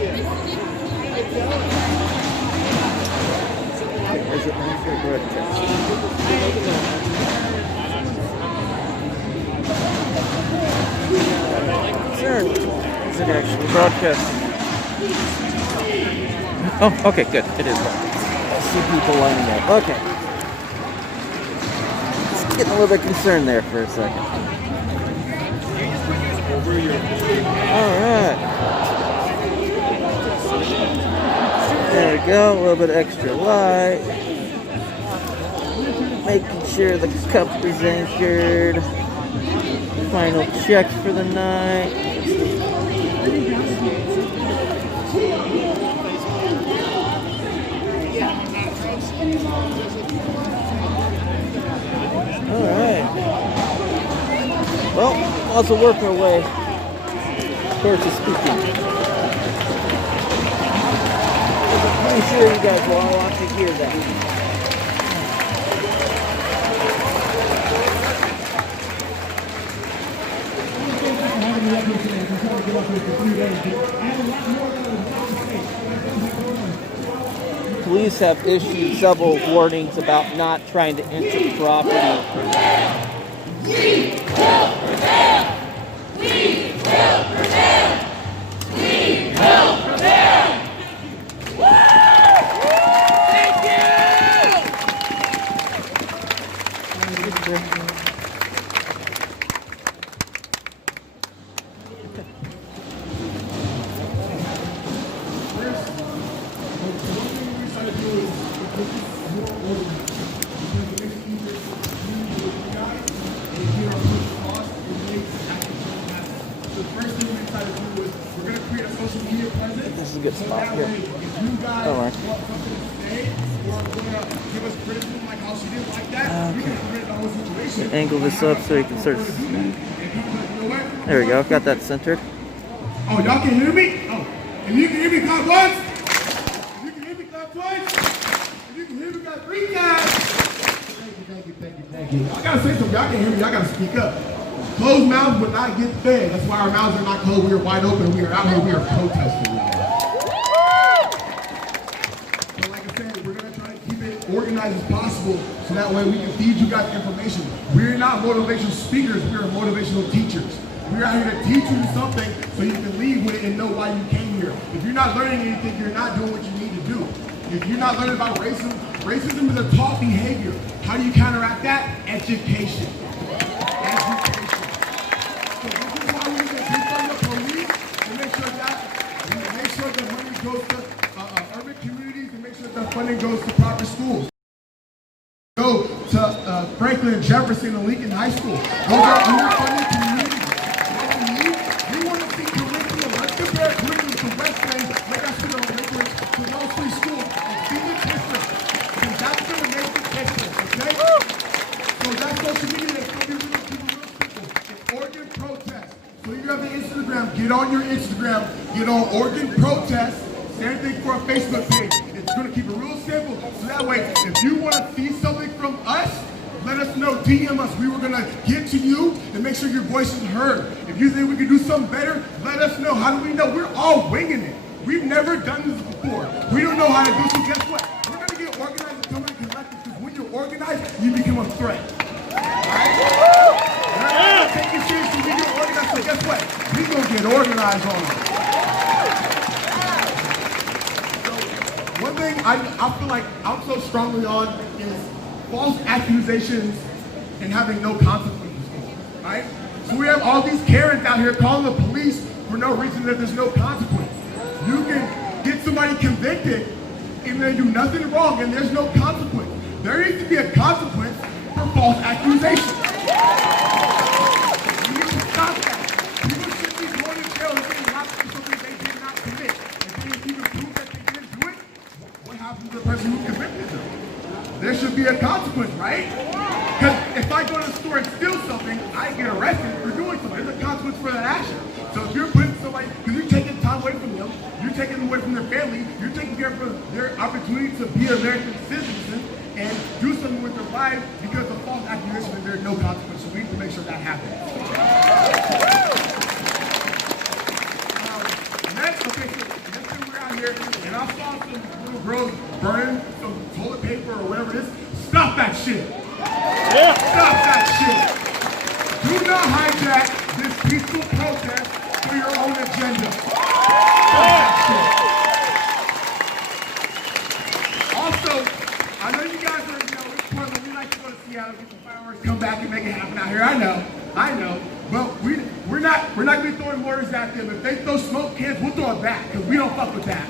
Is it nice or broadcast? Is it actually broadcasting? Oh, okay, good. It is broadcasting. I see people lining up. Okay. Just getting a little bit concerned there for a second. Alright. There we go. A little bit extra light. Making sure the cup is anchored. Final checks for the night. Alright. Well, also work our way towards the speaking. I'm sure you guys will all want to hear that. Police have issued several warnings about not trying to enter property. We will prevail! We will prevail! We will prevail! Thank you! This is a good spot here. Don't worry. Okay. Angle this up so you can start. There we go. Got that centered. Oh, y'all can hear me? Oh, if you can hear me, clap once. If you can hear me, clap twice. If you can hear me, clap 3 times. Thank you. I gotta say something. Y'all can hear me. Y'all gotta speak up. Closed mouths will not get fed. That's why our mouths are not closed. We are wide open. We are out here. We are protesting. So like I said, we're going to try to keep it organized as possible so that way we can feed you guys information. We're not motivational speakers. We are motivational teachers. We're out here to teach you something so you can leave with it and know why you came here. If you're not learning anything, you're not doing what you need to do. If you're not learning about racism, racism is a taught behavior. How do you counteract that? Education. Funding goes to proper schools. Go to Franklin, Jefferson, and Lincoln High School. Those are underfunded communities. We want to see curriculum. Let's compare curriculum to West End, like I said on Lakewood, to those 3 schools, and see the difference. Because that's going to make the difference, okay? So that's social media. That's going to be real simple. It's Oregon Protest. So you have the Instagram. Get on your Instagram. Get on Oregon Protest. Same thing for a Facebook page. It's going to keep it real simple. So that way, if you want to see something from us, let us know. DM us. We were going to get to you and make sure your voice is heard. If you think we can do something better, let us know. How do we know? We're all winging it. We've never done this before. We don't know how to do it. So guess what? We're going to get organized and come and collective because when you're organized, you become a threat. Alright? We're not going to take you seriously when you're organized. So guess what? We're going to get organized on it. One thing I feel like I'm so strongly on is false accusations and having no consequences, right? So we have all these Karens out here calling the police for no reason that there's no consequence. You can get somebody convicted and they do nothing wrong and there's no consequence. There needs to be a consequence for false accusations. We need to stop that. People should be going to jail and getting locked for something they did not commit. If they didn't even prove that they didn't do it, what happens to the person who convicted them? There should be a consequence, right? Because if I go to the store and steal something, I get arrested for doing something. There's a consequence for that action. So if you're putting somebody, because you're taking time away from them, you're taking them away from their family, you're taking care of their opportunity to be American citizens and do something with their lives because of false accusation and there's no consequence. So we need to make sure that happens. Next, okay, so girls burning some toilet paper or whatever it is, stop that shit. Stop that shit. Do not hijack this peaceful protest for your own agenda. Stop that shit. Also, I know you guys are, it's Portland. We like to go to Seattle, get some fireworks, come back and make it happen out here. I know. But we're not gonna be throwing mortars at them. If they throw smoke cans, we'll throw it back, because we don't fuck with that.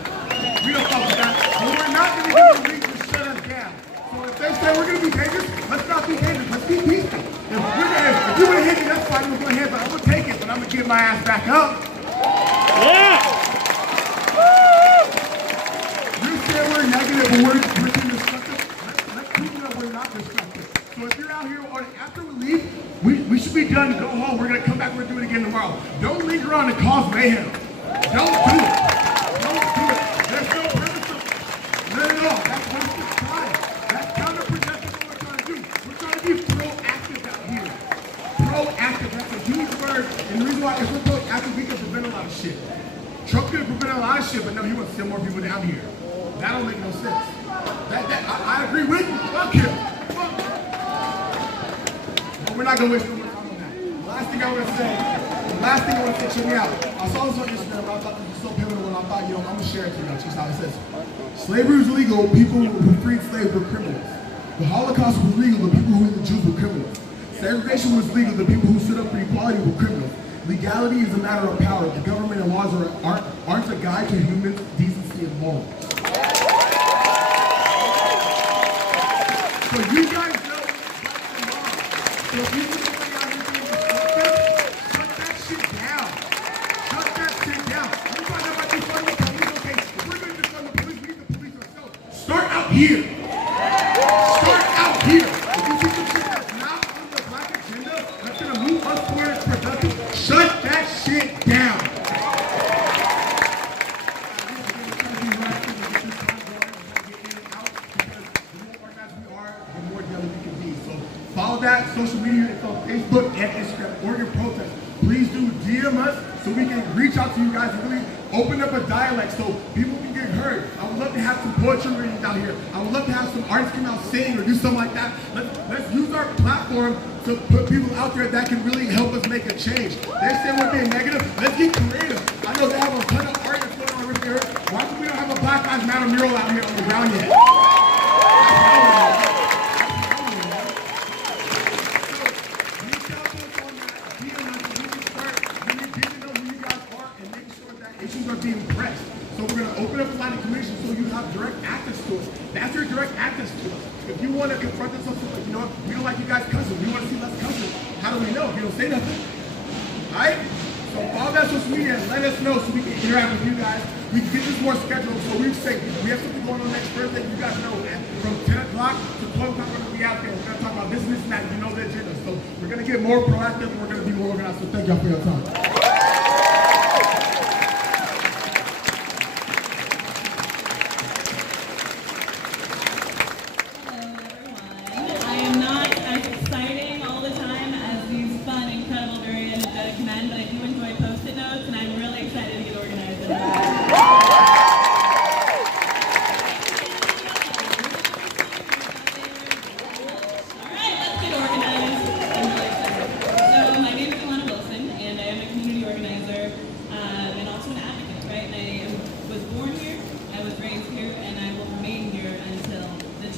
We don't fuck with that. But we're not gonna give them a reason to shut us down. So if they say we're gonna be dangerous, let's not be dangerous. Let's be peaceful. If you wanna hit me, that's fine. We're gonna hit, but I'm gonna take it. But I'm gonna get my ass back up. Yeah. You say we're negative, but we're destructive. Let's prove that we're not destructive. So if you're out here, or after we leave, we should be done. Go home. We're gonna come back. We're gonna do it again tomorrow. Don't linger on and cause mayhem. Don't do it. Don't do it. There's no purpose of no. That's wasted time. That's counterproductive. What we're trying to do. We're trying to be proactive out here. Proactive. That's a huge word. And the reason why if we're proactive, we can prevent a lot of shit. Trump could prevent a lot of shit, but no, he wants to send more people down here. That don't make no sense. I agree with you. Fuck him. Fuck him. But we're not gonna waste no more time on that. The last thing I want to say, check me out. I saw this on Instagram, but I thought this was so pivotal, and I thought, I'm gonna share it to you. Check out. It says, slavery was legal, people who freed slaves were criminals. The Holocaust was legal, the people who hid the Jews were criminals. Segregation was legal, the people who stood up for equality were criminals. Legality is a matter of power. The government and laws aren't a guide to human decency and morals. So you guys know what's the law. So if you see somebody out here being disruptive, shut that shit down. Shut that shit down. You find out about defund the police, okay? If we're going to defund the police, we need the police ourselves. Start out here. Start out here. If you see some shit that's not on the black agenda, that's going to move us towards productive, shut that shit down. Follow that social media. It's on Facebook and Instagram. Oregon Protest. Please do DM us so we can reach out to you guys and really open up a dialect so people can get heard. I would love to have some poetry readings out here. I would love to have some artists come out sing or do something like that. Let's use our platform to put people out there that can really help us make a change. They say we're being negative. Let's get creative. I know they have a ton of artists going on over here. Why do we don't have a Black Lives Matter mural out here on the ground yet? Issues are being pressed. So we're going to open up a line of commission so you have direct access to us. That's your direct access to us. If you want to confront us, like, you know what, we don't like you guys cussing. We want to see less cussing. How do we know if you don't say nothing? Alright? So follow that social media and let us know so we can interact with you guys. We can get this more scheduled. So we say we have something going on next Thursday. You guys know that from 10 o'clock to 12 o'clock we're going to be out there. We're going to talk about this and that. You know the agenda. So we're going to get more proactive and we're going to be more organized. So thank y'all for your time.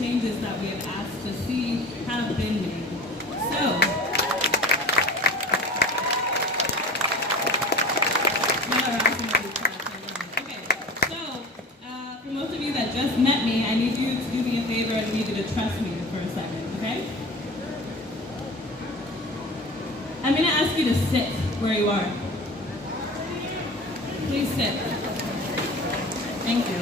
changes that we have asked to see have been made. For most of you that just met me, I need you to do me a favor and need you to trust me for a second, okay? I'm going to ask you to sit where you are. Please sit. Thank you.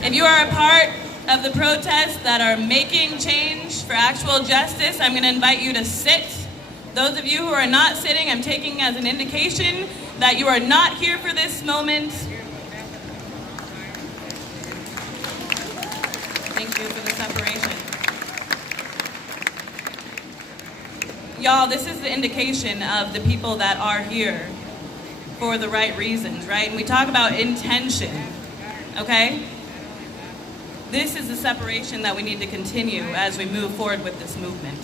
If you are a part of the protests that are making change for actual justice, I'm going to invite you to sit. Those of you who are not sitting, I'm taking as an indication that you are not here for this moment. Thank you for the separation. Y'all, this is the indication of the people that are here for the right reasons, right? And we talk about intention, okay? This is the separation that we need to continue as we move forward with this movement.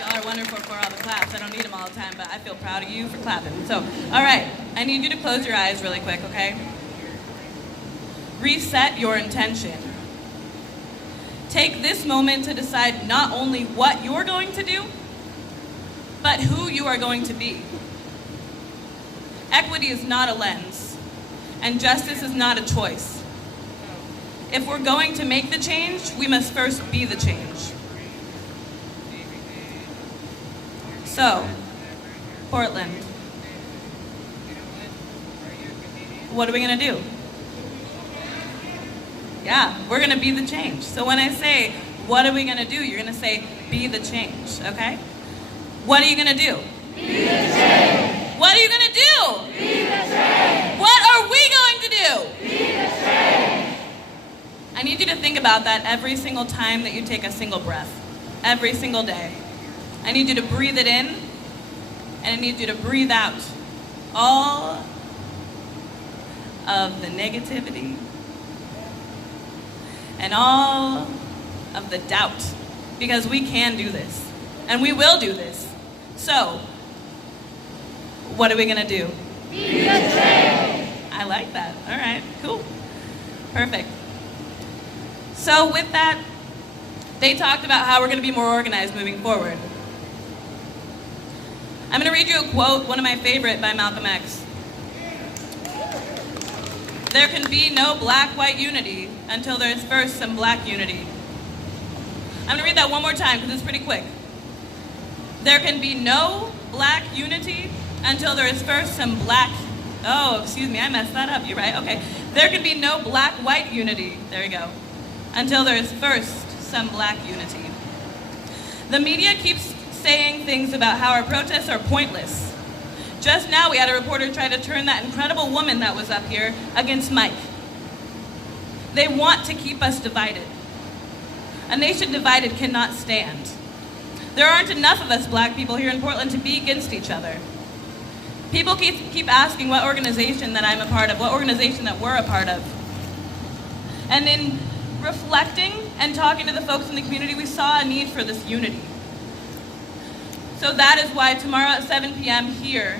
Y'all are wonderful for all the claps. I don't need them all the time, but I feel proud of you for clapping. So, all right, I need you to close your eyes really quick, okay? Reset your intention. Take this moment to decide not only what you're going to do, but who you are going to be. Equity is not a lens, and justice is not a choice. If we're going to make the change, we must first be the change. So, Portland, what are we gonna do? Yeah, we're gonna be the change. So when I say, what are we gonna do? You're gonna say, be the change, okay? What are you gonna do? Be the change. What are you gonna do? Be the change. What are we going to do? Be the change. I need you to think about that every single time that you take a single breath. Every single day. I need you to breathe it in, and I need you to breathe out all of the negativity and all of the doubt, because we can do this, and we will do this. So, what are we gonna do? Be the change. I like that. All right, cool. Perfect. So with that, they talked about how we're gonna be more organized moving forward. I'm gonna read you a quote, one of my favorite, by Malcolm X. There can be no black-white unity until there's first some black unity. I'm gonna read that one more time because it's pretty quick. There can be no black unity until there is first some black, oh, excuse me, I messed that up, you're right, okay. There can be no black-white unity, there we go, until there is first some black unity. The media keeps saying things about how our protests are pointless. Just now we had a reporter try to turn that incredible woman that was up here against Mike. They want to keep us divided. A nation divided cannot stand. There aren't enough of us black people here in Portland to be against each other. People keep asking what organization that I'm a part of, what organization that we're a part of. And in reflecting and talking to the folks in the community, we saw a need for this unity. So that is why tomorrow at 7 p.m. here,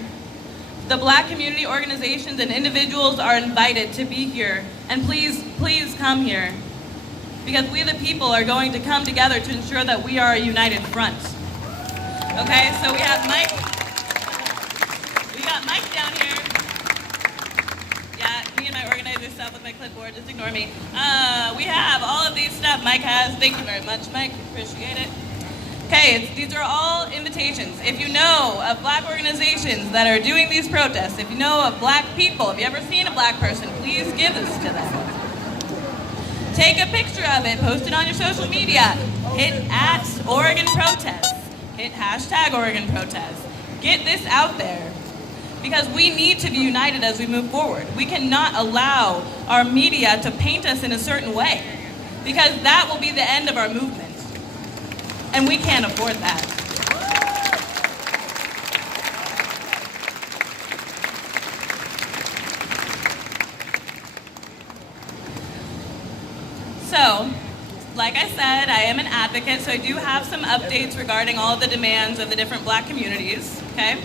the black community organizations and individuals are invited to be here. And please, please come here. Because we the people are going to come together to ensure that we are a united front. Okay, so we have Mike. We got Mike down here. Yeah, me and my organizer stuff with my clipboard, just ignore me. We have all of these stuff Mike has. Thank you very much, Mike, appreciate it. Okay, these are all invitations. If you know of black organizations that are doing these protests, if you know of black people, if you ever seen a black person, please give this to them. Take a picture of it, post it on your social media. Hit @OregonProtests. Hit #OregonProtests. Get this out there. Because we need to be united as we move forward. We cannot allow our media to paint us in a certain way. Because that will be the end of our movement. And we can't afford that. So, like I said, I am an advocate, so I do have some updates regarding all of the demands of the different black communities, okay?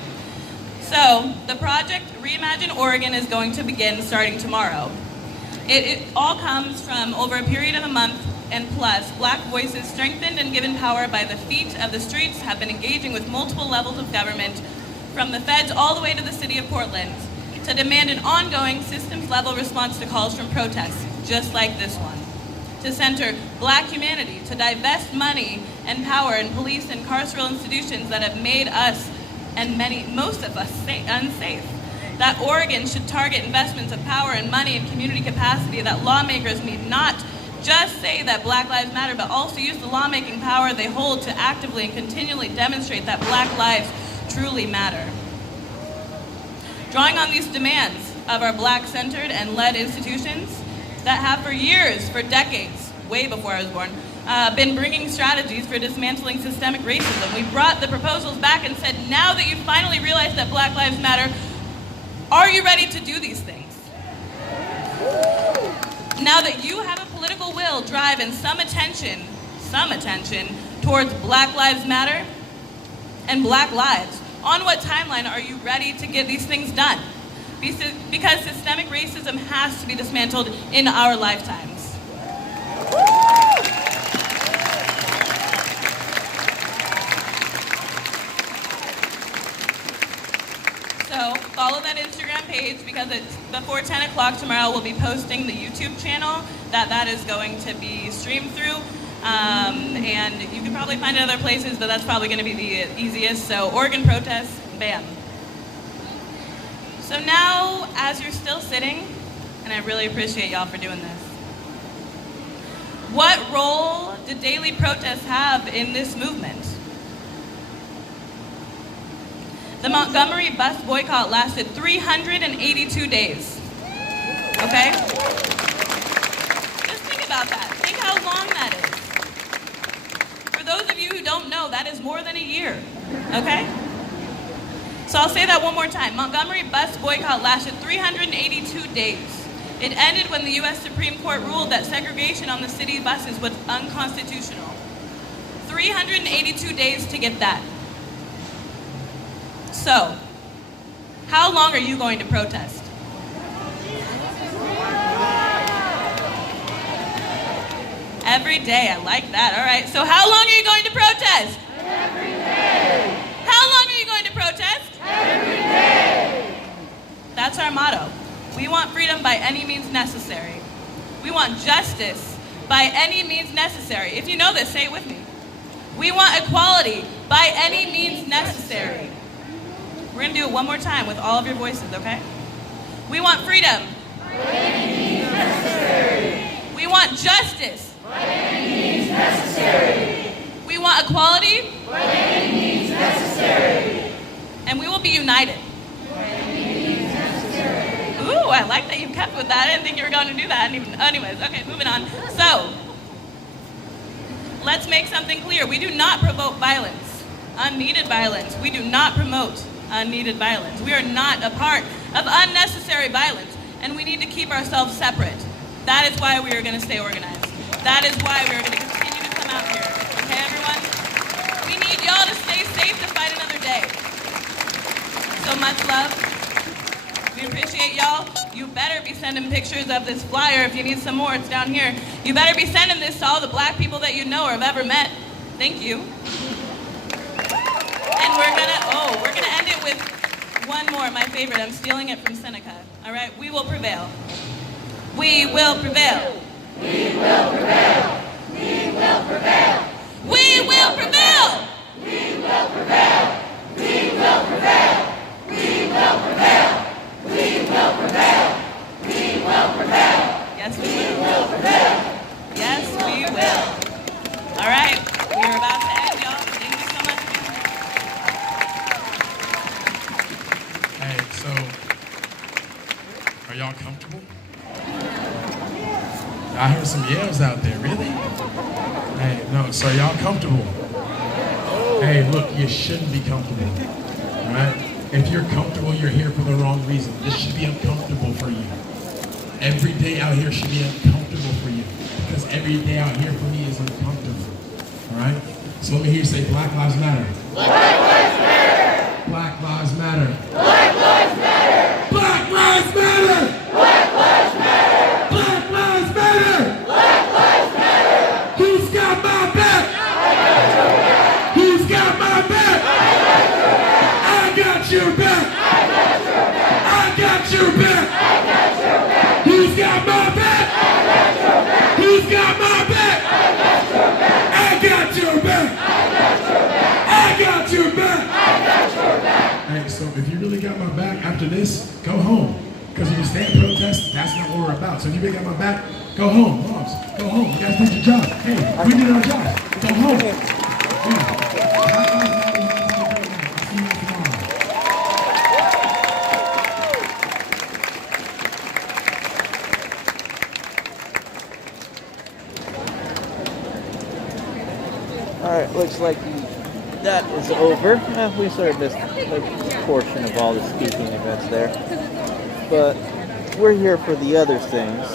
So, the project Reimagine Oregon is going to begin starting tomorrow. It all comes from over a period of a month and plus, black voices strengthened and given power by the feet of the streets have been engaging with multiple levels of government, from the feds all the way to the city of Portland, to demand an ongoing systems-level response to calls from protests, just like this one. To center black humanity, to divest money and power in police and carceral institutions that have made us, and most of us, unsafe. That Oregon should target investments of power and money and community capacity, that lawmakers need not just say that Black Lives Matter, but also use the lawmaking power they hold to actively and continually demonstrate that black lives truly matter. Drawing on these demands of our black-centered and led institutions that have for years, for decades, way before I was born, been bringing strategies for dismantling systemic racism. We brought the proposals back and said, now that you finally realize that Black Lives Matter, are you ready to do these things? Now that you have a political will, drive, and some attention towards Black Lives Matter and Black lives, on what timeline are you ready to get these things done? Because systemic racism has to be dismantled in our lifetimes. So follow that Instagram page, because it's before 10 o'clock tomorrow. We'll be posting the YouTube channel that is going to be streamed through. And you can probably find it other places, but that's probably going to be the easiest. So Oregon protests, bam. So now, as you're still sitting, and I really appreciate y'all for doing this, what role do daily protests have in this movement? The Montgomery bus boycott lasted 382 days, okay? Just think about that. Think how long that is. For those of you who don't know, that is more than a year, okay? So I'll say that one more time. Montgomery bus boycott lasted 382 days. It ended when the U.S. Supreme Court ruled that segregation on the city buses was unconstitutional. 382 days to get that. So, how long are you going to protest? Every day, I like that. All right, so how long are you going to protest? Every day. How long are you going to protest? Every day. That's our motto. We want freedom by any means necessary. We want justice by any means necessary. If you know this, say it with me. We want equality by any means necessary. We're going to do it one more time with all of your voices, okay? We want freedom By any means necessary. We want justice By any means necessary. We want equality By any means necessary. And we will be united. By any means necessary. Ooh, I like that you kept with that. I didn't think you were going to do that. Anyways, okay, moving on. So, let's make something clear. We do not promote violence, unneeded violence. We do not promote unneeded violence. We are not a part of unnecessary violence, and we need to keep ourselves separate. That is why we are going to stay organized. That is why we are going to continue to come out here. Okay, everyone? We need y'all to stay safe to fight another day. So much love. We appreciate y'all. You better be sending pictures of this flyer. If you need some more, it's down here. You better be sending this to all the Black people that you know or have ever met. Thank you. And we're gonna end it with one more, my favorite. I'm stealing it from Seneca. All right, we will prevail. We will prevail. We will prevail. We will prevail. We will prevail. We will prevail. We will prevail. We will prevail. We will prevail. We will prevail. Yes, we will. We will prevail. Yes, we will. All right, we are about to end, y'all. Thank you so much for being here. Hey, so, are y'all comfortable? I heard some yells out there, really? Hey, no, so y'all comfortable? Hey, look, you shouldn't be comfortable, all right? If you're comfortable, you're here for the wrong reason. This should be uncomfortable for you. Every day out here should be uncomfortable for you, because every day out here for me is uncomfortable, all right? So let me hear you say, Black Lives Matter. Black Lives Matter. Black Lives Matter. Black Lives Matter. Black Lives Matter. Black Lives Matter. Black Lives Matter. Black Lives Matter. Who's got my back? I got your back. Who's got my back? I got your back. I got your back. I got your back. I got your back. I got your back. Who's got my back? I got your back. Who's got my back? I got your back. I got your back. I got your back. I got your back. I got your back. Hey, so if you really got my back after this, go home. Because when you stay and protest, that's not what we're about. So if you really got my back, go home. Moms, go home. You guys did your job. Hey, we did our job. Go home. Yeah. I'll see you guys tomorrow. Alright, looks like that is over. We sort of missed a portion of all the speaking events there. But we're here for the other things.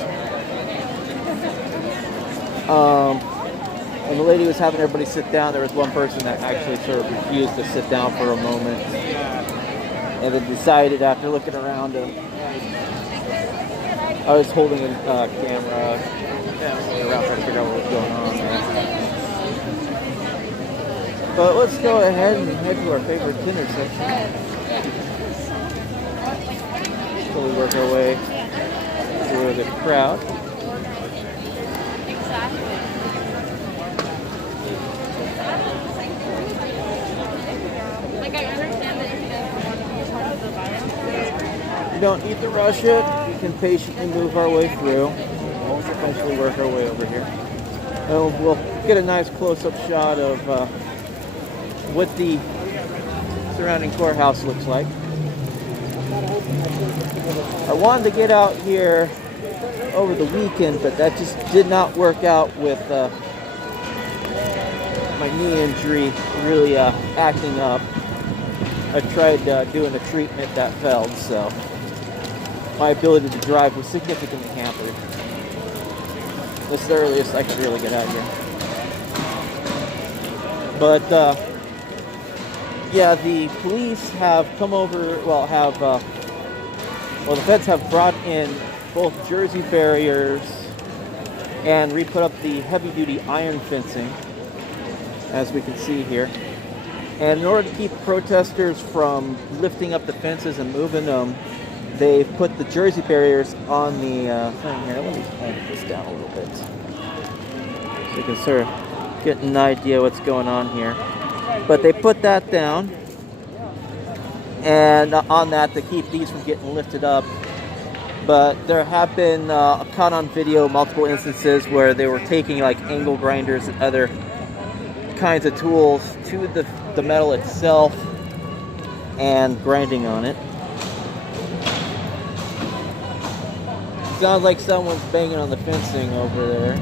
When the lady was having everybody sit down, there was one person that actually sort of refused to sit down for a moment. And then decided after looking around him, I was holding a camera around trying to figure out what was going on there. But let's go ahead and head to our favorite intersection. Slowly work our way through the crowd. You don't need to rush it. We can patiently move our way through. We'll eventually work our way over here. And we'll get a nice close-up shot of what the surrounding courthouse looks like. I wanted to get out here over the weekend, but that just did not work out with my knee injury really acting up. I tried doing a treatment that failed, so my ability to drive was significantly hampered. This is the earliest I could really get out here. But yeah, the police have come over. The feds have brought in both jersey barriers and re-put up the heavy-duty iron fencing, as we can see here. And in order to keep protesters from lifting up the fences and moving them, they've put the jersey barriers on the thing here. Let me hold this down a little bit so you can sort of get an idea what's going on here. But they put that down, and on that to keep these from getting lifted up. But there have been caught on video multiple instances where they were taking like angle grinders and other kinds of tools to the metal itself and grinding on it. Sounds like someone's banging on the fencing over there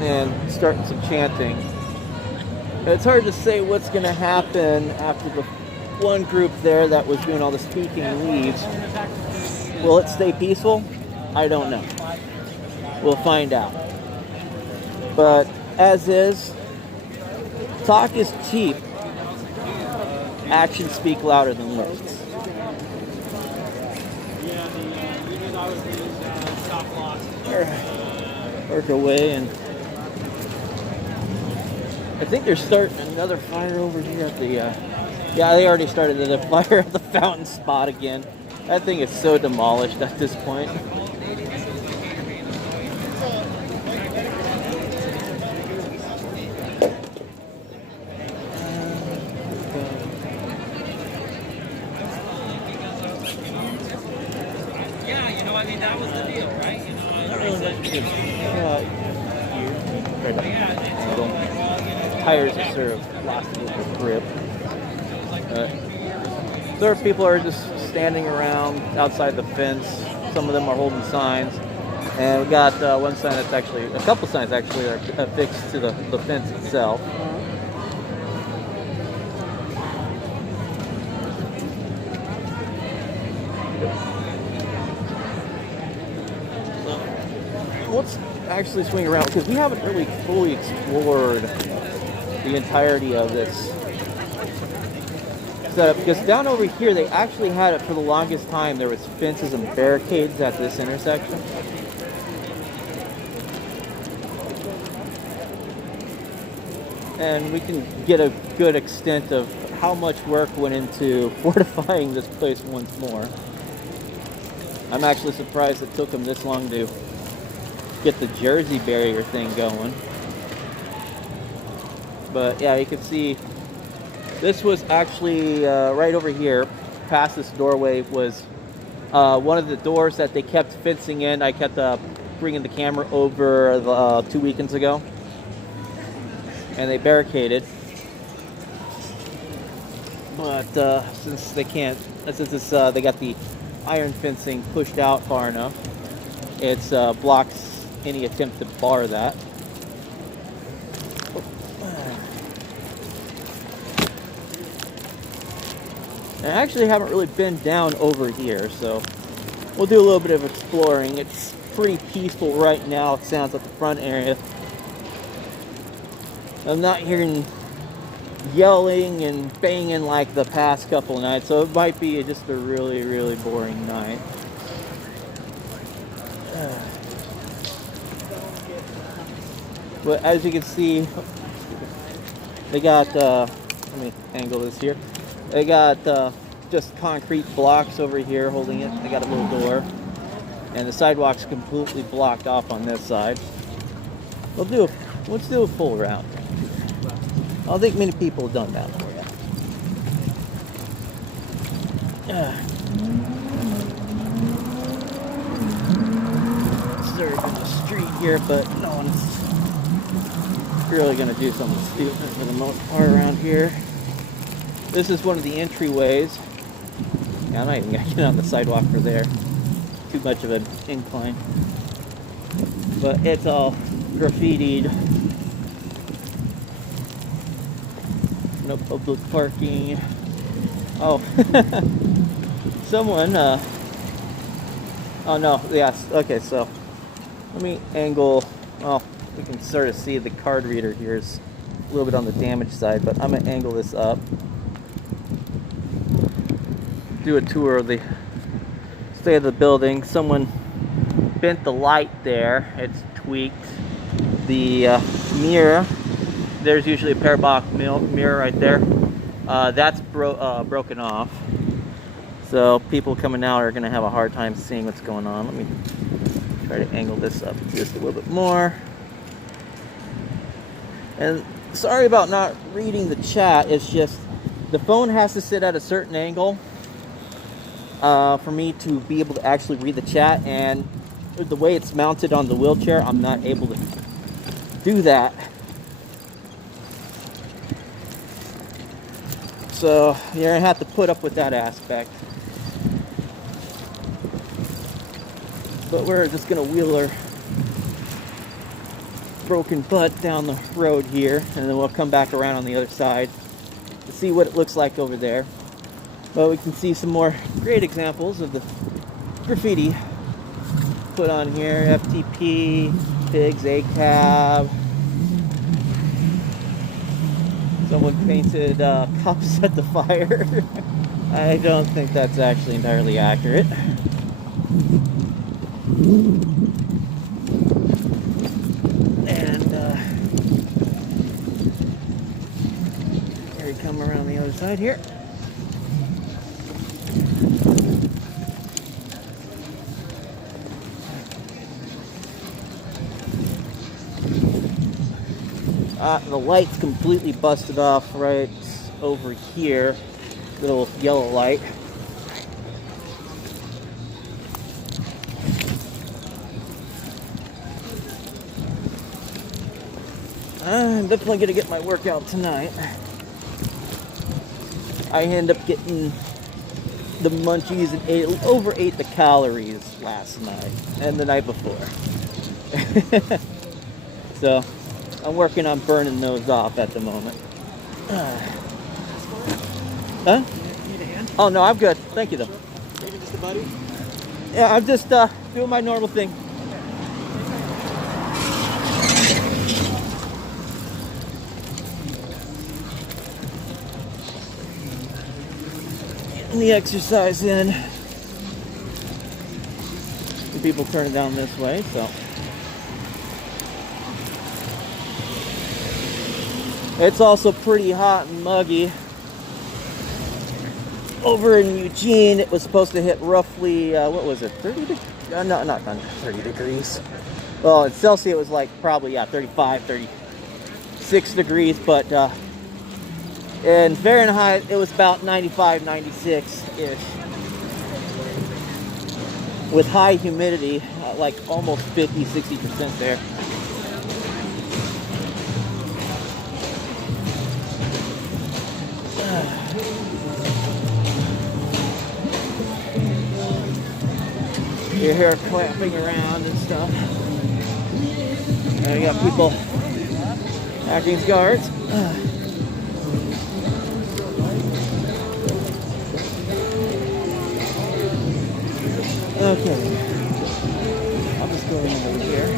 and starting some chanting. It's hard to say what's going to happen after the one group there that was doing all the speaking leaves. Will it stay peaceful? I don't know. We'll find out. But as is, talk is cheap. Actions speak louder than words. Work away, and I think they're starting another fire over here at the yeah, they already started the fire at the fountain spot again. That thing is so demolished at this point. That was the deal, right? Tires are sort of lost a little grip. There people are just standing around outside the fence. Some of them are holding signs. And we got one sign that's actually, a couple signs actually are affixed to the fence itself. Let's actually swing around because we haven't really fully explored the entirety of this setup. Because down over here, they actually had it for the longest time. There was fences and barricades at this intersection. And we can get a good extent of how much work went into fortifying this place once more. I'm actually surprised it took them this long to get the jersey barrier thing going. But yeah, you can see this was actually right over here past this doorway was one of the doors that they kept fencing in. I kept bringing the camera over 2 weekends ago, and they barricaded. But since they can't, since it's, they got the iron fencing pushed out far enough, it's blocks any attempt to bar that. And I actually haven't really been down over here, so we'll do a little bit of exploring. It's pretty peaceful right now, it sounds, at the front area. I'm not hearing yelling and banging like the past couple nights, so it might be just a really, really boring night. But as you can see, they got, let me angle this here. They got just concrete blocks over here holding it. They got a little door. And the sidewalk's completely blocked off on this side. Let's do a full round. I don't think many people have done that before yet. Surfing the street here, but no one's really going to do something stupid for the most part around here. This is one of the entryways. Yeah, I'm not even going to get on the sidewalk for there. Too much of an incline. But it's all graffitied. No public parking. Oh, someone, oh no, yes, okay, so let me angle, well, we can sort of see the card reader here is a little bit on the damaged side, but I'm going to angle this up. Do a tour of the state of the building. Someone bent the light there, it's tweaked. The mirror, there's usually a parabolic mirror right there. That's broken off. So people coming out are going to have a hard time seeing what's going on. Let me try to angle this up just a little bit more. And sorry about not reading the chat. It's just the phone has to sit at a certain angle for me to be able to actually read the chat. And the way it's mounted on the wheelchair, I'm not able to do that. So you're going to have to put up with that aspect. But we're just going to wheel our broken butt down the road here, and then we'll come back around on the other side to see what it looks like over there. But we can see some more great examples of the graffiti put on here. FTP, pigs, ACAB. Someone painted cops at the fire. I don't think that's actually entirely accurate. And here we come around the other side here. The light's completely busted off right over here. Little yellow light. I'm definitely going to get my workout tonight. I end up getting the munchies and overate the calories last night and the night before. So I'm working on burning those off at the moment. Huh? Need a hand? Oh no, I'm good. Thank you though. Maybe just a buddy? Yeah, I'm just doing my normal thing. Getting the exercise in. Some people turning down this way, so. It's also pretty hot and muggy. Over in Eugene, it was supposed to hit roughly, what was it, 30 degrees? No, not 30 degrees. Well, in Celsius, it was like probably, 35, 36 degrees, but in Fahrenheit, it was about 95, 96-ish. With high humidity, like almost 50, 60% there. You hear clapping around and stuff. And we got people acting as guards. Okay. I'll just go in over here.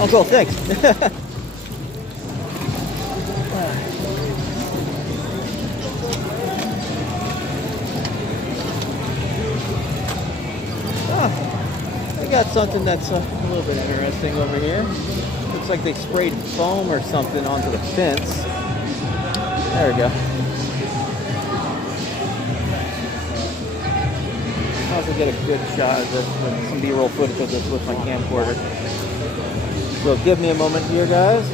Oh, cool. Thanks. I got something that's a little bit interesting over here. Looks like they sprayed foam or something onto the fence. There we go. I'll also get a good shot of this with some B-roll footage of this with my camcorder. So give me a moment here, guys.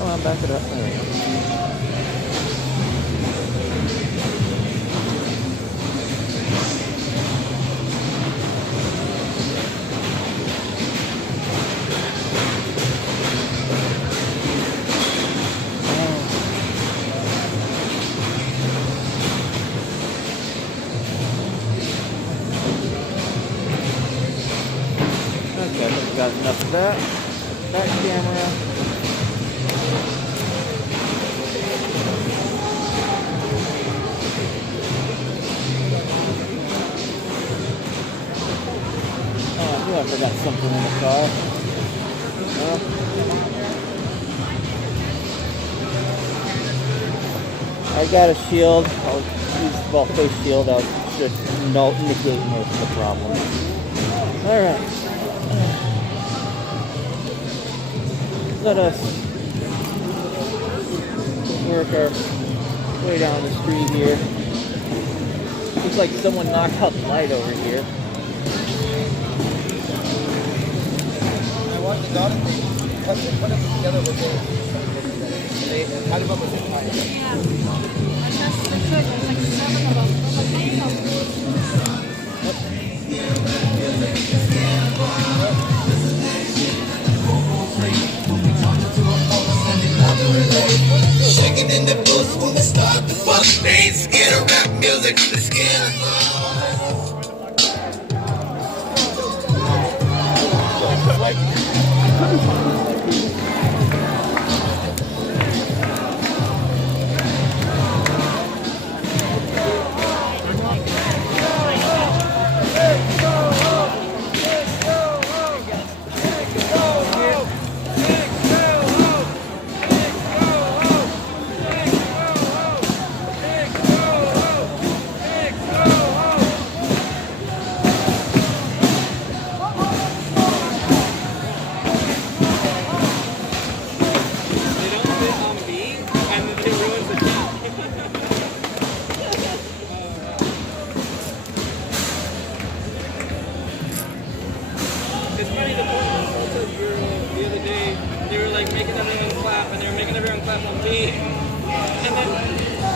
Oh, I'm back it up. There we go. Got enough of that. Back camera. Oh, I knew I forgot something in the car. I got a shield. I'll use the face shield. I'll just negate most of the problem. Alright. Let us work our way down the street here. Looks like someone knocked out the light over here. I watched the daughter thing. Put it together with they had them up with the fire. Yeah. That's the good. There's like 7 of them. Shaking in the booth when we start the fun. They ain't scared of rap music, they're scared of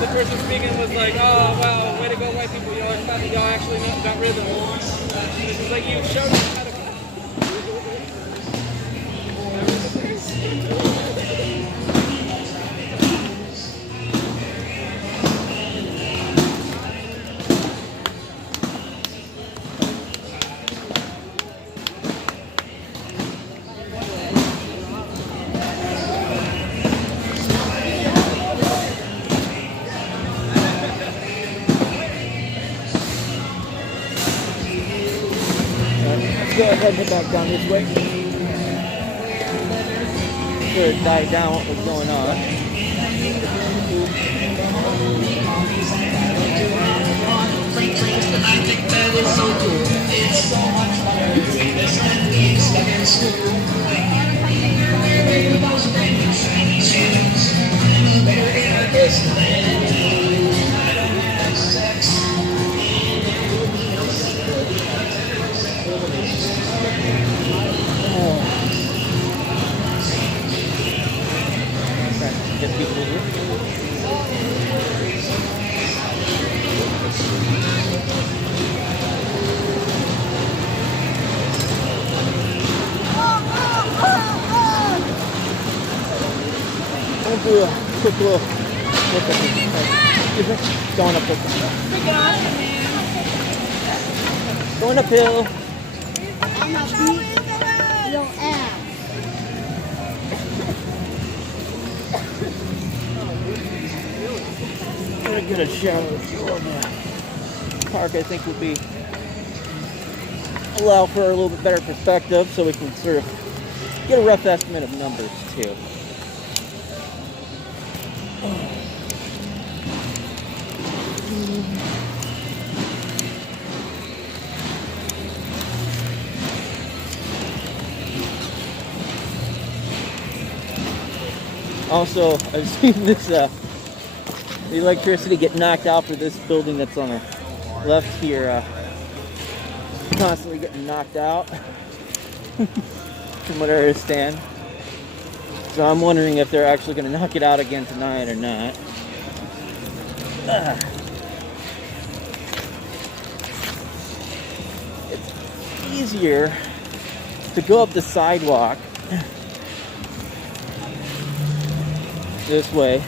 the person speaking was like, oh, wow, way to go, white people. Y'all actually got rhythm. This is like, you showed me how to clap. Go ahead and head back down this way. Sort of dive down what was going on. I think that is so cool. It's so much fun. There's nothing stuck in school. Maybe those brand shiny shoes. I'm a very artist. I don't have sex. Get people here. I'm gonna do a quick little look at this. Going up this. Going uphill. I'm gonna beat your ass. I'm gonna get a shower of fuel now. park, I think, would be allow for a little bit better perspective, so we can sort of get a rough estimate of numbers too. Also, I've seen this the electricity get knocked out for this building that's on the left here, constantly getting knocked out from what I understand. So I'm wondering if they're actually going to knock it out again tonight or not. It's easier to go up the sidewalk this way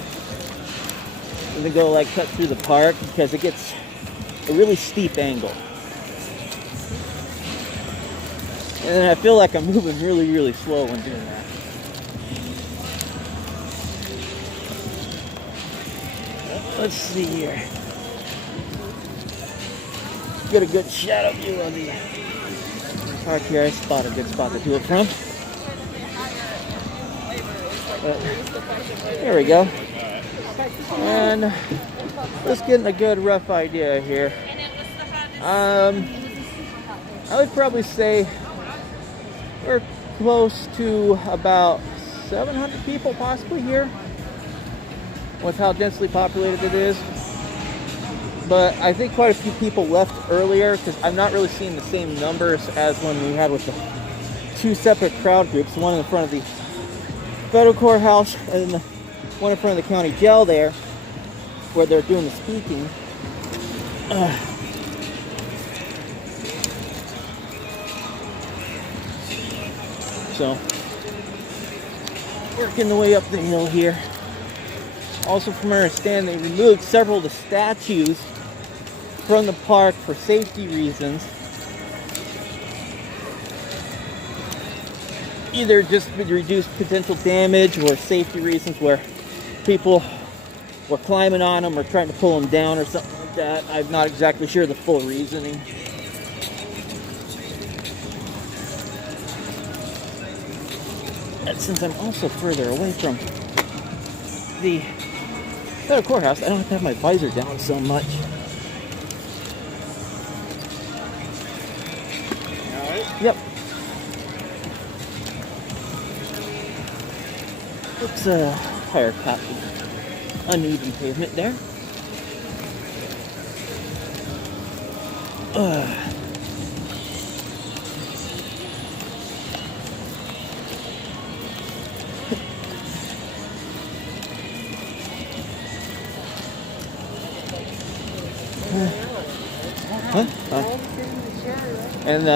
and then go like cut through the park, because it gets a really steep angle. And then I feel like I'm moving really, really slow when doing that. Let's see here. Get a good shadow view of the park here. I spot a good spot to do it from. There we go. And let's get a good rough idea here. I would probably say we're close to about 700 people possibly here, with how densely populated it is. But I think quite a few people left earlier, because I'm not really seeing the same numbers as when we had with the two separate crowd groups, one in front of the federal courthouse and the one in front of the county jail there, where they're doing the speaking. So, working the way up the hill here. Also, from where I stand, they removed several of the statues from the park for safety reasons. Either just to reduce potential damage, or safety reasons where people were climbing on them or trying to pull them down or something like that. I'm not exactly sure the full reasoning. And since I'm also further away from the federal courthouse, I don't have to have my visor down so much. Alright? Yep. Oops, tire caught the uneven pavement there. And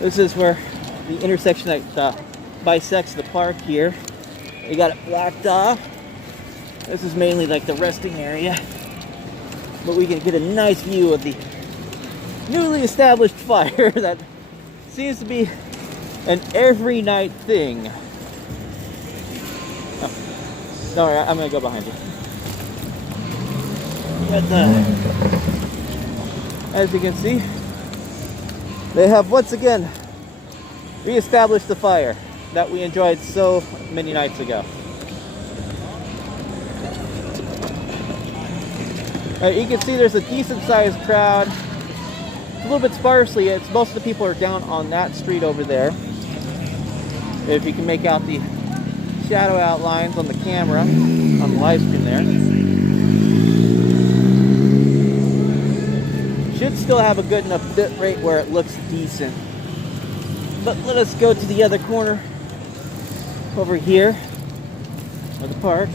this is where the intersection that bisects the park here. We got it blocked off. This is mainly like the resting area, but we can get a nice view of the newly established fire that seems to be an every night thing. Oh, sorry, I'm gonna go behind you. But as you can see, they have once again re-established the fire that we enjoyed so many nights ago. You can see there's a decent sized crowd. It's a little bit sparsely. Most of the people are down on that street over there. If you can make out the shadow outlines on the camera, on the live stream there. Should still have a good enough bit rate where it looks decent. But let us go to the other corner over here of the park.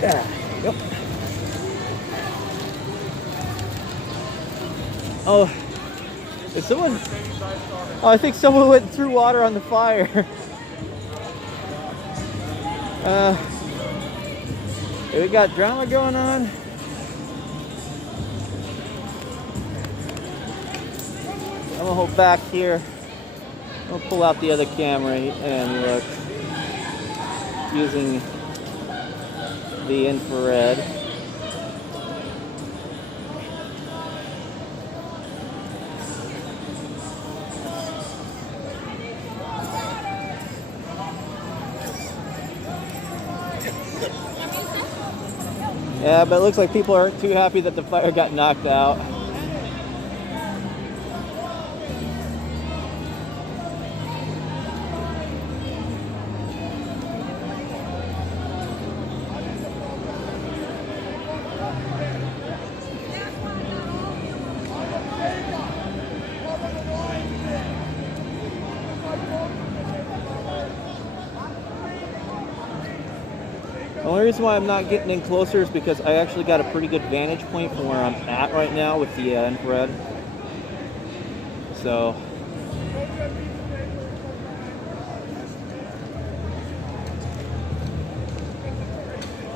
There you go. Oh, is someone? Oh, I think someone went through water on the fire. We got drama going on. I'm gonna hold back here I'll pull out the other camera and look using the infrared. Yeah, but it looks like people aren't too happy that the fire got knocked out. The only reason why I'm not getting in closer is because I actually got a pretty good vantage point from where I'm at right now with the infrared. So,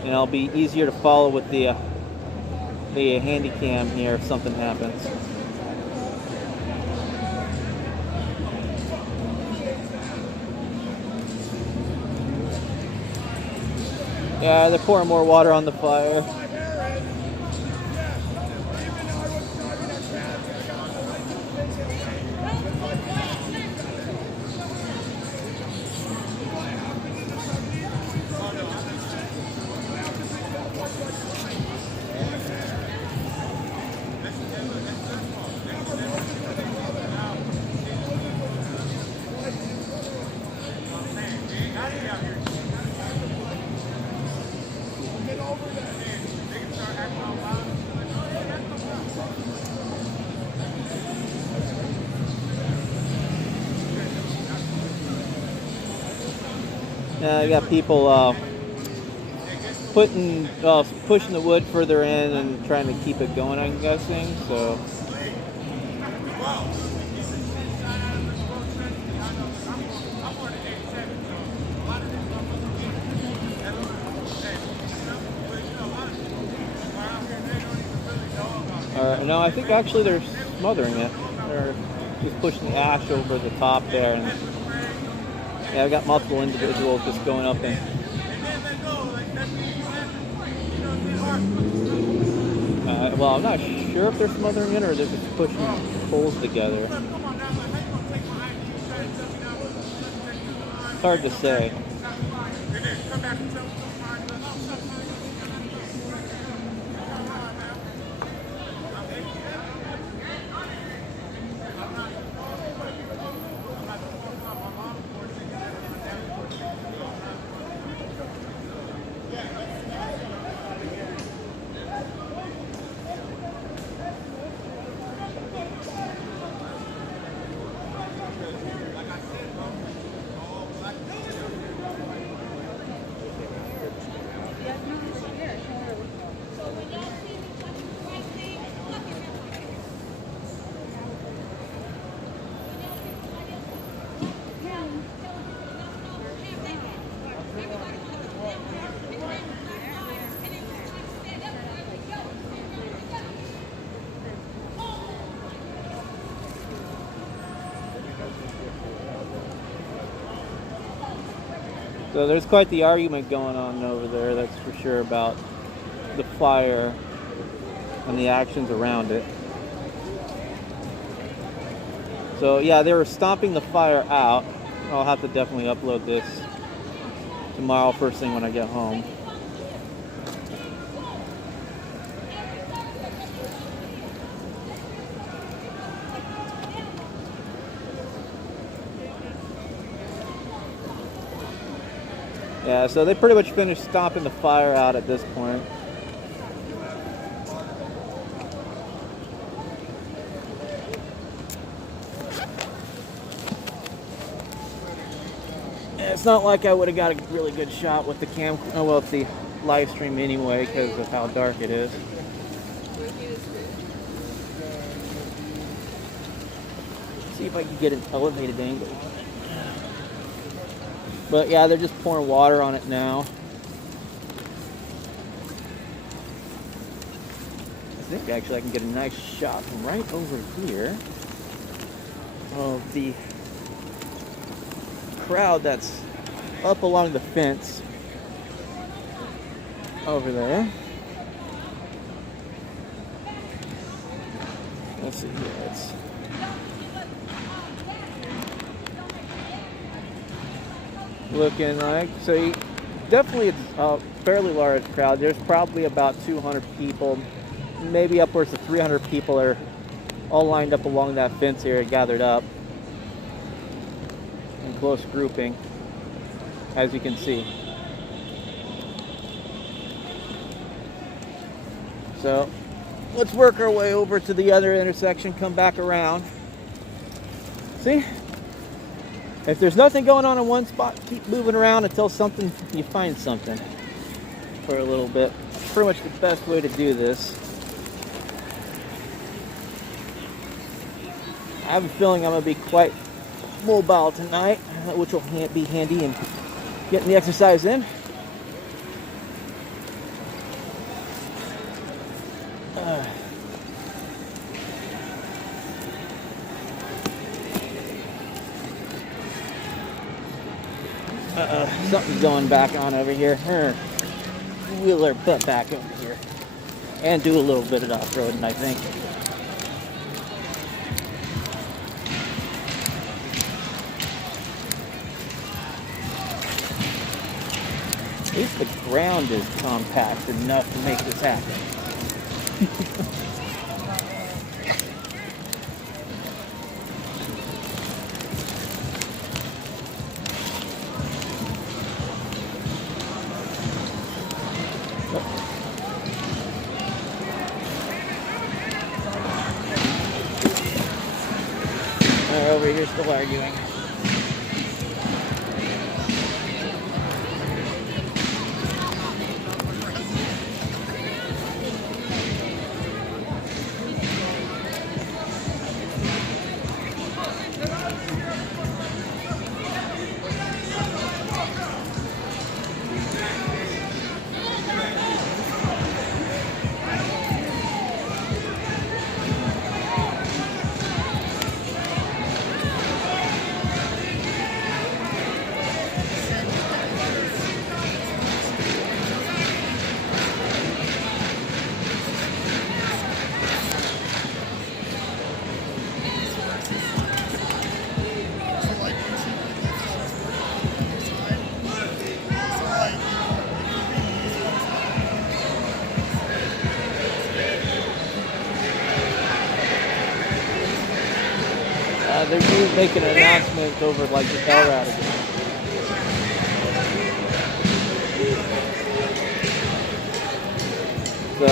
and it'll be easier to follow with the handy cam here if something happens. Yeah, they're pouring more water on the fire. I got people pushing the wood further in and trying to keep it going, I'm guessing. So. No, I think actually they're smothering it. They're just pushing the ash over the top there, and yeah, I've got multiple individuals just going up and well, I'm not sure if they're smothering it or they're just pushing poles together. It's hard to say. So there's quite the argument going on over there, that's for sure, about the fire and the actions around it. So yeah, they were stomping the fire out. I'll have to definitely upload this tomorrow first thing when I get home. Yeah, so they pretty much finished stomping the fire out at this point. And it's not like I would have got a really good shot with the cam, well, with the live stream anyway, because of how dark it is. See if I can get an elevated angle. But yeah, they're just pouring water on it now. I think actually I can get a nice shot from right over here of the crowd that's up along the fence over there. Let's see here. It's looking like, so definitely it's a fairly large crowd. There's probably about 200 people, maybe upwards of 300 people are all lined up along that fence area, gathered up in close grouping, as you can see. So let's work our way over to the other intersection, come back around. See? If there's nothing going on in one spot, keep moving around until you find something for a little bit. Pretty much the best way to do this. I have a feeling I'm going to be quite mobile tonight, which will be handy in getting the exercise in. Something's going back on over here. Wheel our butt back over here and do a little bit of off-roading, I think. At least the ground is compact enough to make this happen. They're over here still arguing. They're making an announcement over like the LRAD again. So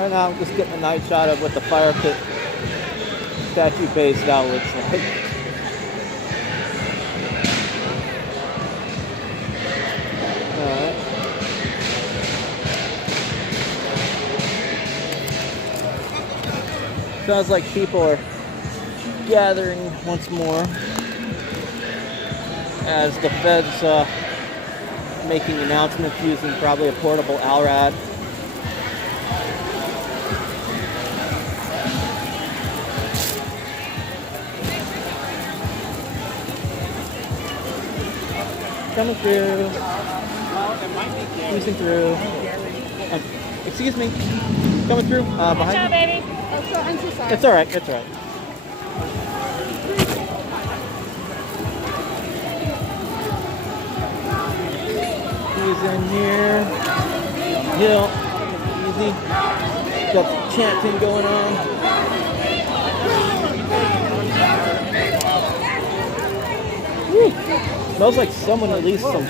right now I'm just getting a nice shot of what the fire pit statue base now looks like. Alright. Sounds like people are gathering once more as the feds making announcements using probably a portable LRAD. Coming through. Cruising through. Excuse me. Coming through. Behind Good job, me. baby. Oh, so, I'm so sorry. It's alright. It's alright. He's in here. Hill. Easy. Got some chanting going on. Woo. Smells like someone released some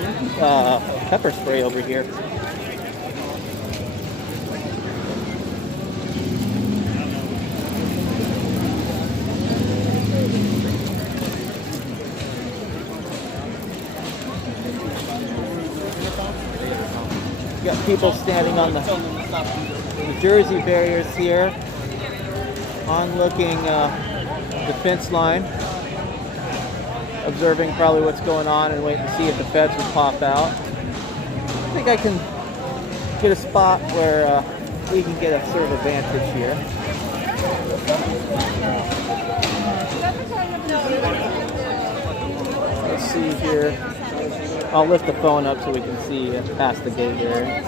pepper spray over here. Got people standing on the Jersey barriers here, on looking the fence line, observing probably what's going on and waiting to see if the feds will pop out. I think I can get a spot where we can get a sort of advantage here. Let's see here. I'll lift the phone up so we can see past the gate here.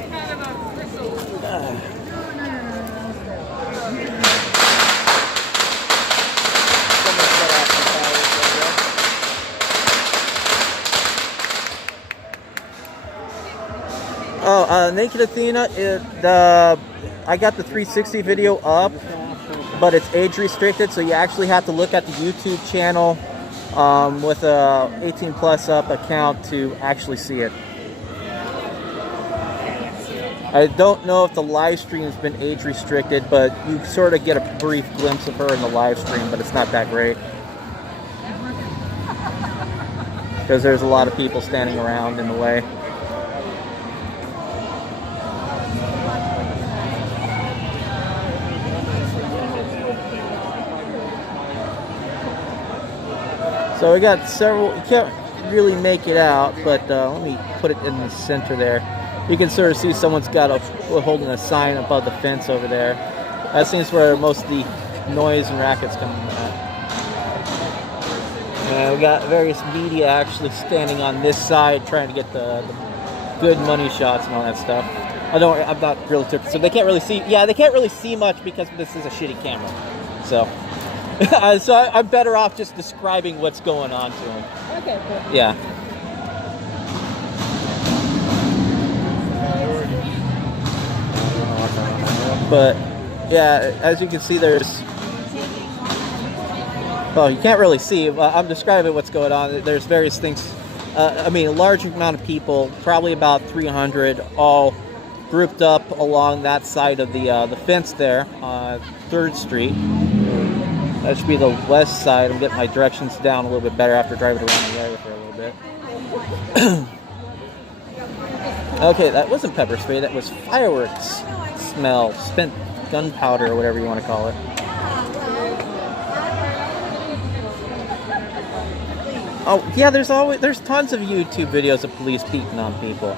Naked Athena, I got the 360 video up, but it's age restricted, so you actually have to look at the YouTube channel with a 18 plus up account to actually see it. I don't know if the live stream has been age restricted, but you sort of get a brief glimpse of her in the live stream, but it's not that great. Because there's a lot of people standing around in the way. So we got several, you can't really make it out, but let me put it in the center there. You can sort of see someone's got holding a sign above the fence over there. That seems where most of the noise and racket's coming from. We got various media actually standing on this side trying to get the good money shots and all that stuff. I'm not really tipped, so they can't really see. Yeah, they can't really see much because this is a shitty camera. So. So I'm better off just describing what's going on to him. Okay, cool. Yeah. But yeah, as you can see, there's. Well, you can't really see. I'm describing what's going on. There's various things. I mean, a large amount of people, probably about 300, all grouped up along that side of the fence there on 3rd Street. That should be the west side. I'm getting my directions down a little bit better after driving around the area for a little bit. Okay, that wasn't pepper spray. That was fireworks smell. Spent gunpowder or whatever you want to call it. Oh, yeah, there's tons of YouTube videos of police beating on people.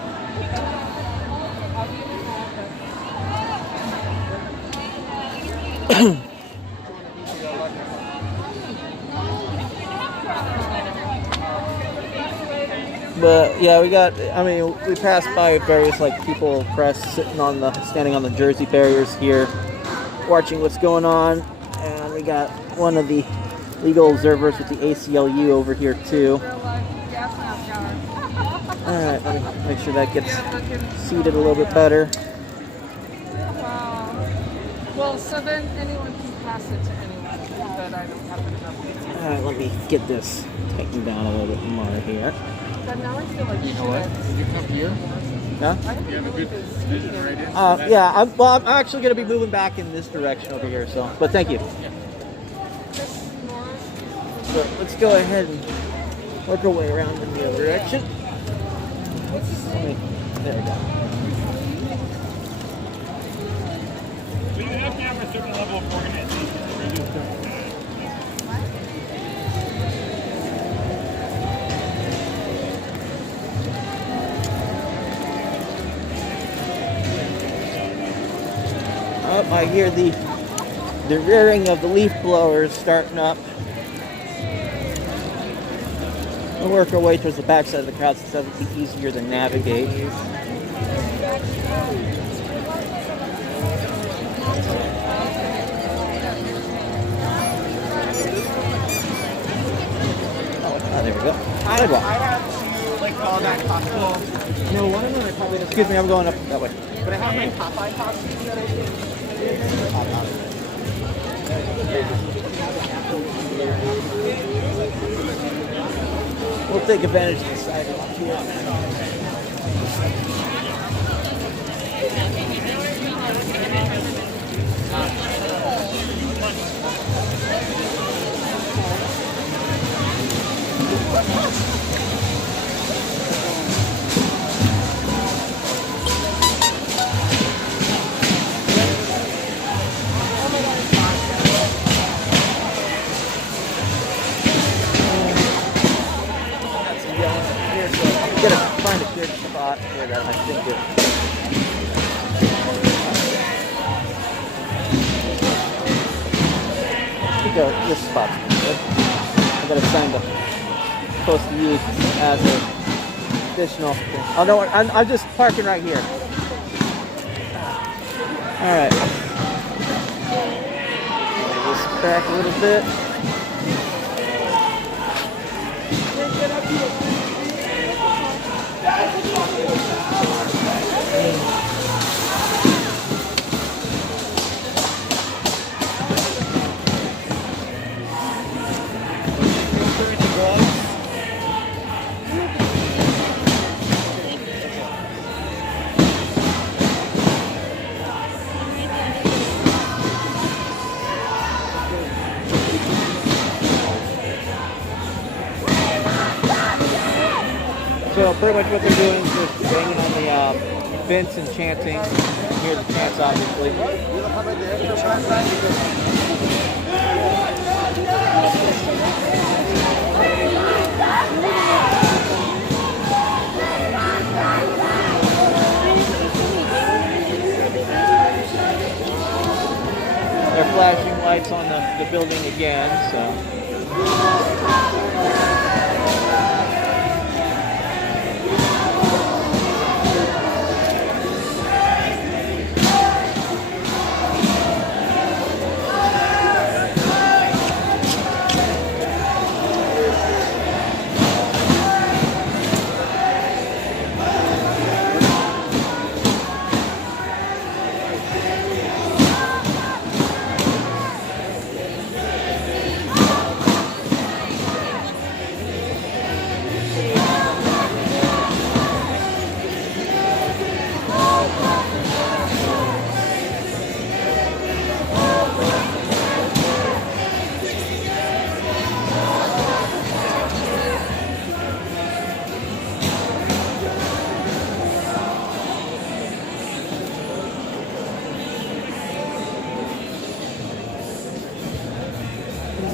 But yeah, we passed by various people, press standing on the Jersey barriers here, watching what's going on, and we got one of the legal observers with the ACLU over here too. Alright, let me make sure that gets seated a little bit better. Wow. Well, so then anyone can pass it to anyone that I don't happen to know. Alright, let me get this tightened down a little bit more here. But now I feel like You know what? Did you come here? Huh? You have a good vision right in? Yeah, I'm actually going to be moving back in this direction over here, so, but thank you. So let's go ahead and work our way around in the other direction. There we go. We have to have a certain level of organization. I hear the rearing of the leaf blowers starting up. We'll work our way towards the back side of the crowd so it'll be easier to navigate. Oh, there we go. I have to call that possible. No, one of them I probably. Excuse me, I'm going up that way. But I have my Popeye costume that I did. We'll take advantage of the sidewalk here. I'm gonna find a good spot where that I think it. I think this spot's good. I gotta find the supposed to use as an additional. Oh no, I'm just parking right here. All right. Just back a little bit. So pretty much what they're doing is just banging on the vents and chanting. You can hear the chants, obviously. They're flashing lights on the building again, so.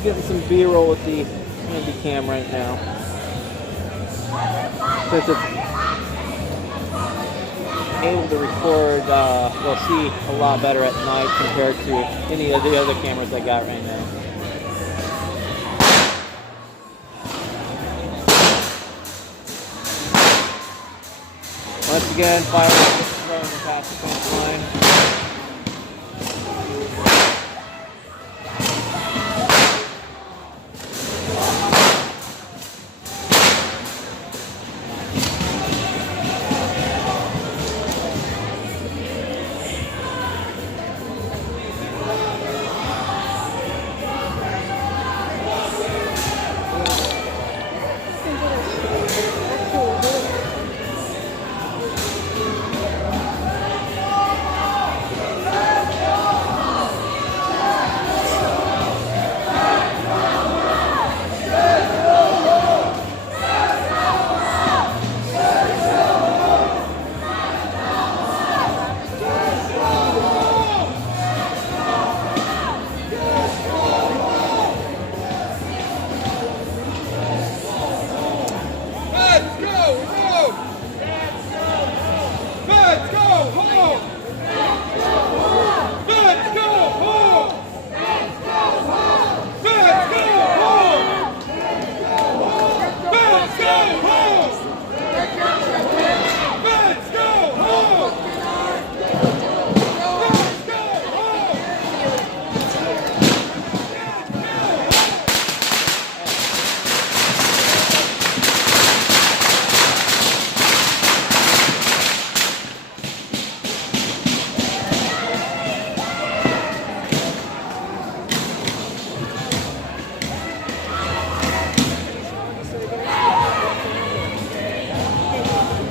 Getting some B-roll with the handy cam right now. Since it's able to record, we'll see a lot better at night compared to any of the other cameras I got right now. Once again, fireworks thrown past the fence line.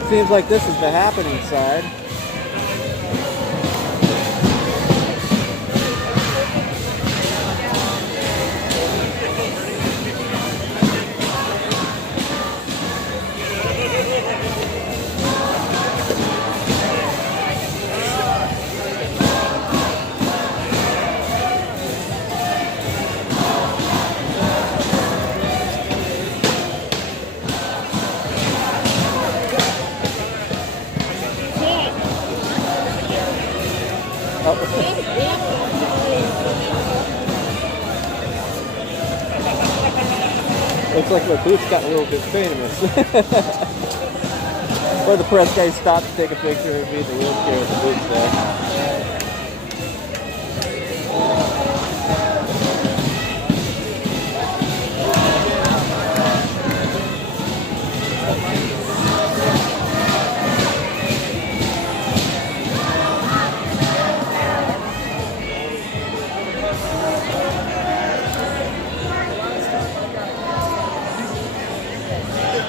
Seems like this is the happening side. Looks like my boots got a little bit famous. Or the press guy stopped to take a picture of me in the wheelchair with the boots there.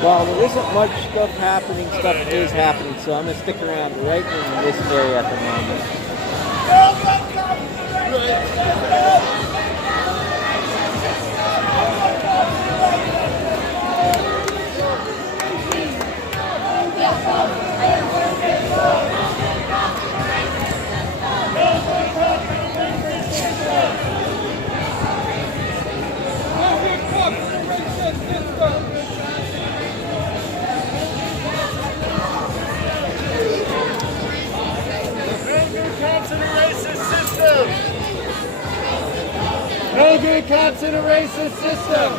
Well, there isn't much stuff happening. Stuff is happening, so I'm going to stick around right in this area at the No good cops in a racist system.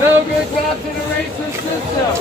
No good cops in a racist system.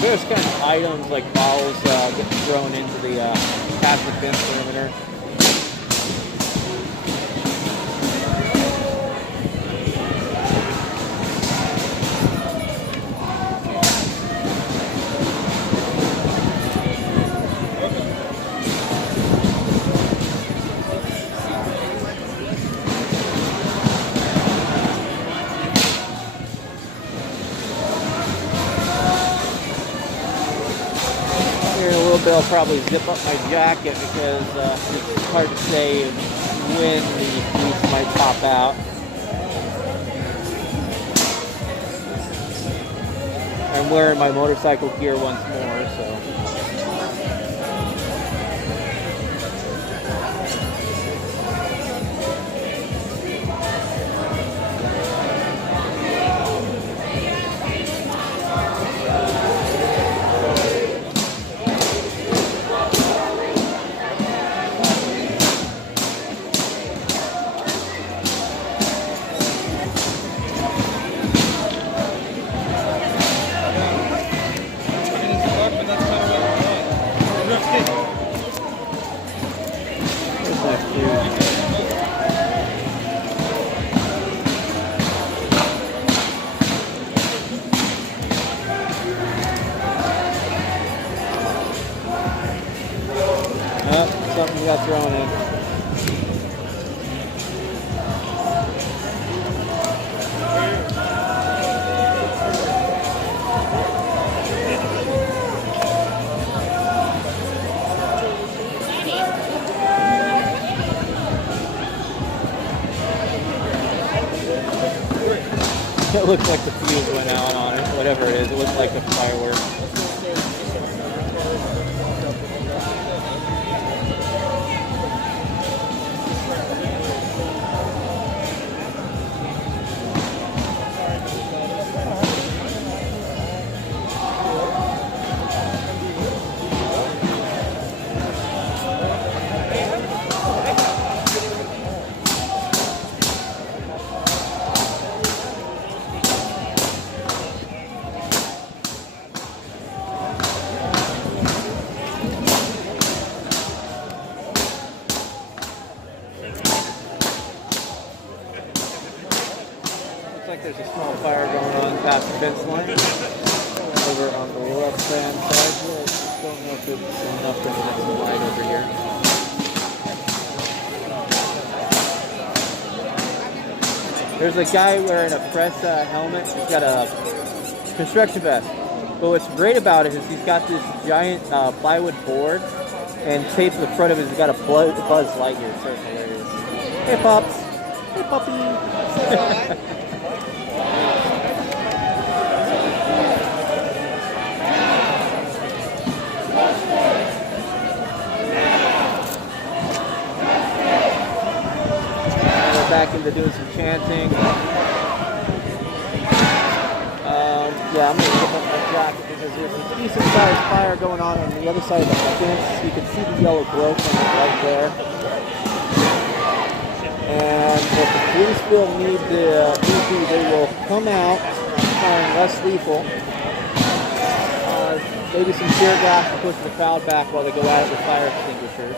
There's kind of items like bottles getting thrown into the past the fence perimeter. I'll probably zip up my jacket because it's hard to say when the police might pop out. I'm wearing my motorcycle gear once more, so. Something got thrown in. It looked like the fuse went out on it, whatever it is. It looked like a firework. Like there's a small fire going on past the fence line over on the left hand side here. I don't know if it's enough to get some light over here. There's a guy wearing a press helmet. He's got a construction vest. But what's great about it is he's got this giant plywood board and taped to the front of it. He's got a Buzz Lightyear. It's so hilarious. Hey, Pops. Hey, puppy. Back into doing some chanting. Yeah, I'm going to give up my jacket because there's a decent sized fire going on the other side of the fence. You can see the yellow glow from it right there. And if the police will need to, they will come out firing less lethal. Maybe some tear gas to push the crowd back while they go at it with fire extinguishers.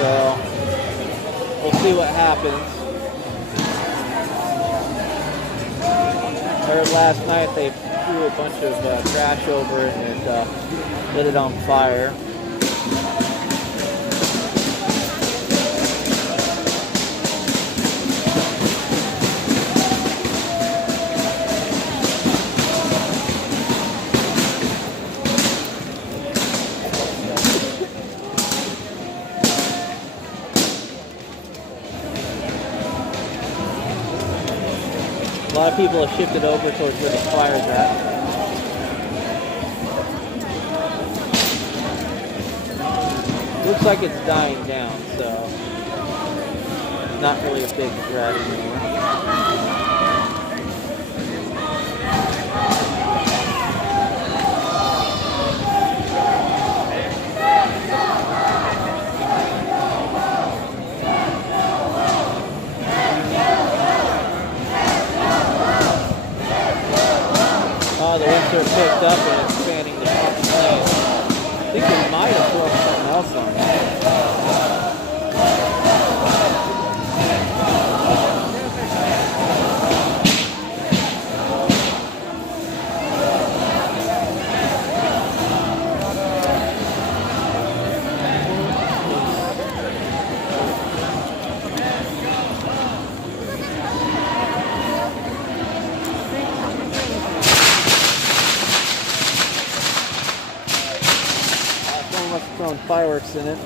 So we'll see what happens. I heard last night they threw a bunch of trash over it and it lit it on fire. A lot of people have shifted over towards where the fire's at. Looks like it's dying down, so not really a big threat anymore. The winds are picked up and it's fanning the front plane. I think we might have thrown something else on it. Throwing fireworks in it.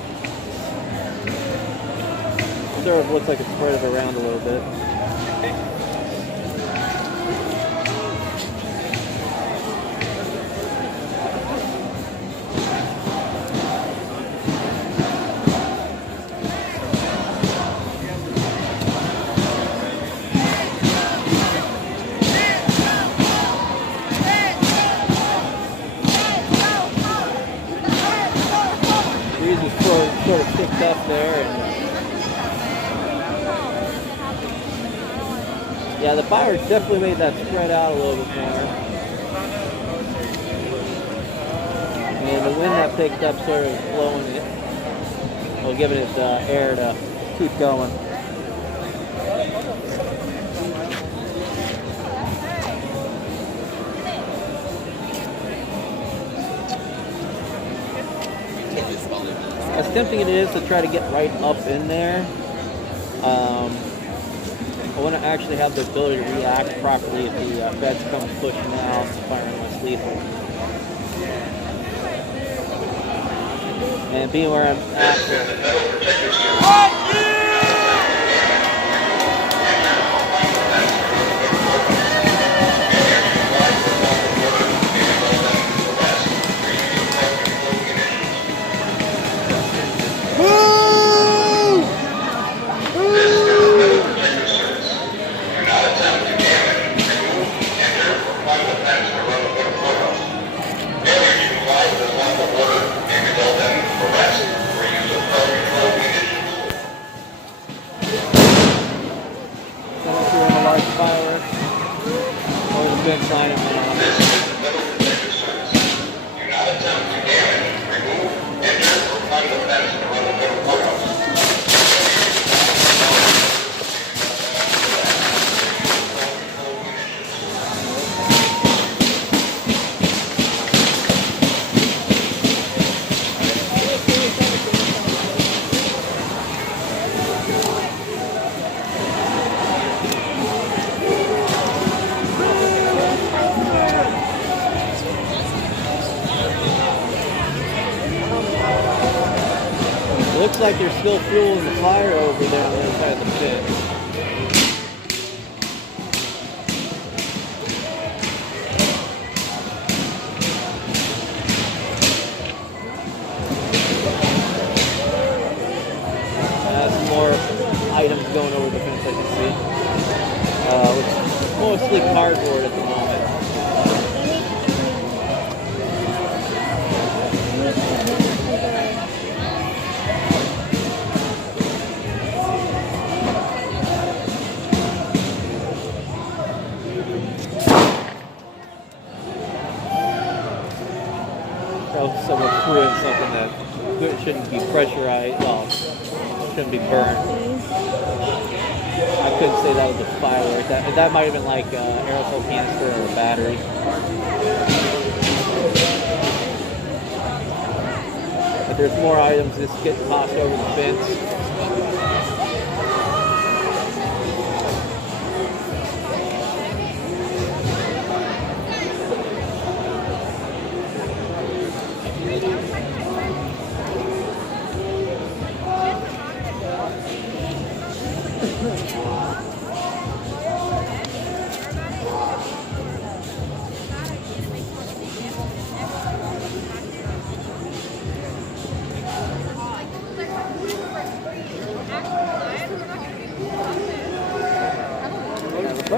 Sort of looks like it's spread it around a little bit. Sort of picked up there, and yeah, the fire definitely made that spread out a little bit more. And the wind that picked up sort of blowing it, well, giving it air to keep going. As tempting it is to try to get right up in there, I want to actually have the ability to react properly if the feds come pushing out, firing less lethal. And being where I'm at. Looks like there's still fuel in the fire over there on the other side of the pit. Some more items going over the fence I can see. It's mostly cardboard at the moment. Someone threw in something that shouldn't be pressurized, well, shouldn't be burned. I couldn't say that was a firework. That might have been like aerosol canister or a battery. But there's more items just get tossed over the fence.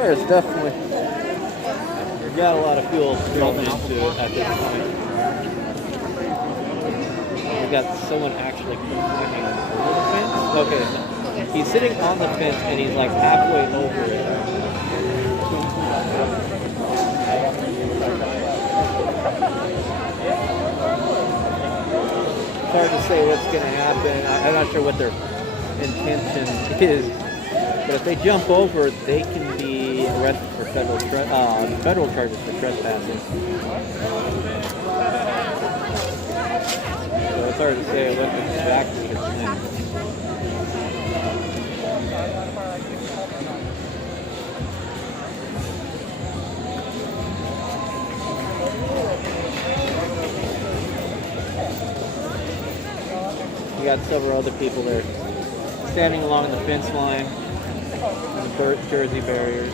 It's definitely got a lot of fuel thrown into it at this point. We got someone actually climbing over the fence. Okay, he's sitting on the fence and he's like halfway over it. It's hard to say what's going to happen. I'm not sure what their intention is. But if they jump over, they can be arrested for federal charges for trespassing. So it's hard to say what exactly is meant. We got several other people there standing along the fence line. The Jersey barriers.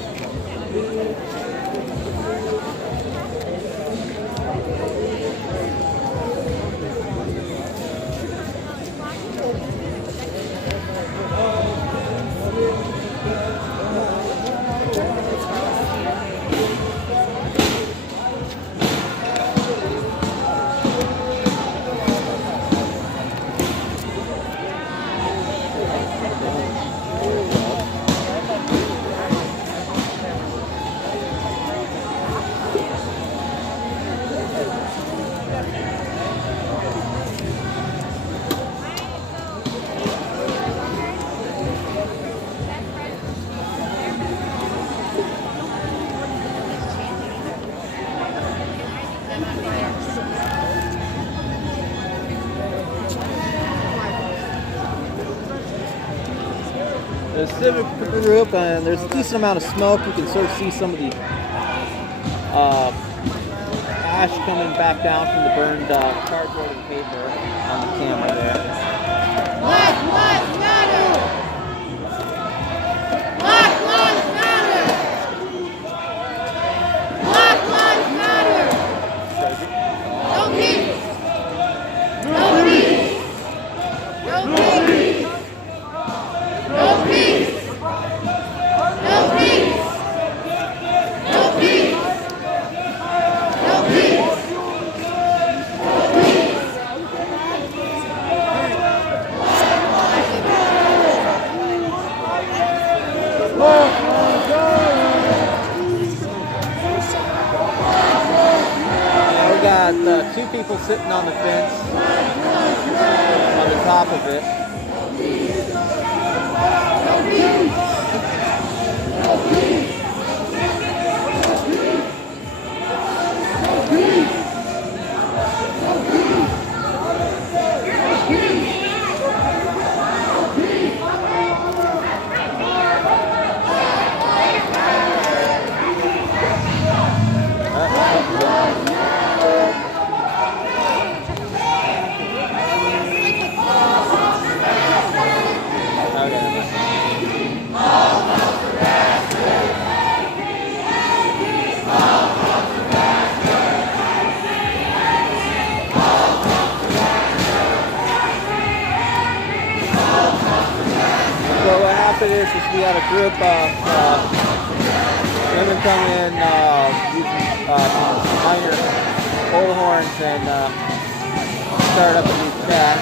The civic group, and there's a decent amount of smoke. You can sort of see some of the ash coming back down from the burned cardboard and paper on the camera there. Black Lives Matter! Black Lives Matter! Black Lives Matter! No peace! No peace! No peace! No peace! No peace! No peace! No peace! We got two people sitting on the fence on the top of it. we had a group of women come in using minor bullhorns and start up a new chat.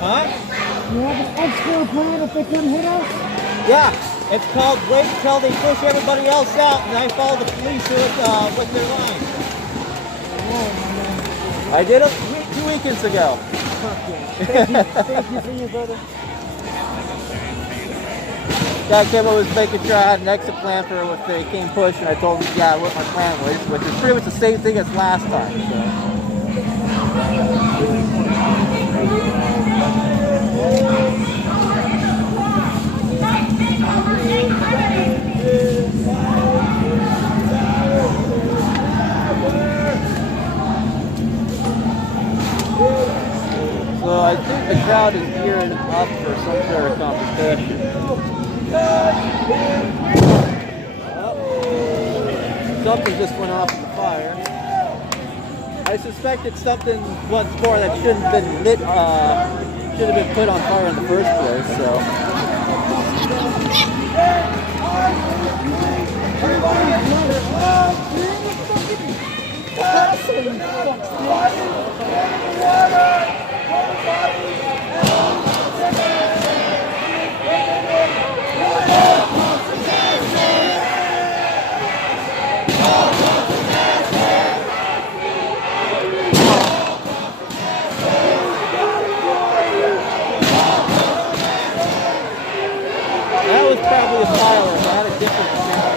Huh? You have an extra plan if they come hit us? Yeah, it's called wait until they push everybody else out and I follow the police with their line. I did it 2 weekends ago. Thank you for your brother. Guy came up was making sure I had an exit plan for if they came push, and I told him yeah what my plan was, which is pretty much the same thing as last time. So I think the crowd is gearing up for some sort of competition. Something just went off in the fire. I suspect it's something once more that shouldn't have been lit, should have been put on fire in the first place. So. That was probably a fire. It had a different sound.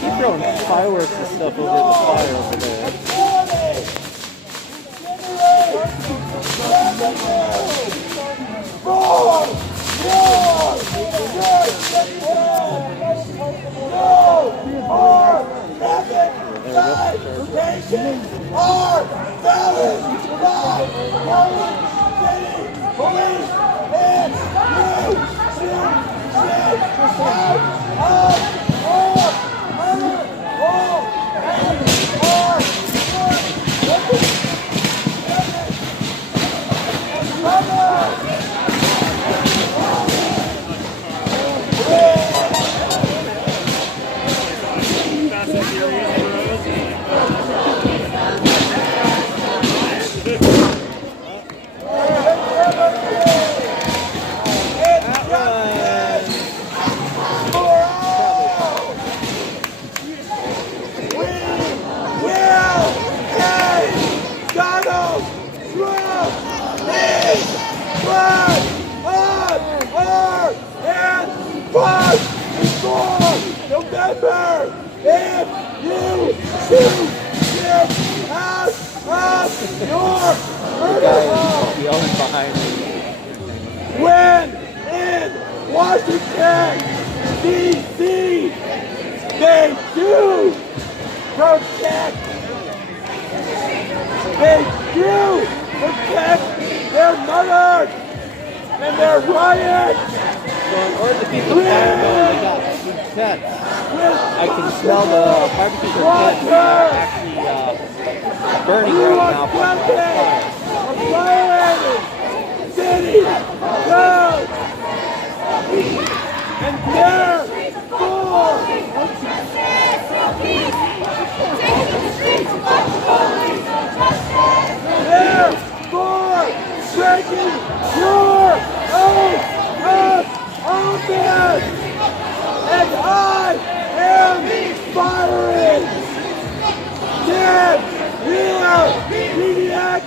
Keep throwing fireworks and stuff over the fire over there. November, if you choose this your The guy yelling behind me. when in Washington, D.C., they do protect. They do protect their mothers and their riots. So in order to keep the fire going, they got food sets. I can smell the barbecue pits are actually burning right now from the fire. Violating city codes, and therefore breaking your oath of office, and I am firing. Get here, maniacs,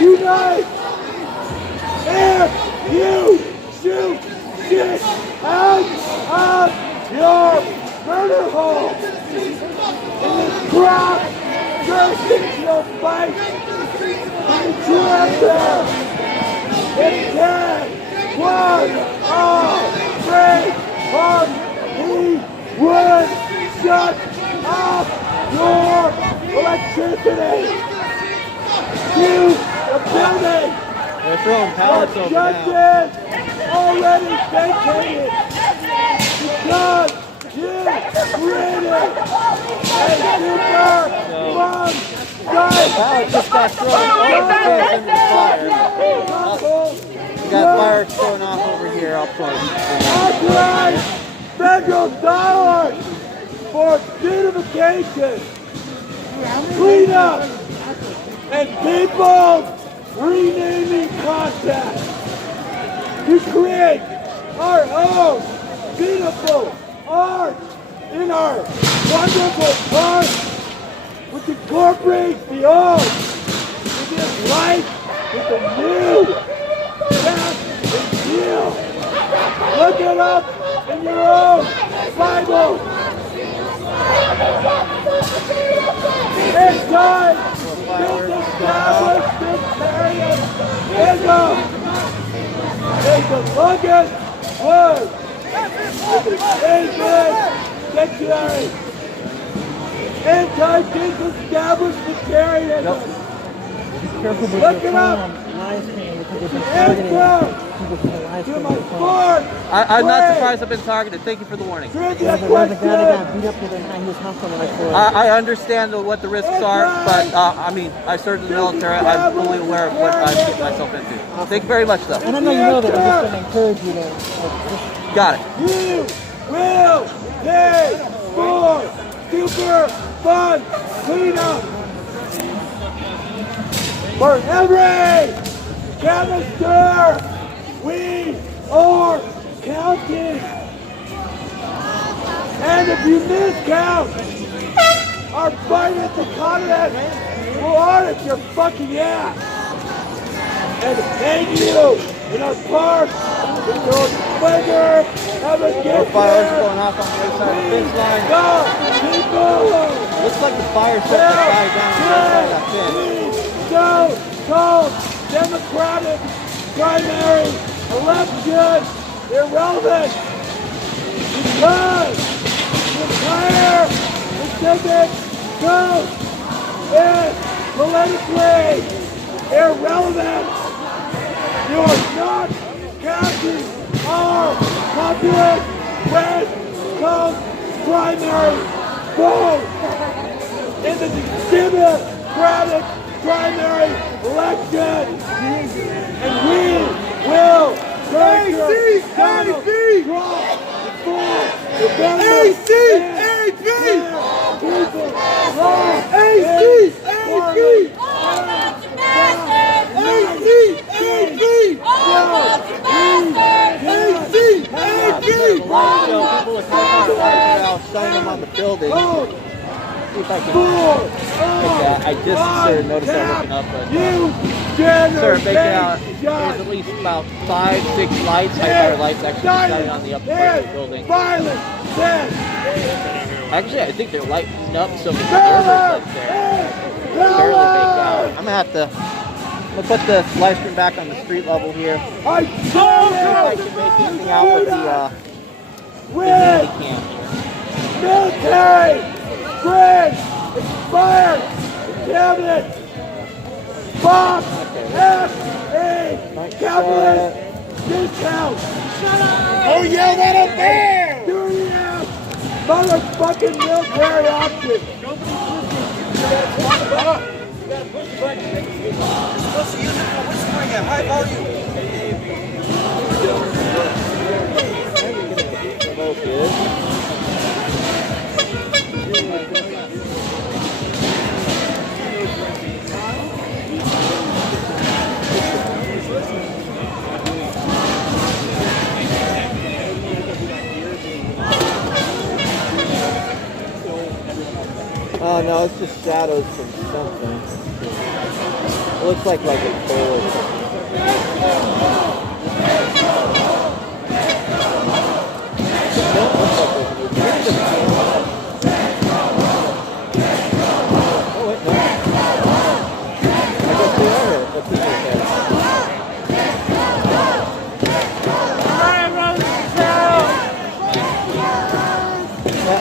unite. If you shoot shit out of your murder hole in this crap jurisdictional fight, when you up there, it's 10, 1, all, 3, 1, he would shut off your electricity to the building. They're throwing pallets over now. Judges already vacated because you created a super long Pallet just got thrown over there in the fire. We got fire going off over here. I'll point. Authorize federal dollars for beautification, cleanup, and people's renaming contest to create our own beautiful art in our wonderful park, which incorporates the old and gives life with the new. That is you. Look it up in your own Bible. It's time to establish this period is the longest word in the English dictionary. Anti-disestablishmentarianism. Careful with Look your it up. live stream because they've been targeting people from the live stream. I'm not surprised I've been targeted. Thank you for the warning. There's a guy that got beat up with a he was hospitalized for I understand what the risks are, but I mean, I served in the military. I'm fully aware of what I'm getting myself into. Thank you very much, though. And I know you know that. I'm just going to encourage you to just Got it. You will pay for super fun cleanup for every canister we are counting. And if you miscount, our finest economists will audit your fucking ass. And thank you in our park, the George Figure, have a good Fires going off on the other side of the fence line. Looks like the fire set the guy down on the other side of that fence. So-called Democratic primary election irrelevant because the entire Pacific Coast is politically irrelevant. You are not counting our populist West Coast primary vote in the Democratic primary election, and we will turn your Donald Trump for November People with lights shine them on the building. See if I can. I just sort of noticed that looking up, but sort of making out there's at least about 5-6 lights, high-power lights actually shining on the upper part of the building. Actually, I think they're lighting up some of the servers up there. barely make out. I'm gonna have to put the live stream back on the street level here. See if I can make anything out with the handy cam here. Military! Bridge! Expired! Cabinet! Box! F.A. Capitalist! Discount! Shut up! Oh, yell that up there! UEF! Motherfucking military option! Nobody's listening. You gotta push the button. You're supposed to use it for whispering at high volume. Oh no, it's just shadows from something. It looks like a pole or something. Don't look like there's a movie. Maybe the camera. Oh wait, no. I guess they are a people's head.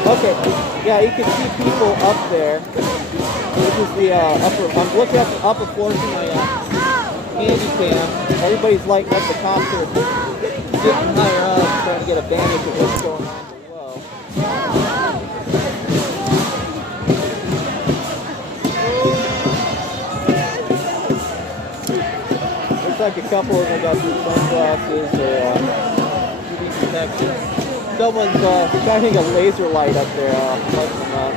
Okay, yeah, you can see people up there. This is the upper. I'm looking at the upper floors of my handy cam. Everybody's lighting up. The cops are getting higher up, trying to get a vantage of what's going on below. Looks like a couple of them got these sunglasses or UV protection. Someone's shining a laser light up there, lighting them up.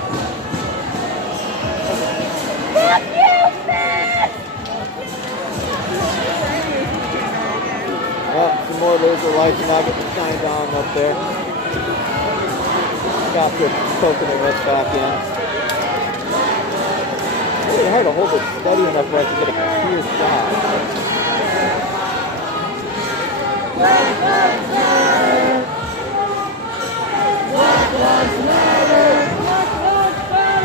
Oh, some more laser lights and now getting shined on up there. Cops are poking their heads back in. It's really hard to hold it steady enough for us to get a clear shot. Black Lives Matter! Black Lives Matter! Black Lives Matter!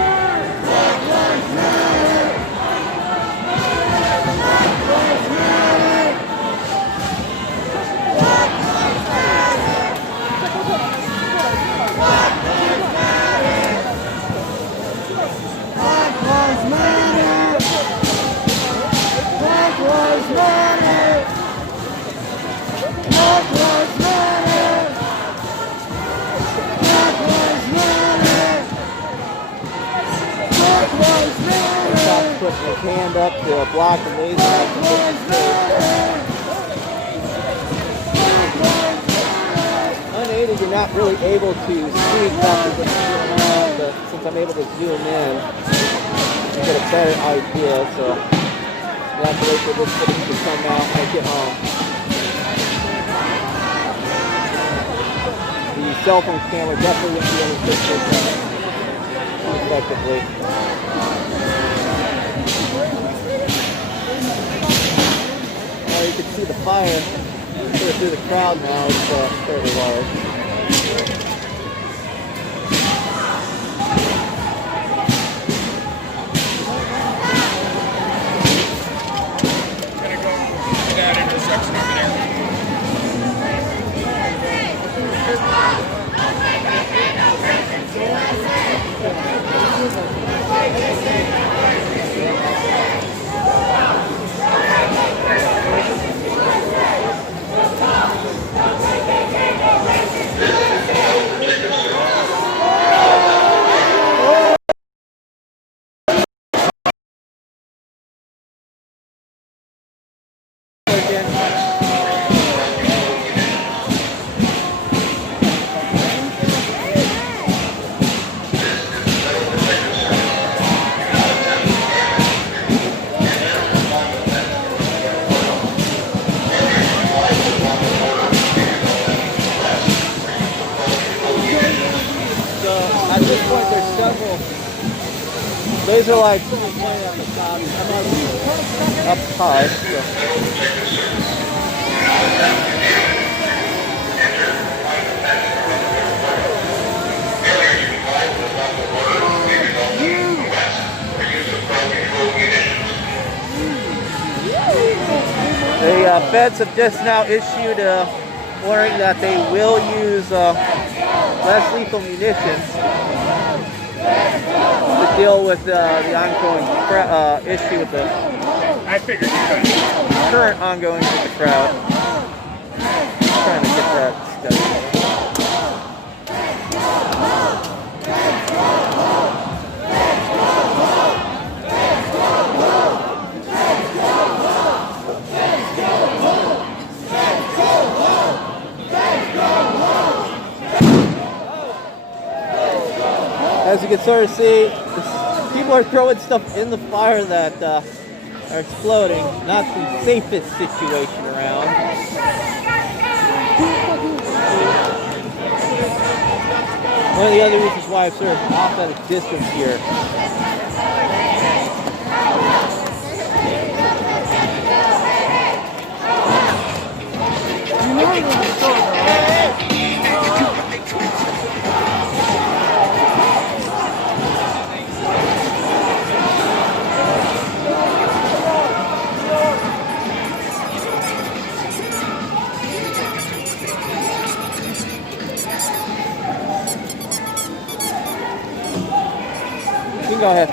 Black Lives Matter! Black Lives Matter! Black Lives Matter! Black Lives Matter! Black Lives Matter! Black Lives Matter! Stop putting his hand up to block the laser. Unaided, you're not really able to see exactly what's going on, but since I'm able to zoom in, you get a better idea. So you have to wait for this footage to come out when I get home. The cell phone camera definitely wouldn't be able to take this effectively. Now you can see the fire through the crowd now. It's fairly large. Gonna go to that intersection over there. Laser lights pointing at the top. I'm up high. So. feds have just now issued a warning that they will use less lethal munitions to deal with the ongoing issue with the current ongoing with the crowd. Trying to get that scheduled. As you can sort of see, people are throwing stuff in the fire that are exploding. Not the safest situation around. One of the other reasons why I'm sort of off at a distance here. You know you're in the store, right? You can go ahead.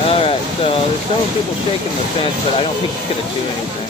Alright, so there's several people shaking the fence, but I don't think it's going to do anything.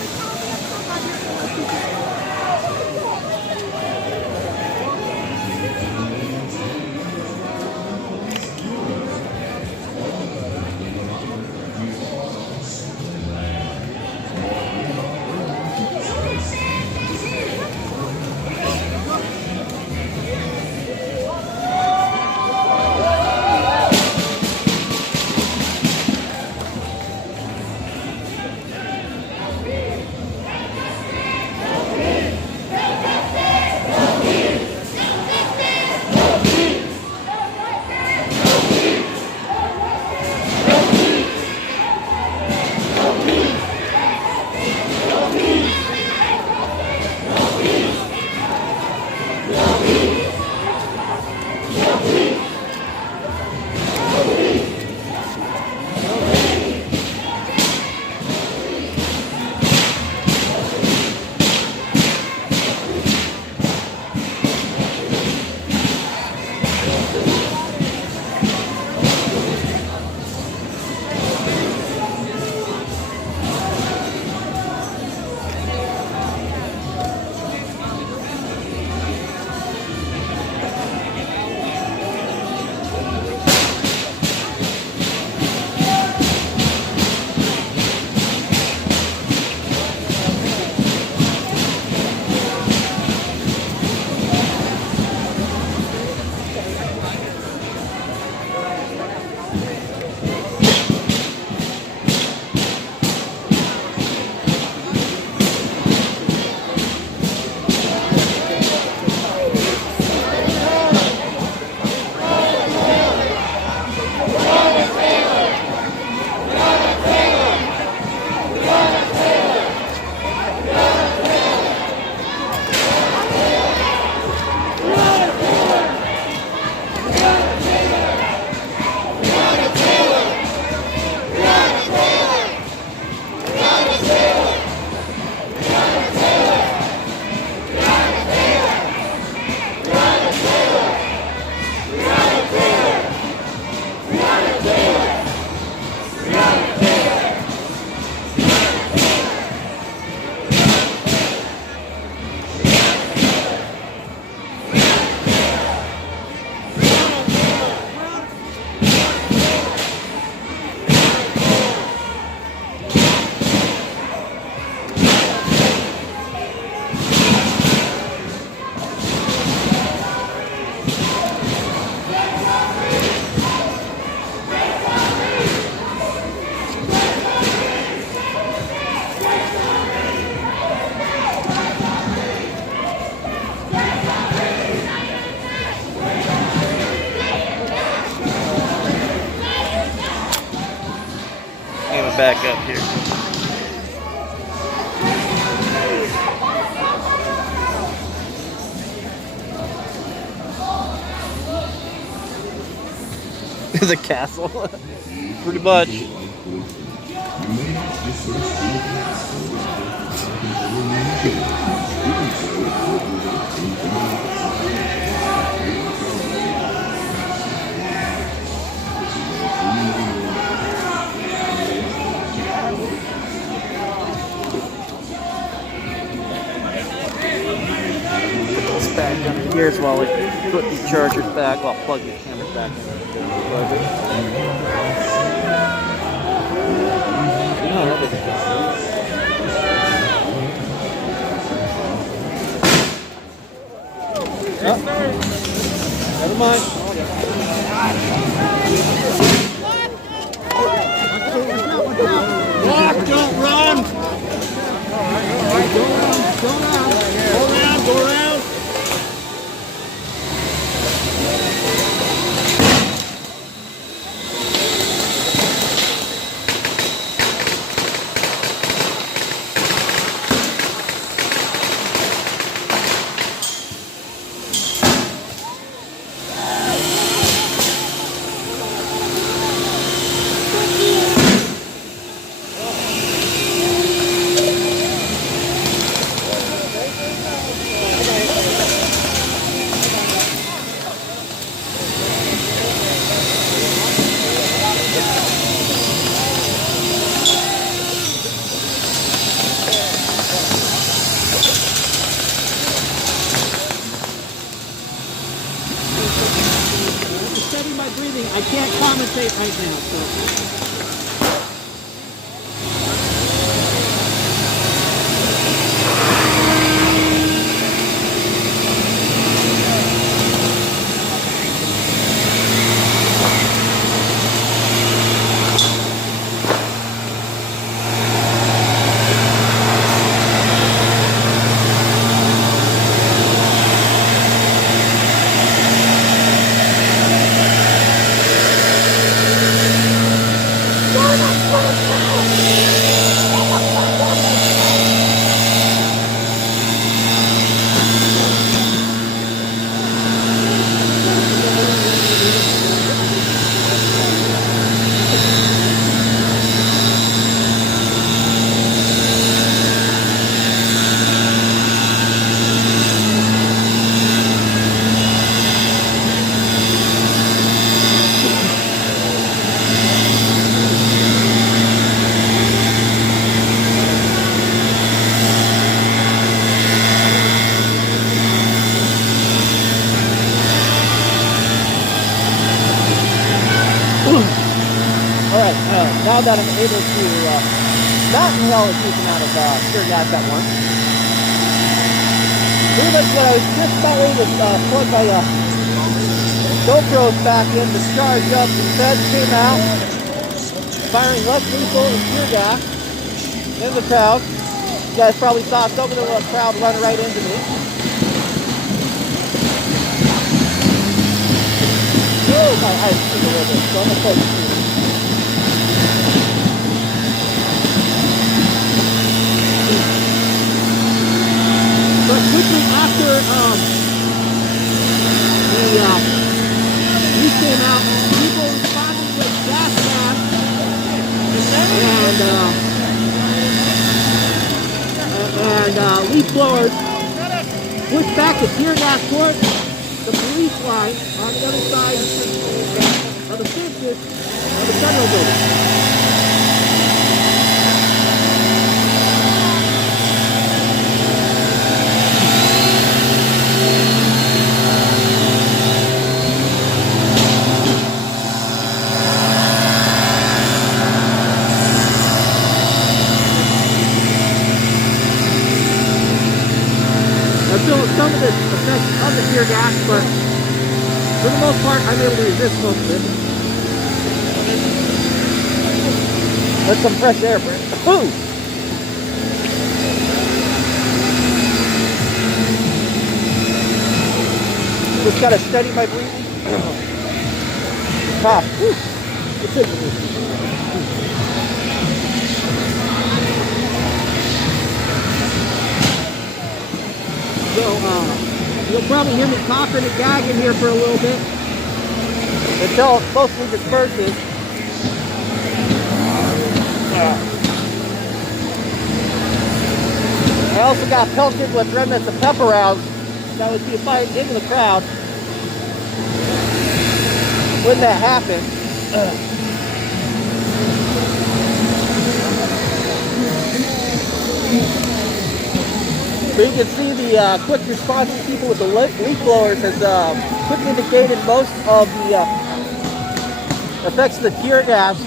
back up here. The castle. Pretty much. Put this back under here as well. Put these chargers back. Well, plug these cameras back in. No, that was never mind. Walk, don't run. Go around. Study my breathing. I can't commentate right now, so. Now that I'm able to not inhale a huge amount of pure gas at once, pretty much what I was just about ready to plug my GoPros back in to charge up. The feds came out, firing less lethal and pure gas in the crowd. You guys probably saw some of the crowd run right into me. I see a little bit, so I'm going to focus here. But quickly after we came out, people responded with gas masks and leaf blowers, pushed back the tear gas towards the police line on the other side of the fences of the federal building. Some of the effects of the tear gas, but for the most part, I'm able to resist most of it. That's some fresh air, Brent. Ooh! Just gotta steady my breathing. Cough. It's So you'll probably hear me coughing and gagging here for a little bit until it mostly disperses. I also got pelted with remnants of pepper rounds that would be fired into the crowd when that happened. So you can see the quick response of people with the leaf blowers has quickly negated most of the effects of the tear gas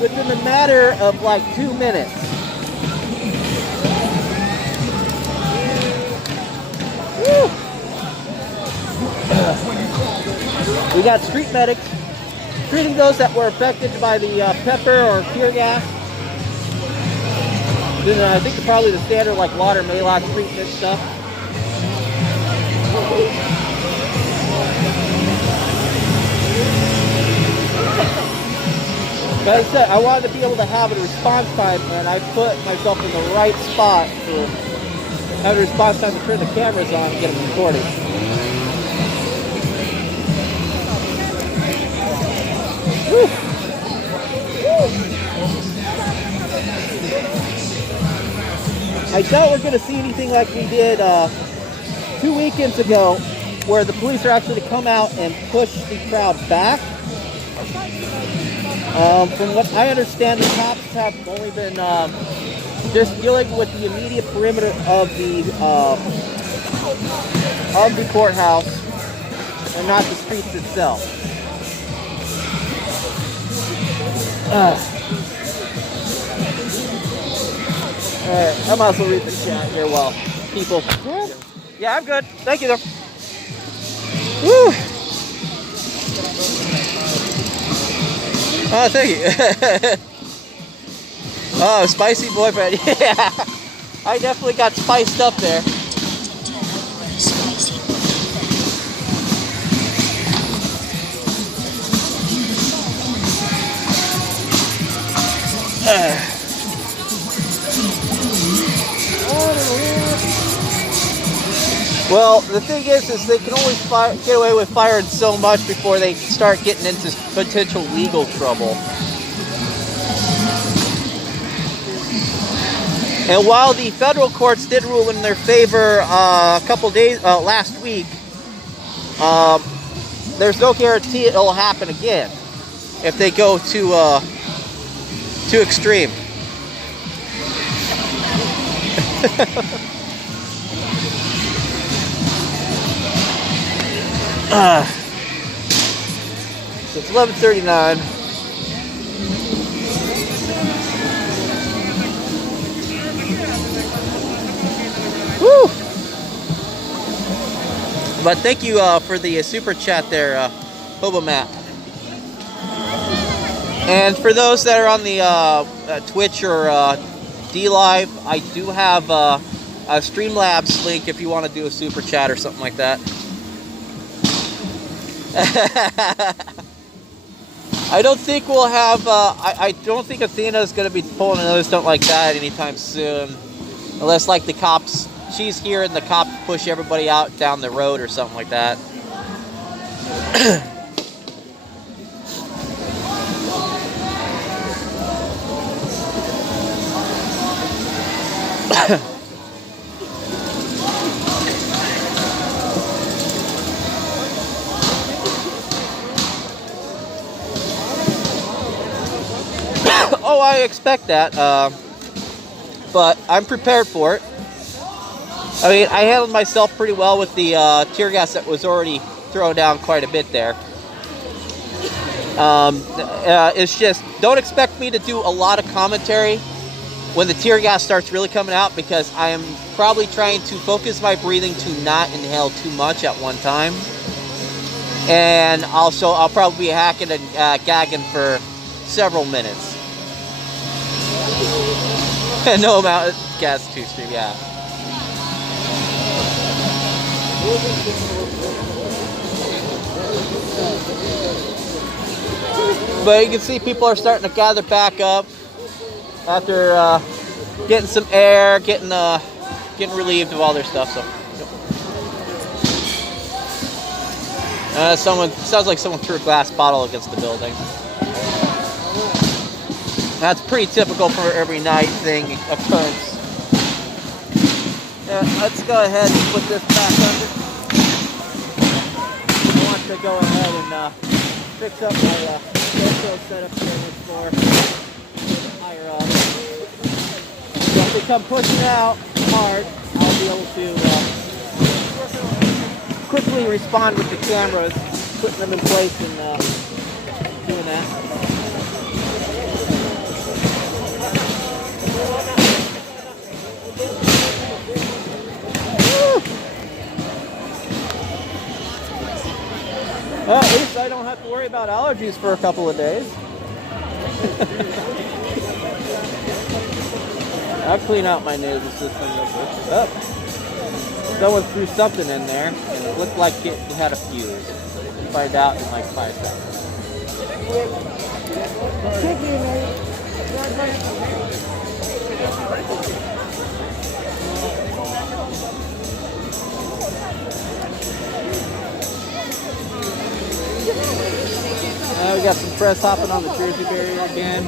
within a matter of like 2 minutes. Woo. We got street medics treating those that were affected by the pepper or tear gas. Then I think probably the standard like water Maalox treatment stuff. But as I said, I wanted to be able to have a response time, and I put myself in the right spot for having a response time to turn the cameras on and get them recorded. Woo. Woo. I doubt we're going to see anything like we did 2 weekends ago, where the police are actually to come out and push the crowd back. From what I understand, the cops have only been just dealing with the immediate perimeter of the courthouse and not the streets itself. Alright, I might as well read the chat here while people... Yeah, I'm good. Thank you, though. Woo! Oh, thank you. Oh, spicy boyfriend. Yeah. I definitely got spiced up there. Well, the thing is they can only get away with firing so much before they start getting into potential legal trouble. And while the federal courts did rule in their favor a couple days last week, there's no guarantee it'll happen again if they go too extreme. So it's 11:39. Woo! But thank you for the super chat there, Hobo Matt. And for those that are on the Twitch or D Live, I do have a Streamlabs link if you want to do a super chat or something like that. I don't think we'll have, I don't think Athena is going to be pulling another stunt like that anytime soon. Unless, like, the cops, she's here and the cops push everybody out down the road or something like that. Oh, I expect that, but I'm prepared for it. I mean, I handled myself pretty well with the tear gas that was already thrown down quite a bit there. It's just, don't expect me to do a lot of commentary when the tear gas starts really coming out, because I am probably trying to focus my breathing to not inhale too much at one time. And also, I'll probably be hacking and gagging for several minutes. No amount of gas too stream, yeah. But you can see people are starting to gather back up after getting some air, getting relieved of all their stuff. So. Yep. Sounds like someone threw a glass bottle against the building. That's pretty typical for every night thing occurrence. Yeah, let's go ahead and put this back under. I want to go ahead and fix up my GoPro setup here on this floor. A little bit higher up. So if they come pushing out hard, I'll be able to quickly respond with the cameras, putting them in place and doing that. Well, at least I don't have to worry about allergies for a couple of days. I'll clean out my nasal system real quick. Oh, someone threw something in there, and it looked like it had a fuse. We'll find out in like 5 seconds. We got some press hopping on the Jersey barrier again.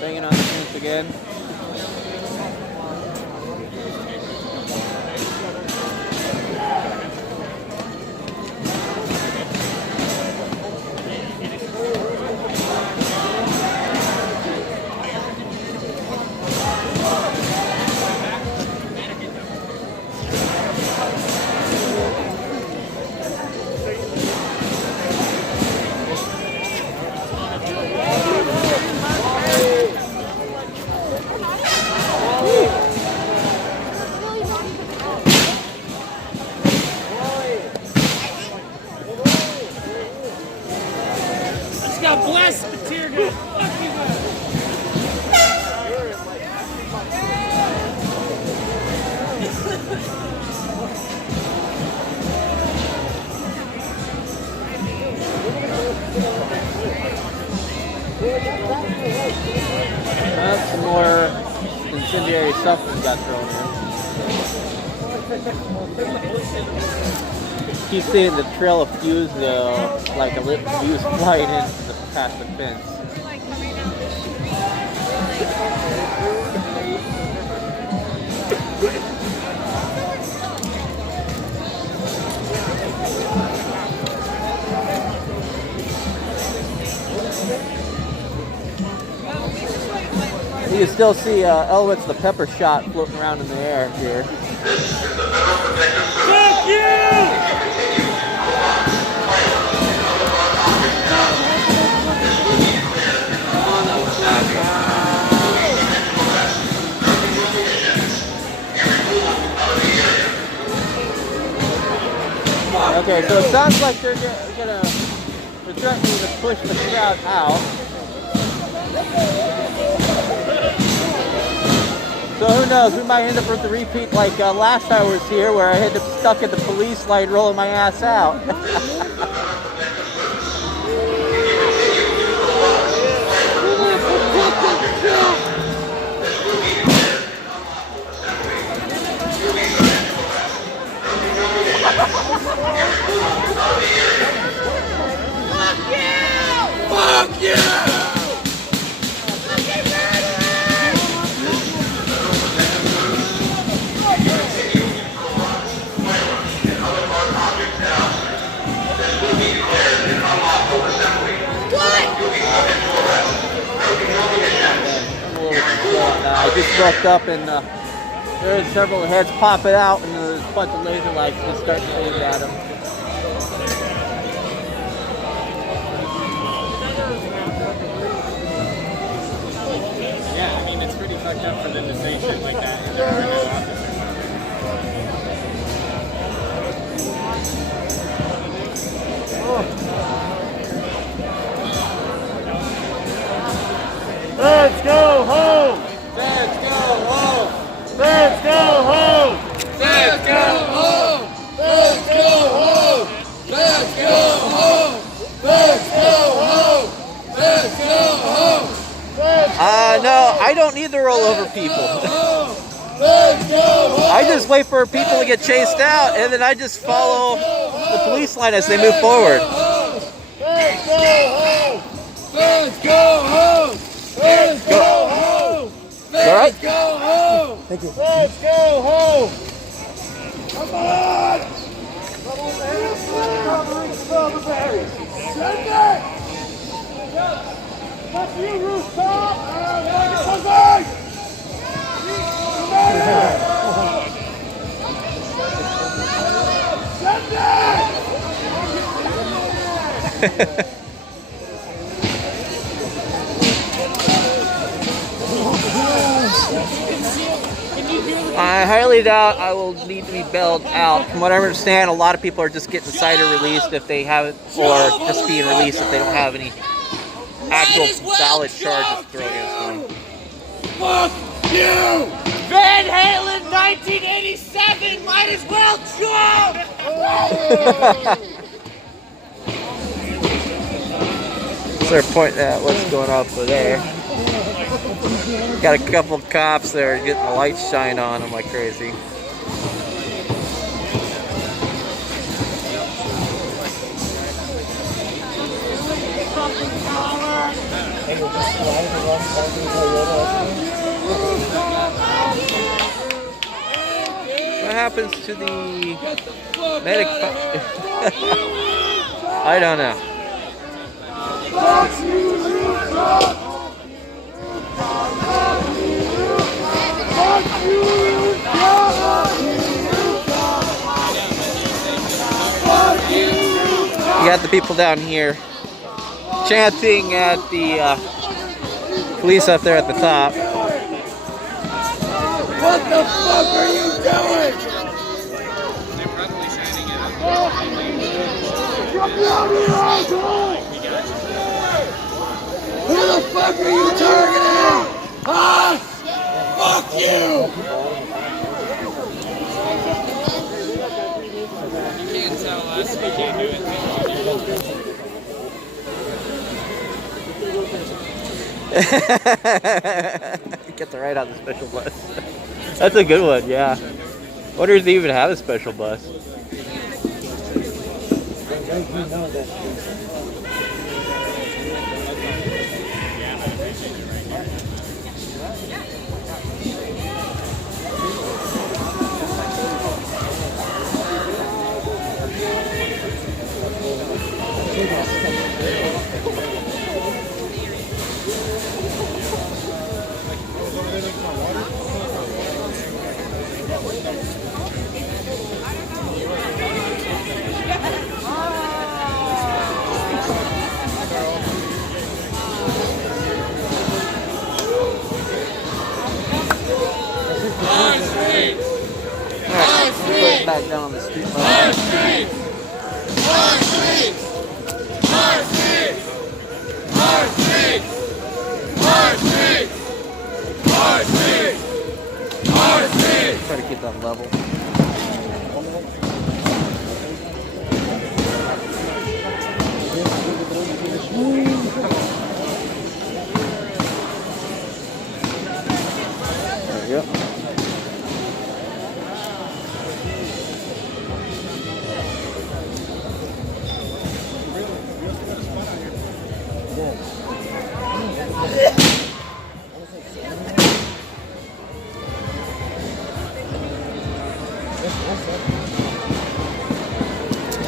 Banging on the fence again. Some more incendiary stuff got thrown in. Keep seeing the trail of fuse, like a lit fuse flying in past the fence. You can still see Elwitz the pepper shot floating around in the air here. Fuck you! Okay, so it sounds like they're threatening to push the crowd out. So who knows, we might end up with the repeat like last time I was here where I ended up stuck at the police light rolling my ass out. Fuck you! I just looked up and there's several heads popping out and there's a bunch of laser lights just starting to aim at them. Yeah, I mean, it's pretty fucked up for them to say shit like that and there are no officers. Oh. roll over people. I just wait for people to get chased out, and then I just follow the police line as they move forward. Let's go home! Let's go home! Let's go home! Let's go home! Thank you. Let's go home! Come on! Send it! Fuck you, rooftop! I highly doubt I will need to be bailed out. From what I understand, a lot of people are just getting cited released if they haven't, or just being released if they don't have any actual valid charges thrown against them. Fuck you! Van Halen 1987 might as well jump! So they're pointing at what's going on over there. Got a couple of cops there getting the lights shine on them like crazy. What happens to the medic? I don't know. You got the people down here chanting at the police up there at the top. What the fuck are you doing? Who the fuck are you targeting? Huh? Fuck you! You can't tell us. We can't do it. Get the ride on the special bus. That's a good one, yeah. Wonder if they even have a special bus. Back down on the street. Try to keep that level. There we go.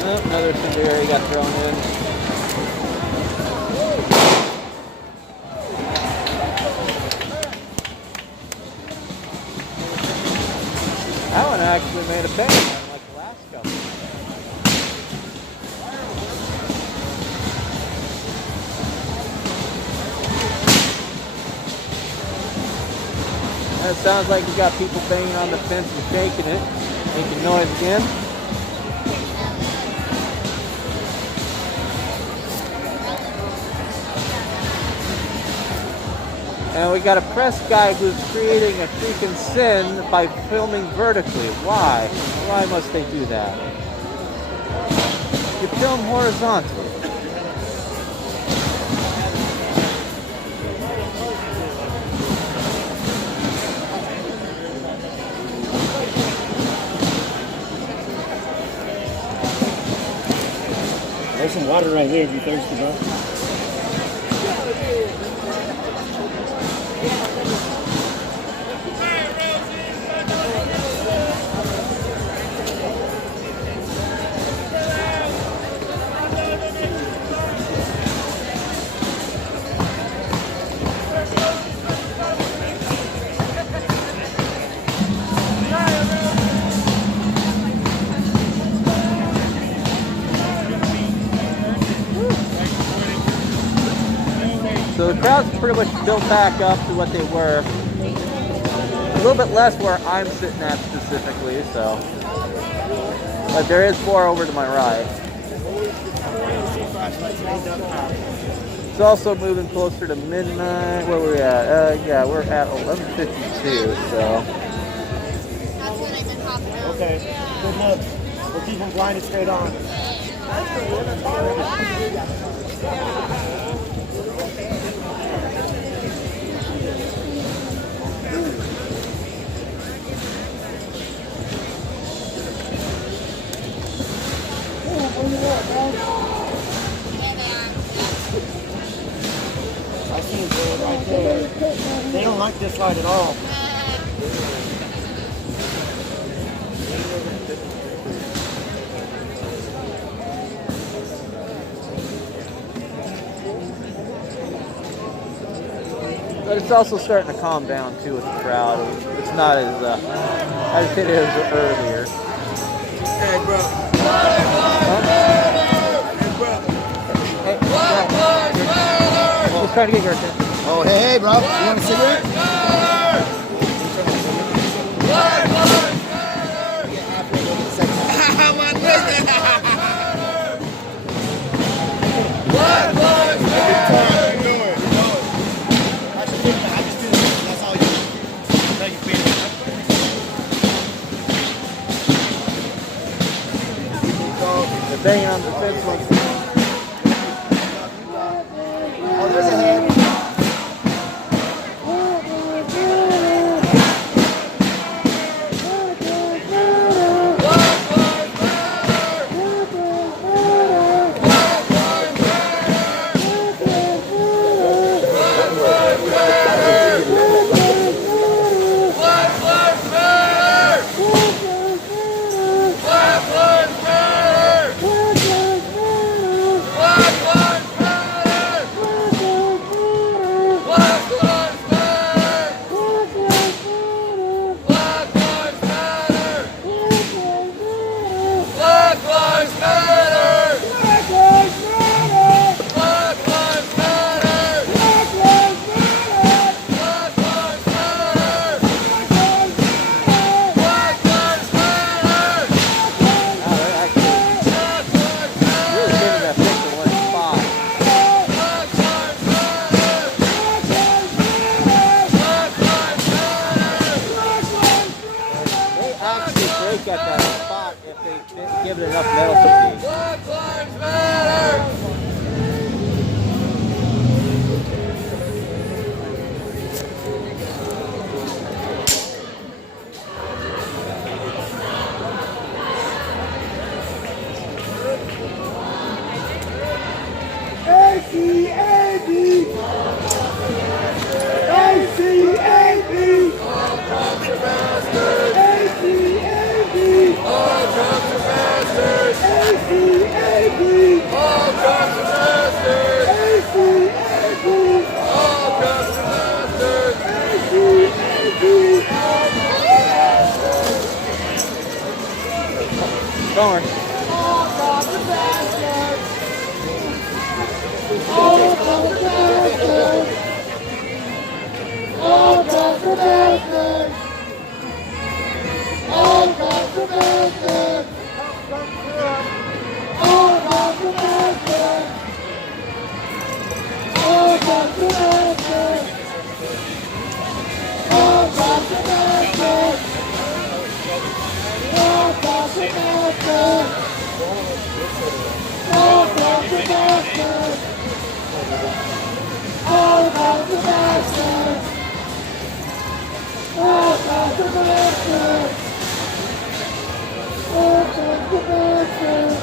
Oh, another incendiary got thrown in. That one actually made a bang, like the last couple. It sounds like you got people banging on the fence and shaking it, making noise again. And we got a press guy who's creating a freaking sin by filming vertically. Why? Why must they do that? You film horizontally. There's some water right there if you're thirsty, bro. So the crowd's pretty much built back up to what they were. A little bit less where I'm sitting at specifically, so. But there is more over to my right. It's also moving closer to midnight. Where we at? Yeah, we're at 11:52, so. That's when I've been hopping out. Okay, good luck. We'll keep them blinded straight on. I see it right there. They don't like this light at all. But it's also starting to calm down too with the crowd. It's not as it is earlier. Hey, bro. Just trying to get your attention. Oh, hey, bro. You want a cigarette? They're banging on the fence once. Oh, there's a head. At that spot if they give it enough metal fatigue. Black Lives Matter! ACAB! ACAB! All cops are bastards! ACAB! All cops are bastards! ACAB! All cops are bastards! ACAB! All cops are bastards! Don't worry. All cops are bastards! All cops are bastards! All cops are bastards! All cops are bastards! All cops are bastards! All cops are bastards! All cops are bastards! All cops are bastards! All cops are bastards! All cops are bastards! All cops are bastards! All cops are bastards!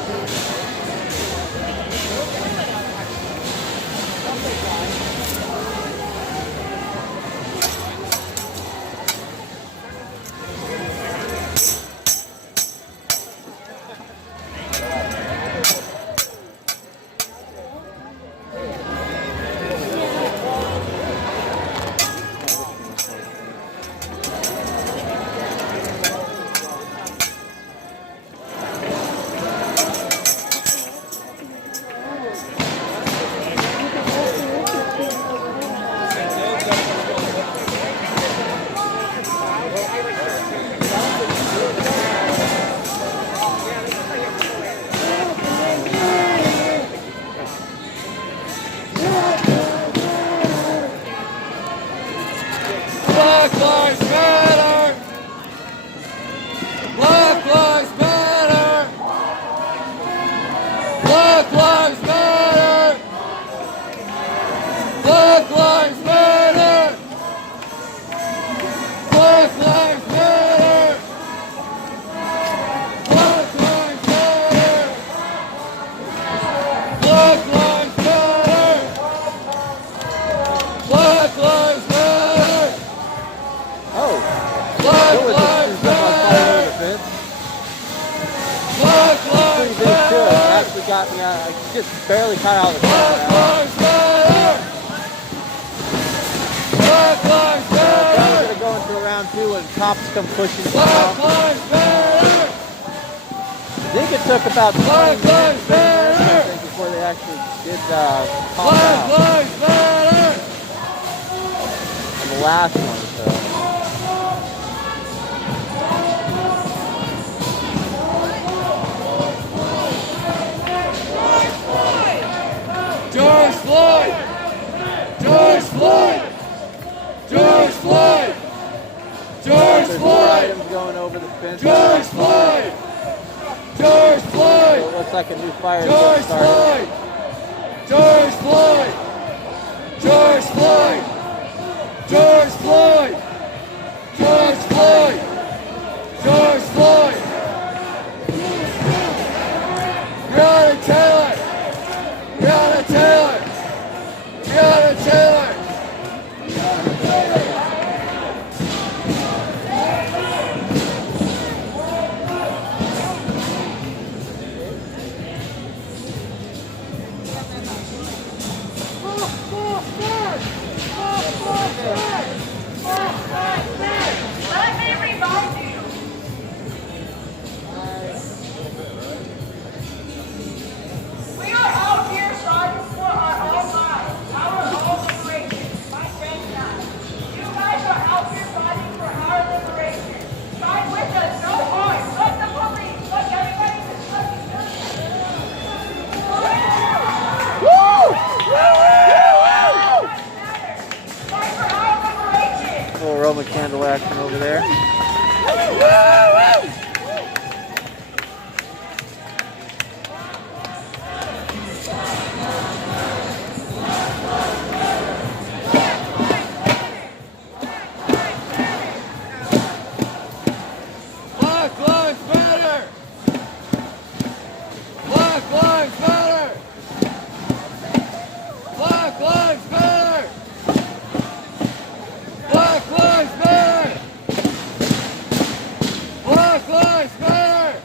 got me out. I just barely caught all the crowd out. Probably gonna go into round 2 when cops come pushing us out. I think it took about 20 minutes before they actually did call out. And the last one, so. George Floyd! George Floyd! George Floyd! George There's more Floyd! items going over the fence. George Floyd! George Floyd! So it looks like a new fire George started. Floyd! George Floyd! George Floyd! George Floyd! George Floyd! George Floyd! Breonna Taylor! Breonna Taylor! Breonna Taylor! Let me remind you. We are out here trying for our own lives, our own liberation. My friends and I. You guys are out here fighting for our liberation. Fight with us, no harm. Let the police, let everybody discuss Fight for our liberation. Little Roman candle action over there. Black Lives Matter! Black Lives Matter! Black Lives Matter! Black Lives Matter! Black Lives Matter!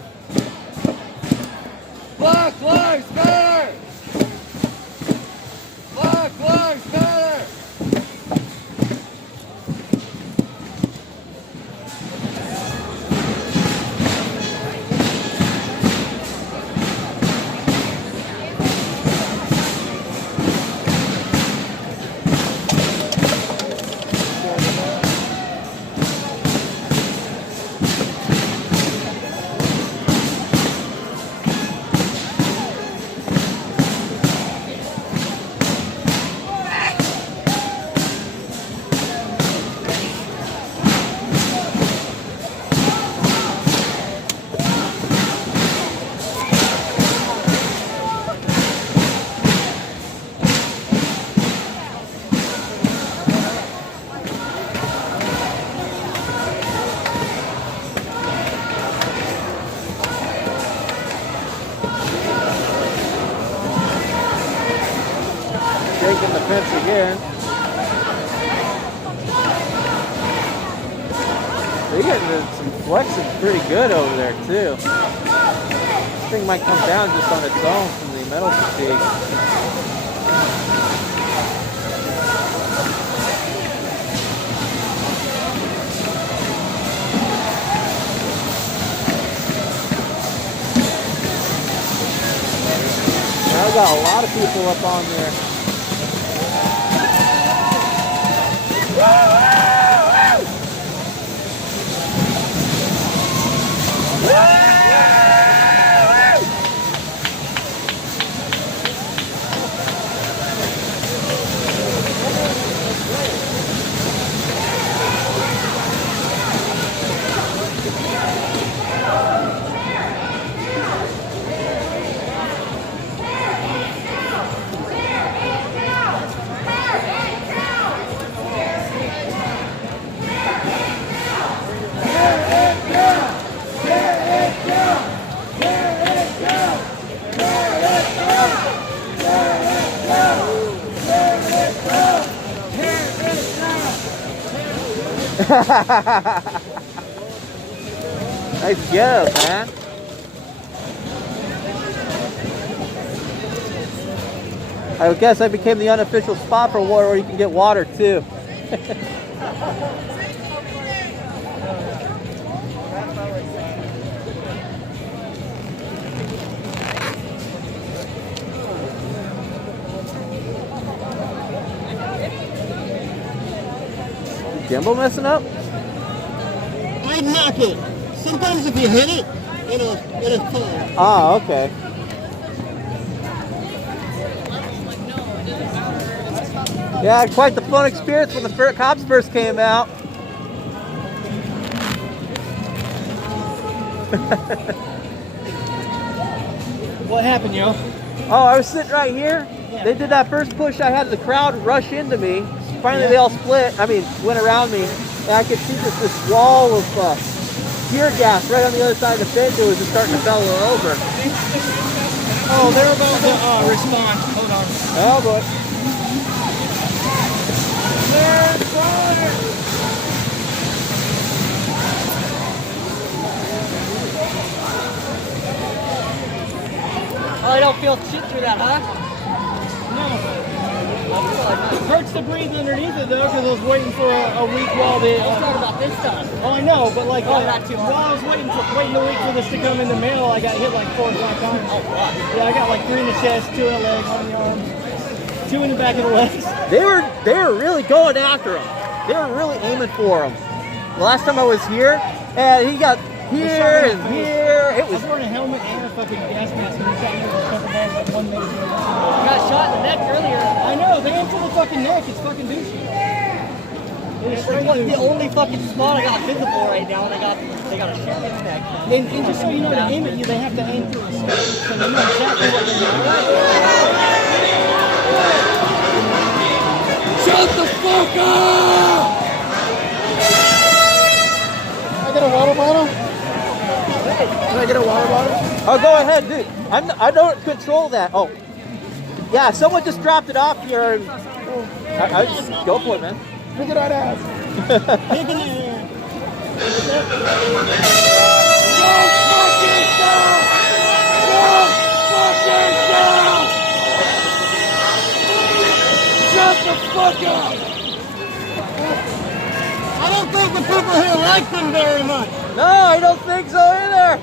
Black Lives Matter! Black Lives Matter! Shaking the fence again. They're getting some flexing pretty good over there too. This thing might come down just on its own from the metal fatigue. Now we got a lot of people up on there. Nice get up, man. I guess I became the unofficial spot for water where you can get water too. Gimbal messing up? I'd knock it. Sometimes if you hit it, it'll pull. Ah, okay. Yeah, quite the fun experience when the cops first came out. What happened, yo? Oh, I was sitting right here. They did that first push. I had the crowd rush into me. Finally, they all split. I mean, went around me. And I could see just this wall of tear gas right on the other side of the fence. It was just starting to bellow over. Oh, they're about to respond. Hold on. Oh, boy. They're fire! Oh, I don't feel shit through that, huh? It hurts to breathe underneath it though, because I was waiting for a week while the. Let's talk about this stuff. Oh, I know, but like, not too while I was waiting a week for this to come in the mail, I got hit like 4 or 5 times. Oh, wow. Yeah, I got like 3 in the chest, 2 in the leg, 1 in the arm, 2 in the back of the legs. They were really going after him. They were really aiming for him. The last time I was here, and he got here and here. I was wearing a helmet and a fucking gas mask, and he got me with a couple balls like 1 minute. You got shot in the neck earlier. I know, they aimed for the fucking neck. It's fucking douchey. It's the only fucking spot I got visible right now, and they got a shot in the neck. And just so you know, to aim at you, they have to aim through a scope, so they know exactly what they're doing. Shut the fuck up! Can I get a water bottle? Can I get a water bottle? Oh, go ahead, dude. I don't control that. Oh, yeah. Someone just dropped it off here. And I just go for it, man. Look at that ass. Take it in here. Shut the fuck up! I don't think the people here like them very much. No, I don't think so either.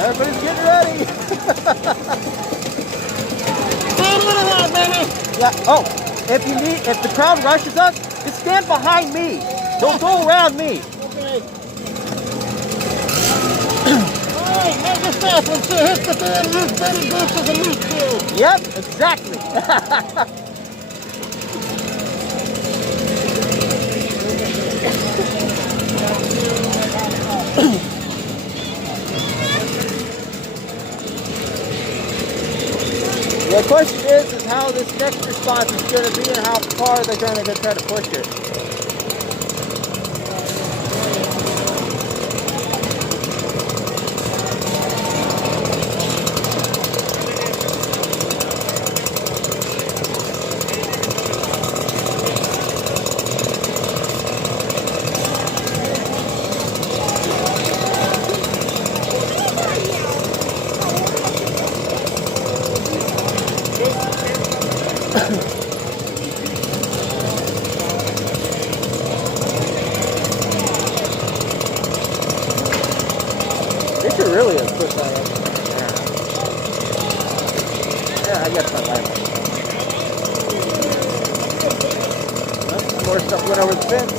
Everybody's getting ready. Yeah. Oh, if the crowd rushes us, just stand behind me. Don't go around me. Okay. Alright, make this fast. When shit hits the fan, loose Betty Boots is a loose dude. Yep, exactly. The question is how this next response is going to be and how far they're going to try to push it. Really is quick by it. Yeah, I guess not by it. More stuff went over the fence.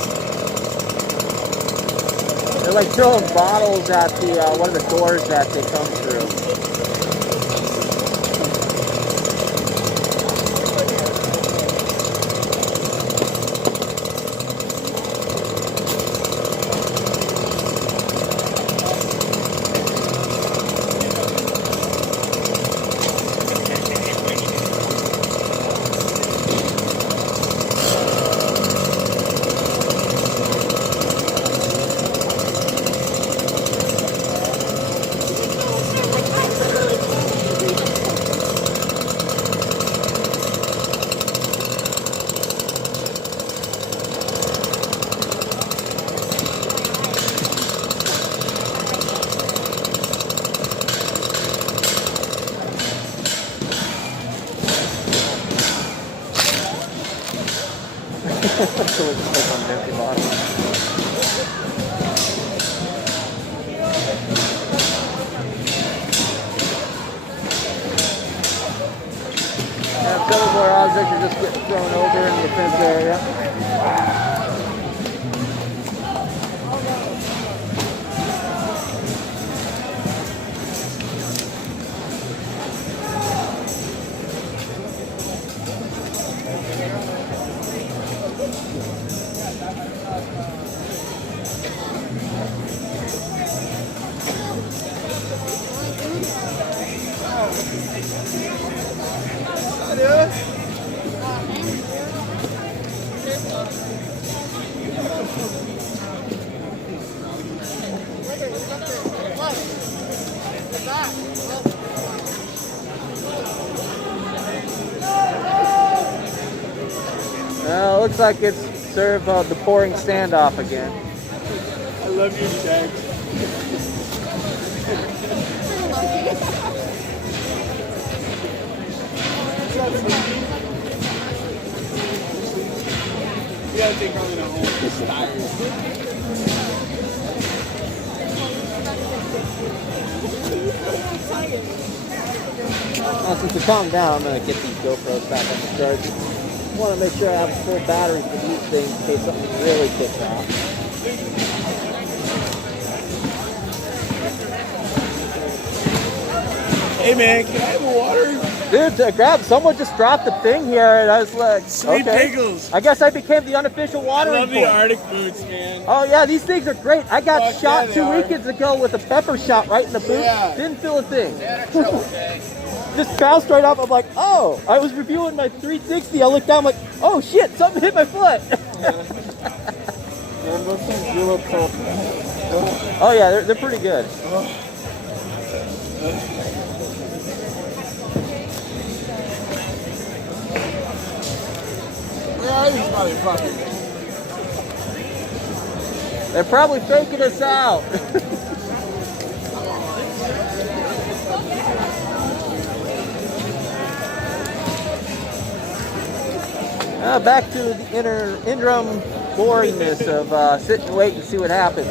They're like throwing bottles at the one of the doors that they come through. so we can take on an empty bottle. And several more objects are just getting thrown over in the fence area. Looks like it's sort of the pouring standoff again. I love you, Shaq. You gotta take Carmen at home. It's Now, since we calm down, I'm going to get these GoPros back on the charge. I want to make sure I have full batteries for these things in case something really kicks off. Hey man, can I have a water? Dude, someone just dropped the thing here, and I was like, Sweet okay. pickles. I guess I became the unofficial watering I love the point. Arctic boots, man. Oh yeah, these things are great. I got Fuck shot yeah, 2 they are. weekends ago with a pepper shot right in the boot. Yeah. Didn't feel a thing. Just bounced right up. I'm like, oh. I was reviewing my 360. I looked down, I'm like, oh shit, something hit my foot. Oh yeah, they're pretty good. Where are these motherfuckers? They're probably faking us out. Back to the interim boringness of sit and wait and see what happens.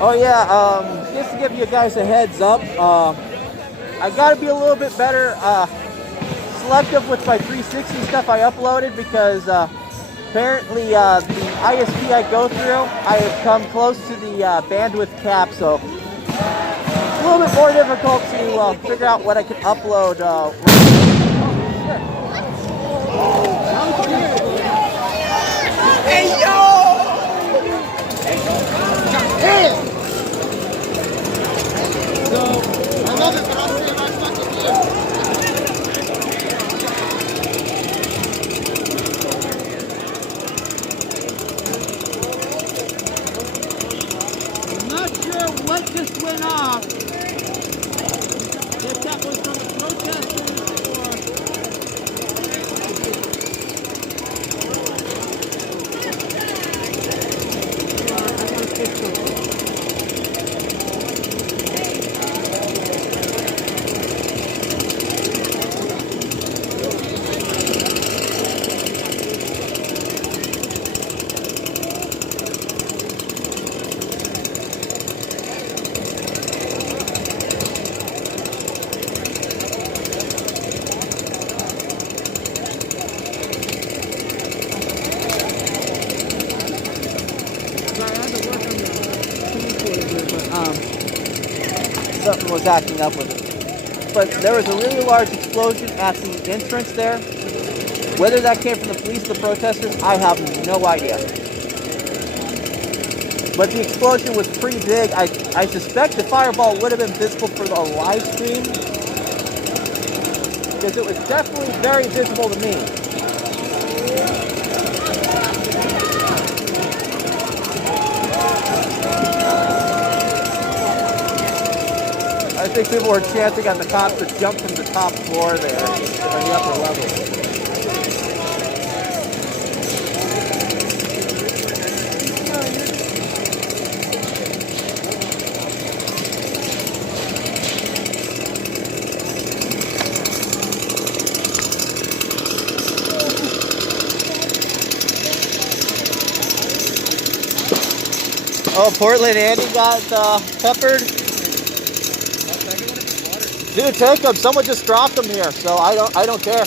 Oh yeah, just to give you guys a heads up, I gotta be a little bit better selective with my 360 stuff I uploaded because apparently the ISP I go through, I have come close to the bandwidth cap, so it's a little bit more difficult to figure out what I can upload. Hey yo! I'm not sure what just went off. If that was from the protesters something was acting up with it. But there was a really large explosion at the entrance there. Whether that came from the police or the protesters, I have no idea. But the explosion was pretty big. I suspect the fireball would have been visible for the live stream, because it was definitely very visible to me. I think people were chanting on the cops to jump from the top floor there, on the upper level. Oh, Portland Andy got peppered. Dude, take them. Someone just dropped them here, so I don't care.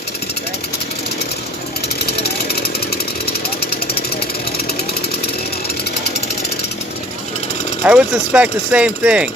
I would suspect the same thing.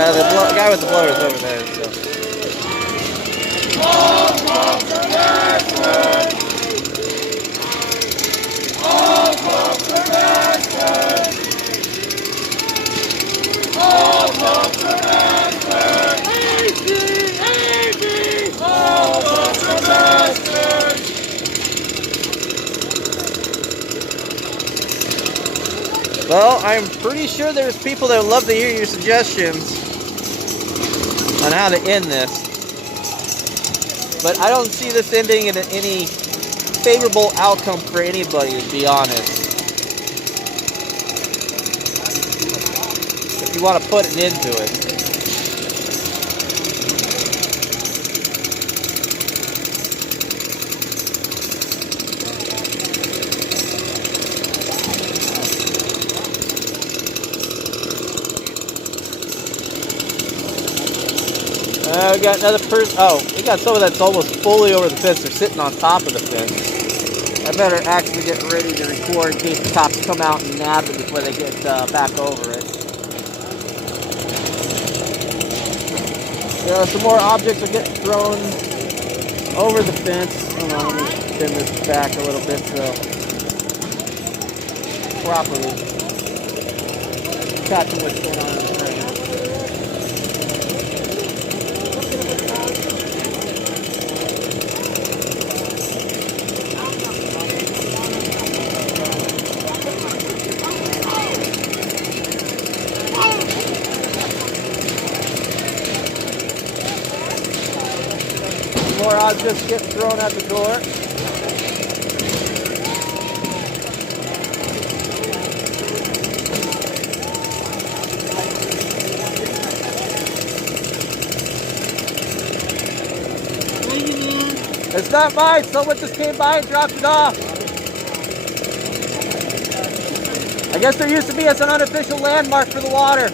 The guy with the blower is over there. So. Well, I'm pretty sure there's people that would love to hear your suggestions on how to end this. But I don't see this ending in any favorable outcome for anybody, to be honest. If you want to put it into it. We got another person. Oh, we got someone that's almost fully over the fence. They're sitting on top of the fence. I better actually get ready to record in case the cops come out and nab it before they get back over it. Some more objects are getting thrown over the fence. Hold on, let me spin this back a little bit so properly capture what's going on in the frame. More objects get thrown at the door. It's not mine. Someone just came by and dropped it off. I guess there used to be as an unofficial landmark for the water.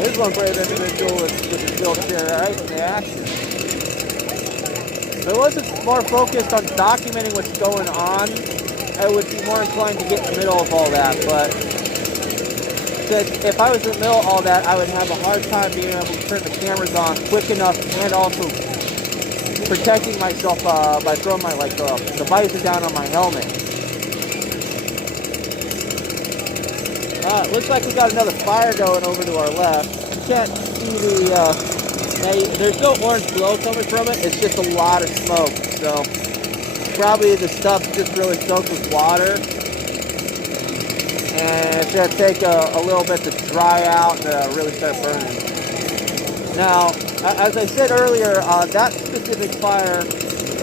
Here's one brave individual with his wheelchair right in the action. If I wasn't more focused on documenting what's going on, I would be more inclined to get in the middle of all that. But if I was in the middle of all that, I would have a hard time being able to turn the cameras on quick enough and also protecting myself by throwing my the visor down on my helmet. Looks like we got another fire going over to our left. You can't see there's no orange glow coming from it. It's just a lot of smoke. So probably the stuff's just really soaked with water. And it's going to take a little bit to dry out and really start burning. Now, as I said earlier, that specific fire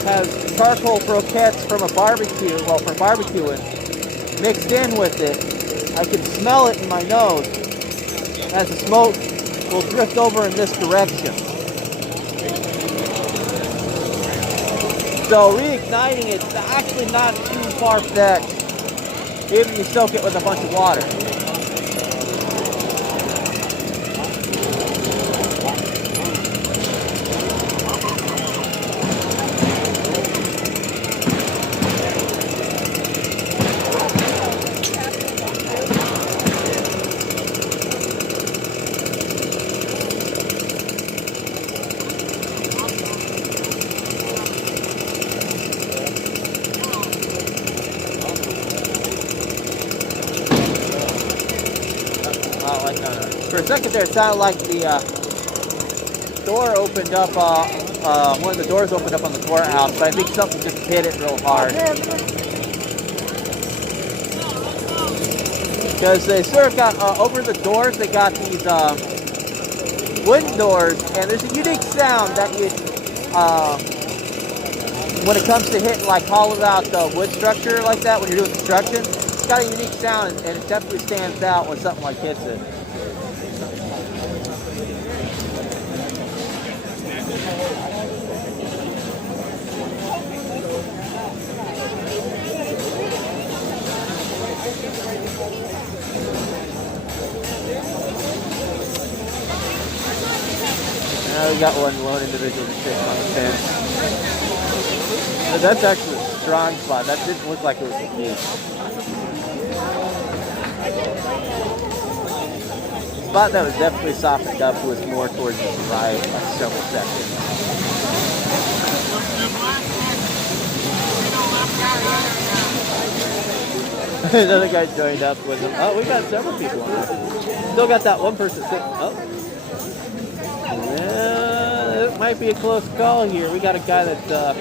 has charcoal briquettes from a barbecue, from barbecuing, mixed in with it. I can smell it in my nose as the smoke will drift over in this direction. So reigniting it's actually not too far-fetched if you soak it with a bunch of water. a second there, it sounded like the door opened up, one of the doors opened up on the courthouse, but I think something just hit it real hard. Because they sort of got, over the doors, they got these wooden doors, and there's a unique sound that you, when it comes to hitting like hollowed out wood structure like that, when you're doing construction, it's got a unique sound, and it definitely stands out when something like hits it. Now we got one lone individual sitting on the fence. That's actually a strong spot. That didn't look like it was a huge. The spot that was definitely softened up was more towards the right, like several seconds. Another guy joined up with him. Oh, we got several people on there. Still got that one person sitting. Oh. Yeah, it might be a close call here. We got a guy that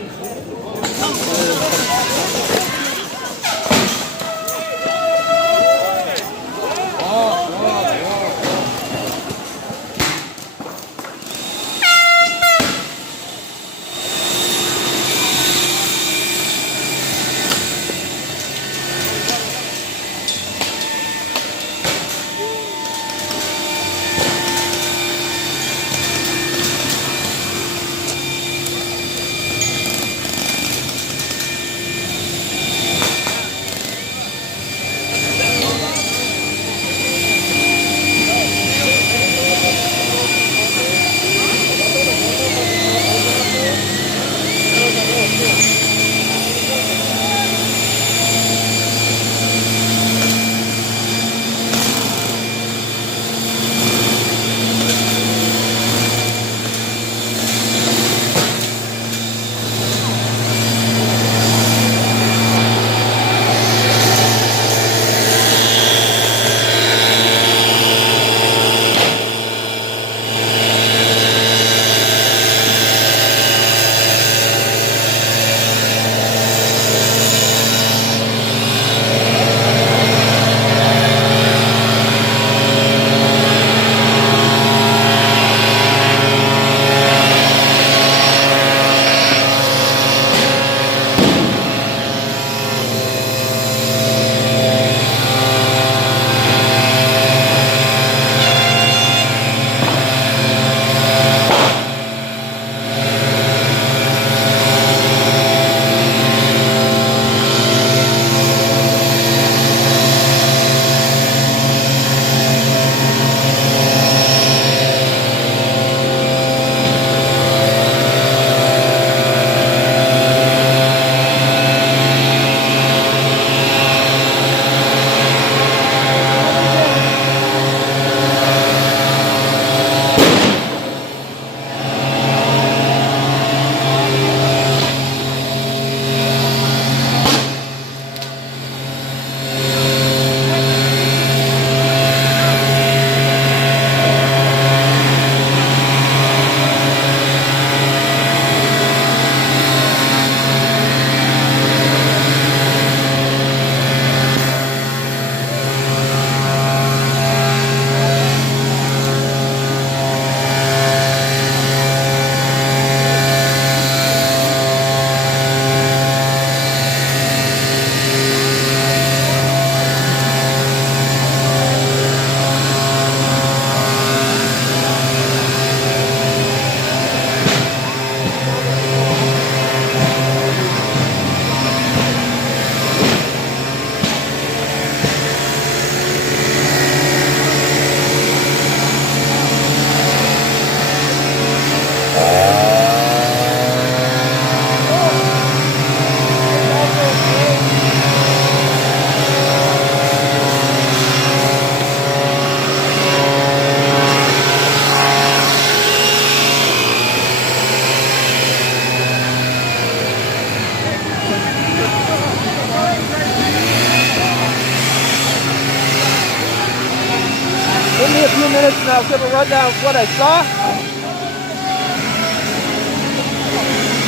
rundown of what I saw.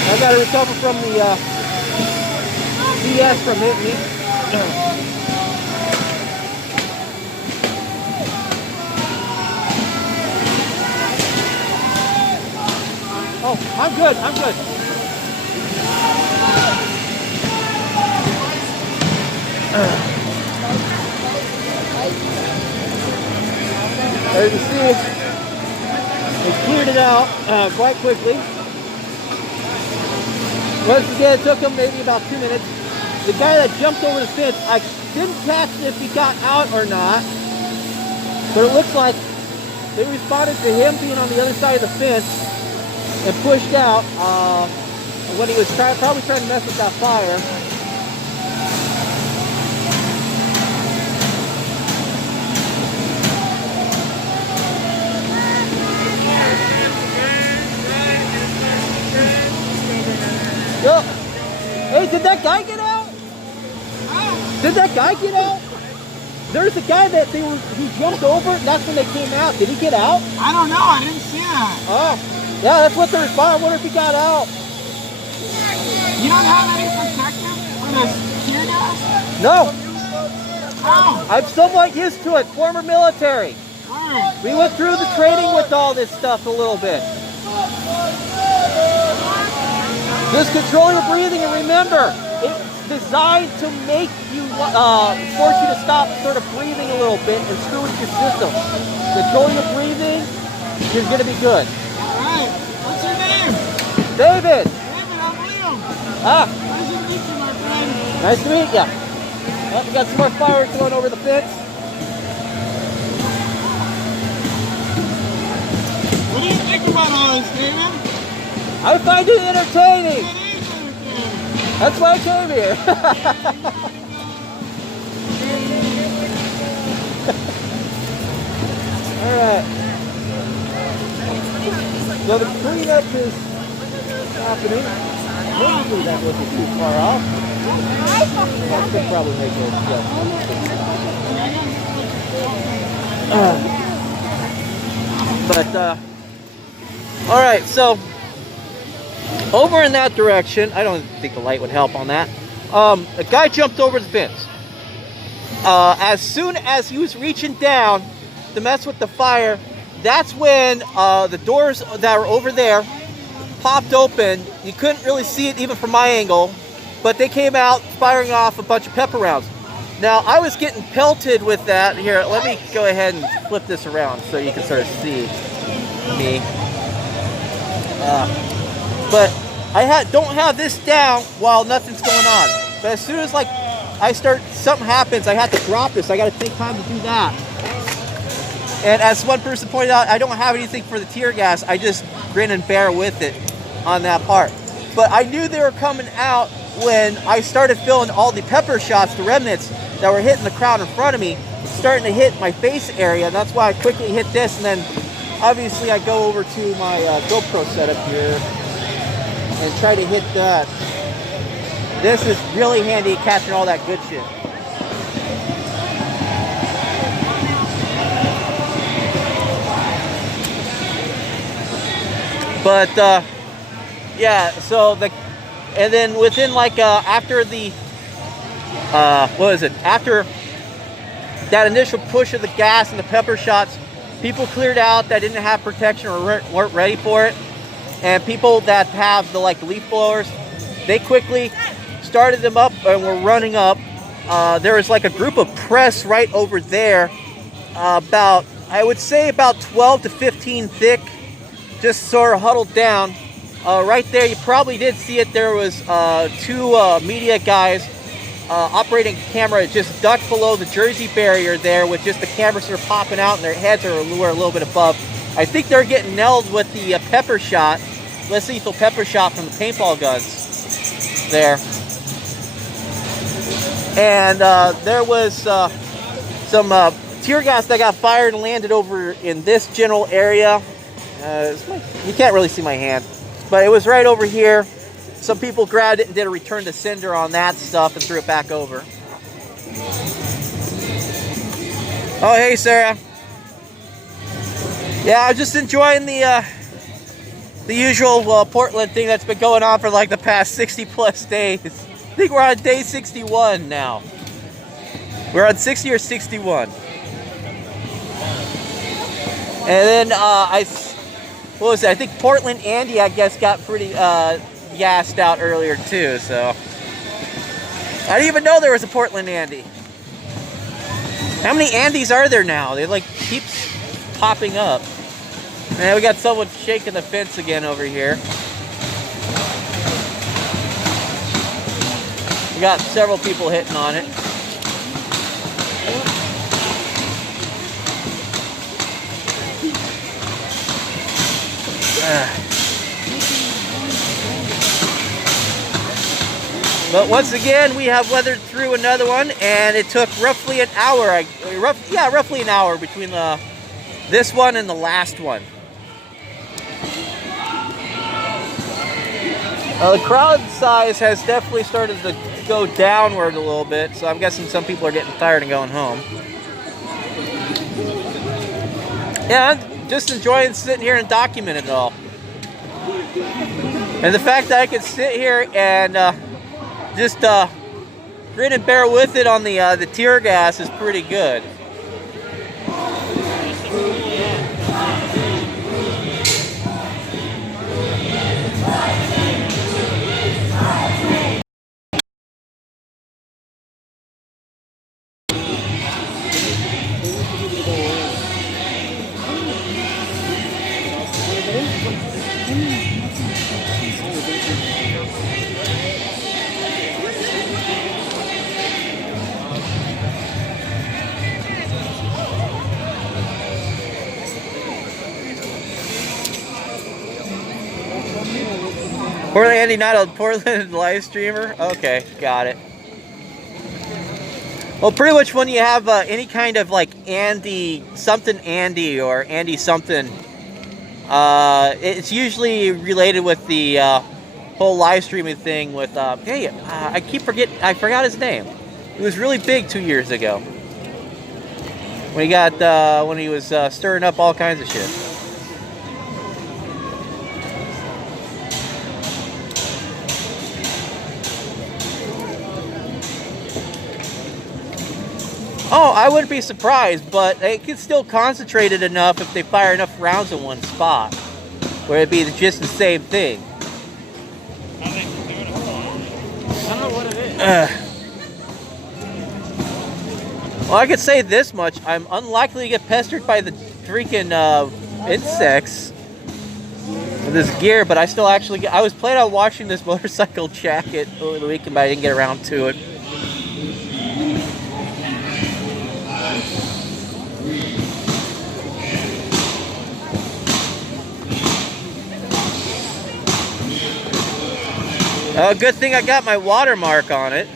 I got to recover from the BS from hitting me. Oh, I'm good. I'm good. As you see, they cleared it out quite quickly. Once again, it took them maybe about 2 minutes. The guy that jumped over the fence, I didn't catch if he got out or not, but it looks like they responded to him being on the other side of the fence and pushed out when he was probably trying to mess with that fire. Yo, hey, did that guy get out? Did that guy get out? There's a guy that he jumped over, and that's when they came out. Did he get out? I don't know. I didn't see that. Oh, yeah, that's what the response. I wonder if he got out. You don't have any protection for this tear gas? No. How? I'm somewhat used to it. Former military. Where? We went through the training with all this stuff a little bit. Just control your breathing, and remember, it's designed to make you, force you to stop sort of breathing a little bit and screw with your system. Control your breathing, you're going to be good. Alright, what's your name? David! David, I'm Liam. Ah, Nice to meet you, my friend. nice to meet you. Well, we got some more fireworks going over the fence. What do you think about all this, David? I find it entertaining. It is entertaining. That's why I came here. Alright. So the cleanup is happening. Hopefully that wasn't too far off. That could probably make it adjustment. Alright, so over in that direction, I don't think the light would help on that. A guy jumped over the fence. As soon as he was reaching down to mess with the fire, that's when the doors that were over there popped open. You couldn't really see it even from my angle, but they came out firing off a bunch of pepper rounds. Now, I was getting pelted with that. Here, let me go ahead and flip this around so you can sort of see me. But I don't have this down while nothing's going on. But as soon as something happens, I have to drop this. I got to take time to do that. And as one person pointed out, I don't have anything for the tear gas. I just grin and bear with it on that part. But I knew they were coming out when I started feeling all the pepper shots, the remnants that were hitting the crowd in front of me, starting to hit my face area. And that's why I quickly hit this. And then obviously I go over to my GoPro setup here and try to hit that. This is really handy at catching all that good shit. But yeah, so and then within after the after that initial push of the gas and the pepper shots, people cleared out that didn't have protection or weren't ready for it. And people that have the leaf blowers, they quickly started them up and were running up. There was a group of press right over there, I would say about 12 to 15 thick, just sort of huddled down. Right there, you probably did see it. There was two media guys operating a camera just ducked below the Jersey barrier there, with just the cameras sort of popping out and their heads are a little bit above. I think they're getting nailed with the pepper shot, less lethal pepper shot from the paintball guns there. And there was some tear gas that got fired and landed over in this general area. You can't really see my hand, but it was right over here. Some people grabbed it and did a return to sender on that stuff and threw it back over. Oh, hey, Sarah. Yeah, I'm just enjoying the usual Portland thing that's been going on for like the past 60 plus days. I think we're on day 61 now. We're on 60 or 61. And then what was it? I think Portland Andy, I guess, got pretty gassed out earlier too. So I didn't even know there was a Portland Andy. How many Andys are there now? They like keeps popping up. And we got someone shaking the fence again over here. We got several people hitting on it. But once again, we have weathered through another one, and it took roughly an hour. Roughly an hour between this one and the last one. The crowd size has definitely started to go downward a little bit, so I'm guessing some people are getting tired and going home. Yeah, I'm just enjoying sitting here and documenting it all. And the fact that I could sit here and just grin and bear with it on the tear gas is pretty good. Portland Andy, not a Portland live streamer? Okay, got it. Well, pretty much when you have any kind of like Andy something Andy or Andy something, it's usually related with the whole live streaming thing with, hey, I keep forgetting, I forgot his name. He was really big 2 years ago. When he got, when he was stirring up all kinds of shit. Oh, I wouldn't be surprised, but they can still concentrate it enough if they fire enough rounds in one spot, where it'd be just the same thing. I don't know what it is. Well, I could say this much: I'm unlikely to get pestered by the freaking insects with this gear, but I still actually I was planning on watching this motorcycle jacket over the weekend, but I didn't get around to it. Good thing I got my watermark on it.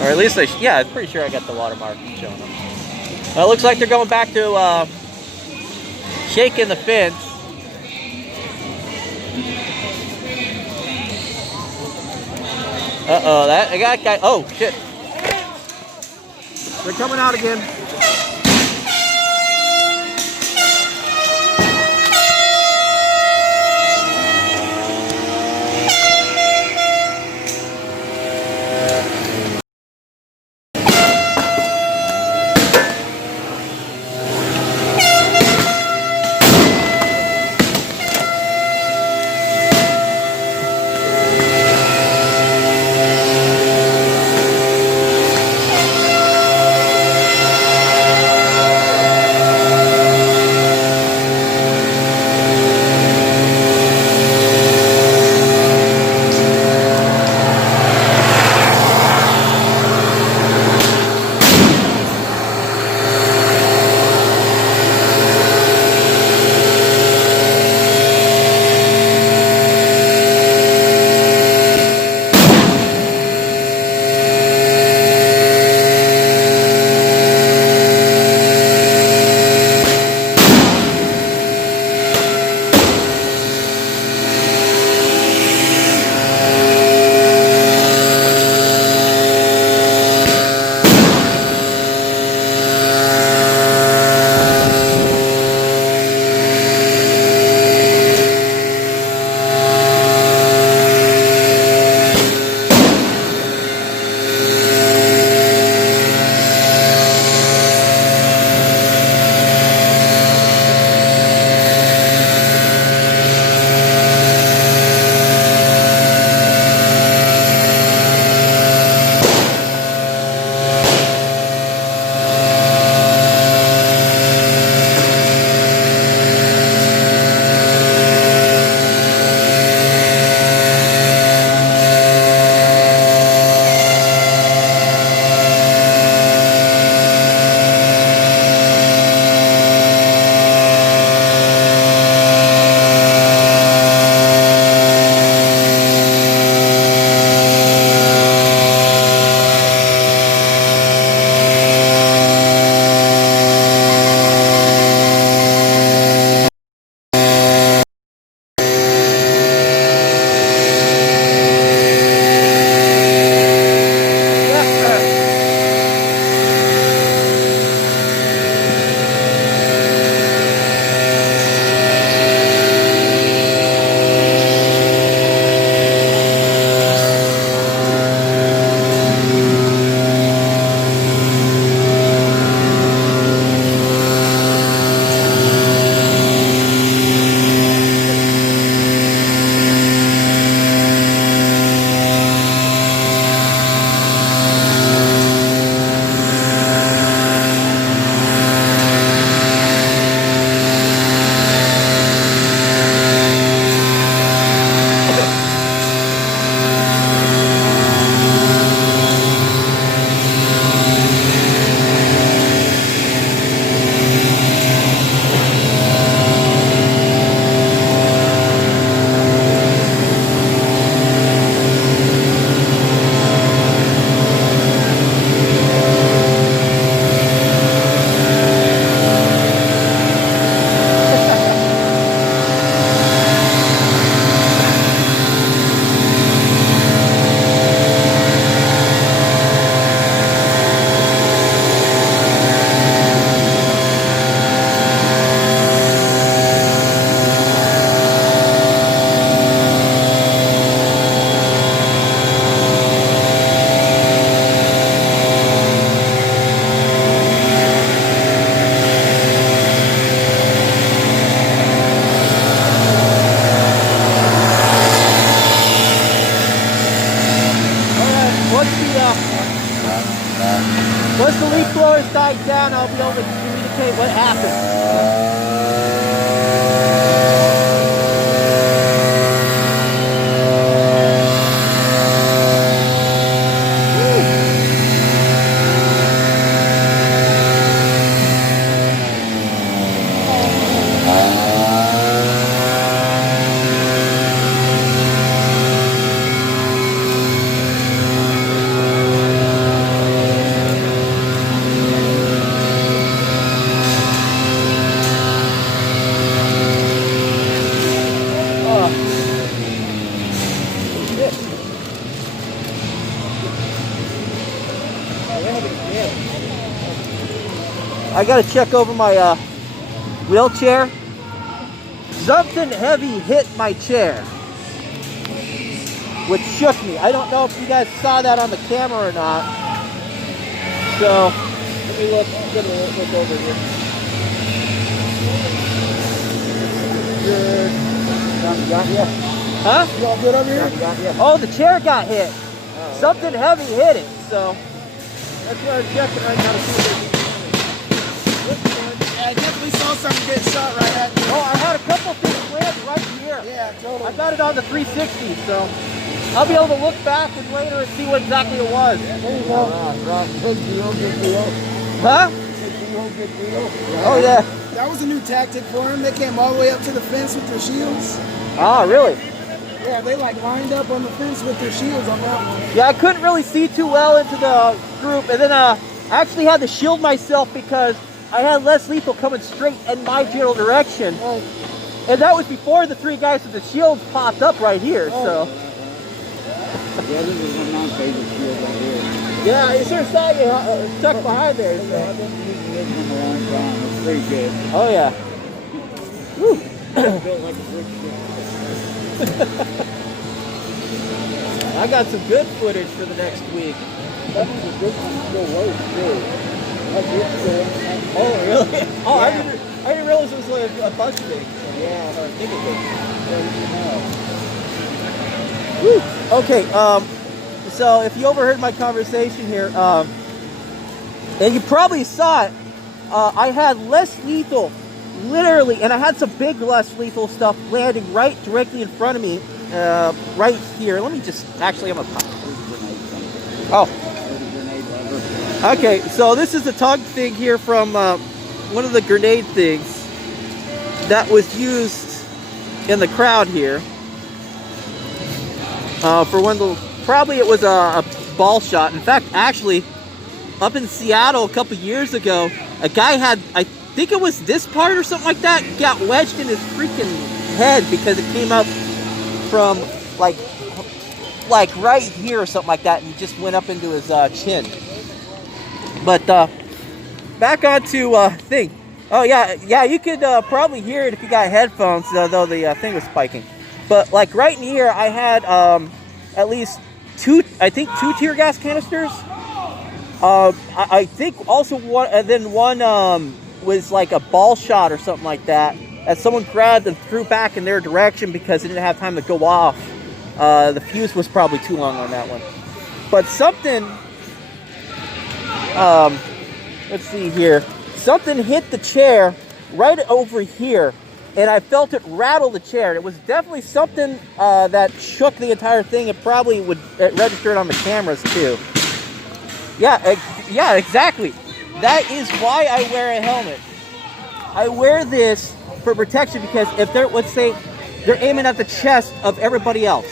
Or at least yeah, I'm pretty sure I got the watermark showing up. Well, it looks like they're going back to shaking the fence. Uh-oh, that guy, oh shit. They're coming out again. floors die down, I'll be able to communicate what happened. I gotta check over my wheelchair. Something heavy hit my chair, which shook me. I don't know if you guys saw that on the camera or not. So let me look over here. Huh? You all good over here? Oh, the chair got hit. Something heavy hit it. So that's why I'm checking right now to see if I definitely saw something get shot right at me. Oh, I had a couple things land right here. Yeah, totally. I got it on the 360, so I'll be able to look back and later and see what exactly it was. There you go. Good deal, good deal. Huh? Good deal. Oh, yeah. That was a new tactic for them. They came all the way up to the fence with their shields. Ah, really? Yeah, they like lined up on the fence with their shields on that one. Yeah, I couldn't really see too well into the group, and then I actually had to shield myself because I had less lethal coming straight in my general direction. Oh. And that was before the three guys with the shields popped up right here, so. Yeah, this is one of my favorite shields right here. Yeah, I sure saw you tucked behind there. So. Yeah, I've been using this one a long time. It's pretty good. Oh, yeah. Woo. It's built like a brick I got some good footage for the next week. That means the brick one's still worse, too. Oh, really? Oh, yeah. I didn't realize it was like a bunch of things. Yeah, or Woo. Okay, so if you overheard my conversation here, and you probably saw it, I had less lethal, literally, and I had some big less lethal stuff landing right directly in front of me, right here. Let me just, actually, I'm gonna pop. Oh. Okay, so this is a tug thing here from one of the grenade things that was used in the crowd here. For one of the, probably it was a ball shot. In fact, actually, up in Seattle a couple years ago, a guy had, I think it was this part or something like that, got wedged in his freaking head because it came up from like right here or something like that, and just went up into his chin. But back onto thing. Oh yeah, you could probably hear it if you got headphones, though the thing was spiking. But like right in here, I had at least two tear gas canisters. I think also one, and then one was like a ball shot or something like that someone grabbed and threw back in their direction because it didn't have time to go off. The fuse was probably too long on that one. But something, let's see here. Something hit the chair right over here, and I felt it rattle the chair. It was definitely something that shook the entire thing. It probably would register it on the cameras too. Yeah, exactly. That is why I wear a helmet. I wear this for protection because if they're, let's say, they're aiming at the chest of everybody else.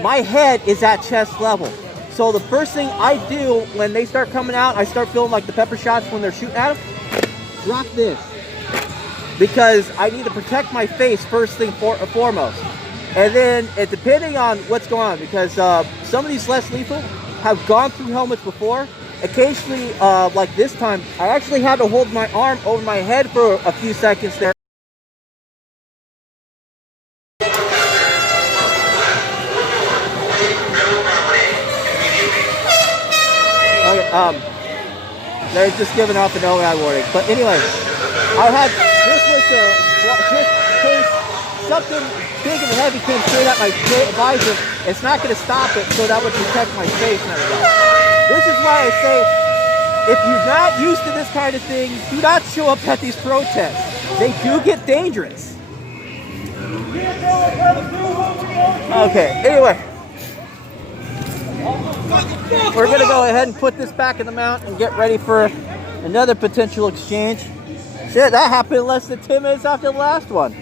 My head is at chest level. So the first thing I do when they start coming out, I start feeling like the pepper shots when they're shooting at them. Drop this. Because I need to protect my face first thing foremost. And then, depending on what's going on, because some of these less lethal have gone through helmets before. Occasionally, like this time, I actually had to hold my arm over my head for a few seconds there. Okay, they're just giving off an OI warning. But anyway, this was just in case something big and heavy came straight at my visor. It's not going to stop it, so that would protect my face and everything. This is why I say if you're not used to this kind of thing, do not show up at these protests. They do get dangerous. Okay, anyway. We're going to go ahead and put this back in the mount and get ready for another potential exchange. Shit, that happened less than 10 minutes after the last one.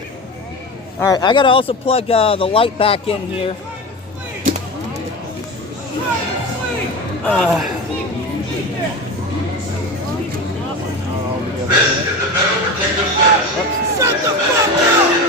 Alright, I got to also plug the light back in here. Shut the fuck up!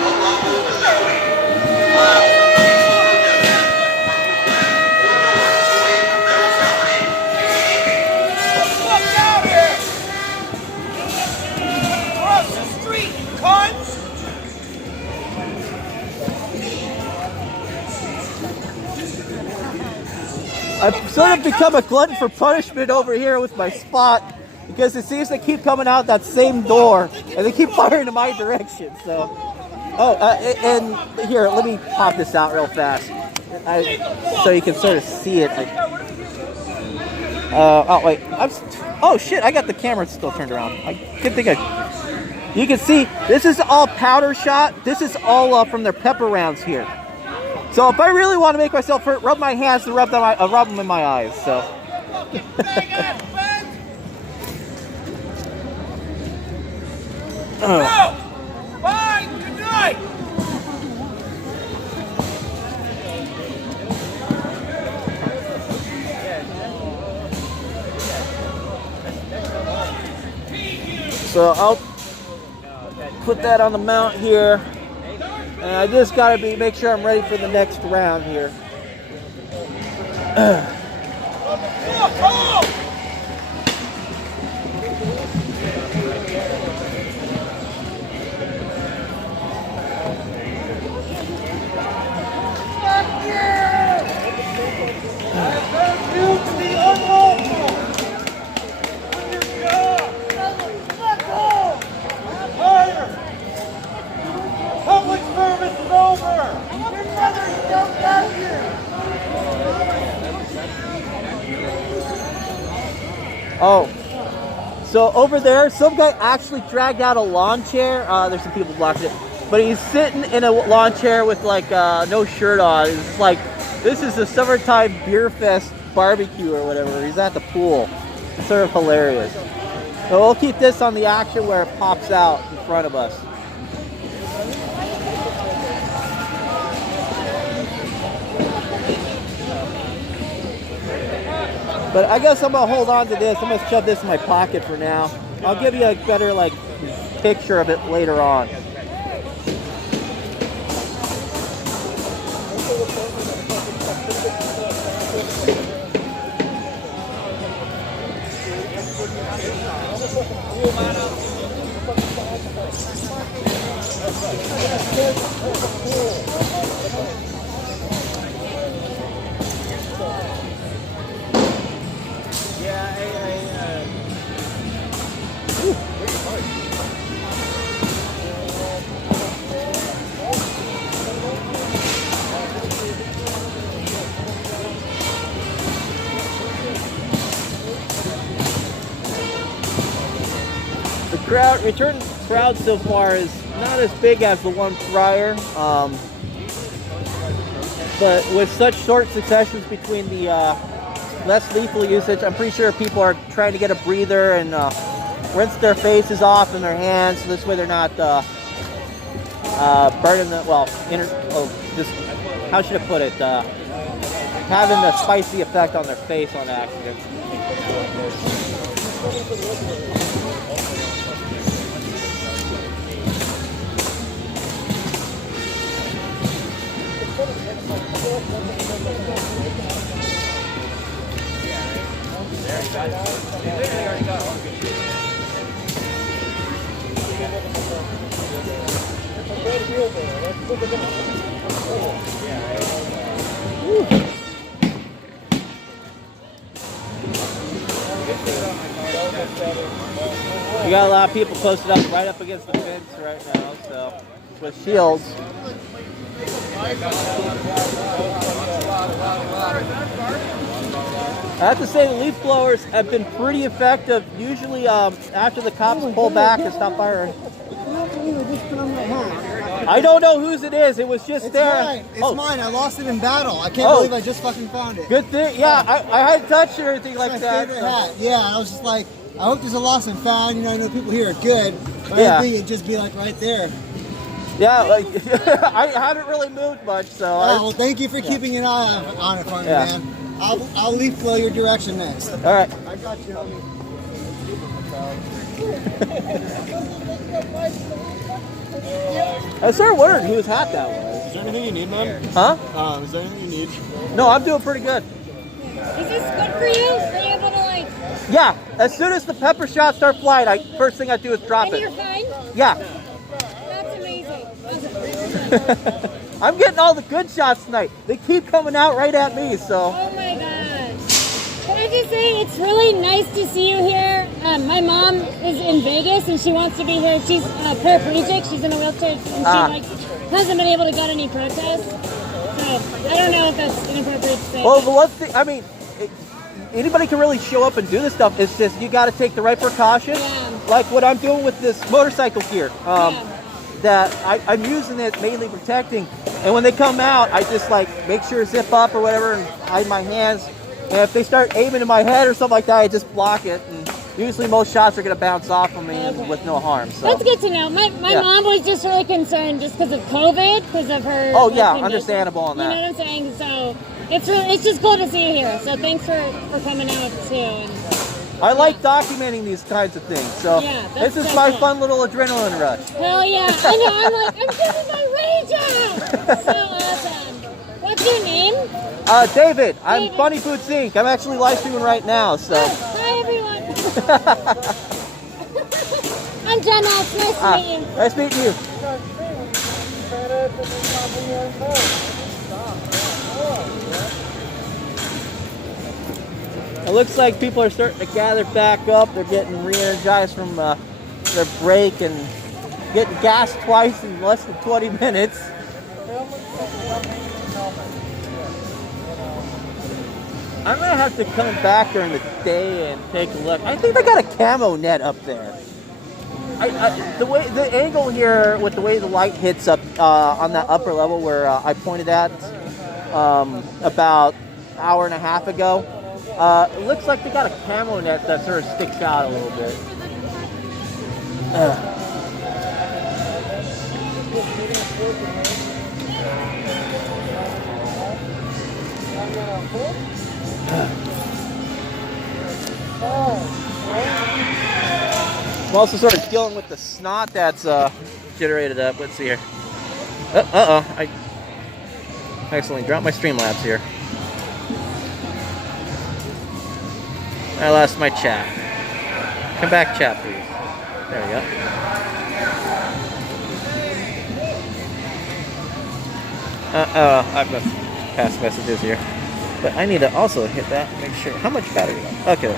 I've sort of become a glutton for punishment over here with my spot because it seems they keep coming out that same door and they keep firing in my direction. So, and here, let me pop this out real fast so you can sort of see it. Oh wait, oh shit! I got the camera still turned around. I didn't think you can see this is all powder shot. This is all from their pepper rounds here. So if I really want to make myself hurt, rub my hands and rub them in my eyes. So. Bye. Good night. So I'll put that on the mount here. And I just gotta make sure I'm ready for the next round here. Public service is over! Your mother's still down here! Oh, so over there, some guy actually dragged out a lawn chair. There's some people blocking it, but he's sitting in a lawn chair with like no shirt on. It's like this is a summertime beer fest barbecue or whatever. He's at the pool. It's sort of hilarious. So we'll keep this on the action where it pops out in front of us. But I guess I'm gonna hold on to this. I'm gonna shove this in my pocket for now. I'll give you a better like picture of it later on. Return crowd so far is not as big as the one prior, but with such short successions between the less lethal usage, I'm pretty sure people are trying to get a breather and rinse their faces off and their hands, so this way they're not burning the, just, how should I put it, having the spicy effect on their face on accident. We got a lot of people posted up right up against the fence right now, so with shields. I have to say the leaf blowers have been pretty effective. Usually after the cops pull back and stop firing. I don't know whose it is. It was just there. Mine. It's mine. I lost it in battle. I can't Oh. believe I just fucking found it. Good thing. Yeah, I hadn't touched it or anything like My that. favorite so- hat. Yeah, I was just like, I hope there's a lost and found. You know, I know people here are good, but I Yeah. think it'd just be like right there. Yeah, like I haven't really moved much, so. Well, thank you for keeping an eye on it for me, Yeah. man. I'll leaf blow your direction next. All right. I got you, homie. I started wondering whose hat that was. Is there anything you need, man? Huh? Is there anything you need? No, I'm doing pretty good. Is this good for you? Are you able to like? Yeah, as soon as the pepper shots start flying, first thing I do is drop And it. you're fine. Yeah. That's amazing. I'm getting all the good shots tonight. They keep coming out right at me, so. Oh my gosh. Can I just say, it's really nice to see you here. My mom is in Vegas and she wants to be here. She's paraplegic. She's in a wheelchair and she hasn't been able to go to any protests. So I don't know if that's inappropriate to say. Well, the one thing, I mean, anybody can really show up and do this stuff. It's just you got to take the right precautions. Yeah. Like what I'm doing with this motorcycle gear. That I'm using it mainly protecting. And when they come out, I just like make sure to zip up or whatever and hide my hands. And if they start aiming at my head or something like that, I just block it. And usually most shots are going to bounce off of me and with no harm. So. That's good to know. My mom was just really concerned just because of COVID, because of her. Oh yeah, condition. understandable on that. You know what I'm saying? So it's just cool to see you here. So thanks for coming out too. And, I like documenting these kinds of things. So Yeah, this that's is so my cool. fun little adrenaline rush. hell yeah! I know. I'm like, I'm getting my rage out. So awesome. What's your name? David, I'm Funny Boots Inc. I'm actually live streaming right now, so. Hi everyone. I'm Jenna. It's nice to meet you. Nice meeting you. It looks like people are starting to gather back up. They're getting re-energized from their break and getting gas twice in less than 20 minutes. I'm gonna have to come back during the day and take a look. I think they got a camo net up there. The angle here with the way the light hits up on that upper level where I pointed at about an hour and a half ago, it looks like they got a camo net that sort of sticks out a little bit. I'm also sort of dealing with the snot that's generated up. Let's see here. I accidentally dropped my Streamlabs here. I lost my chat. Come back, chat, please. There we go. I've got past messages here. But I need to also hit that and make sure. How much battery left? Okay.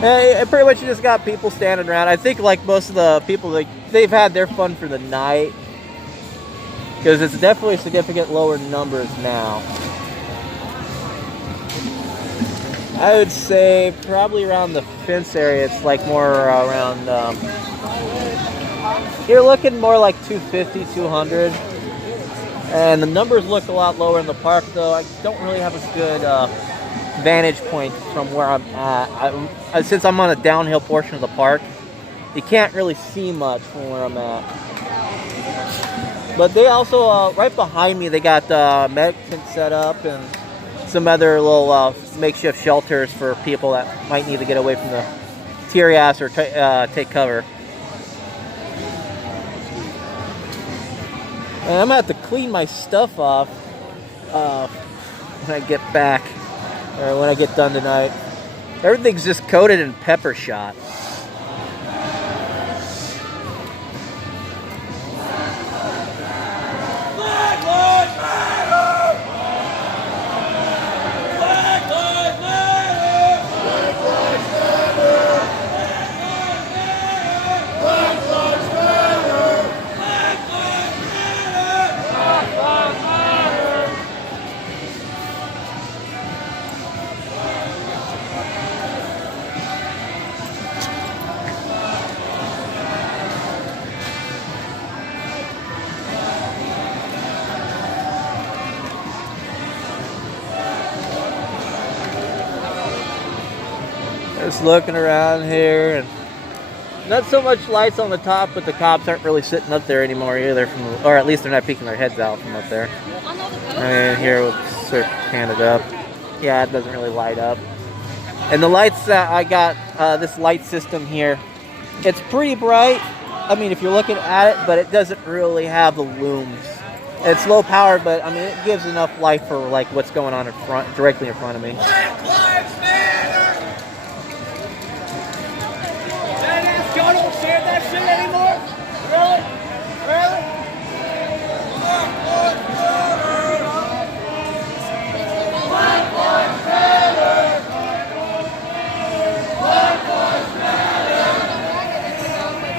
Hey, pretty much you just got people standing around. I think like most of the people, they've had their fun for the night. Because it's definitely significant lower numbers now. I would say probably around the fence area, it's like more around, you're looking more like 250, 200. And the numbers look a lot lower in the park, though. I don't really have a good vantage point from where I'm at. Since I'm on a downhill portion of the park, you can't really see much from where I'm at. But they also, right behind me, they got med tent set up and some other little makeshift shelters for people that might need to get away from the tear gas or take cover. And I'm going to have to clean my stuff off when I get back, or when I get done tonight. Everything's just coated in pepper shot. Black Just looking around here, and not so much lights on the top, but the cops aren't really sitting up there anymore either, or at least they're not peeking their heads out from up there. I mean, here we'll sort of pan it up. Yeah, it doesn't really light up. And the lights that I got, this light system here, it's pretty bright. I mean, if you're looking at it, but it doesn't really have the looms. It's low power, but I mean, it gives enough light for like what's going on in front, directly in front of me. Y'all don't share that shit anymore? Really? Really?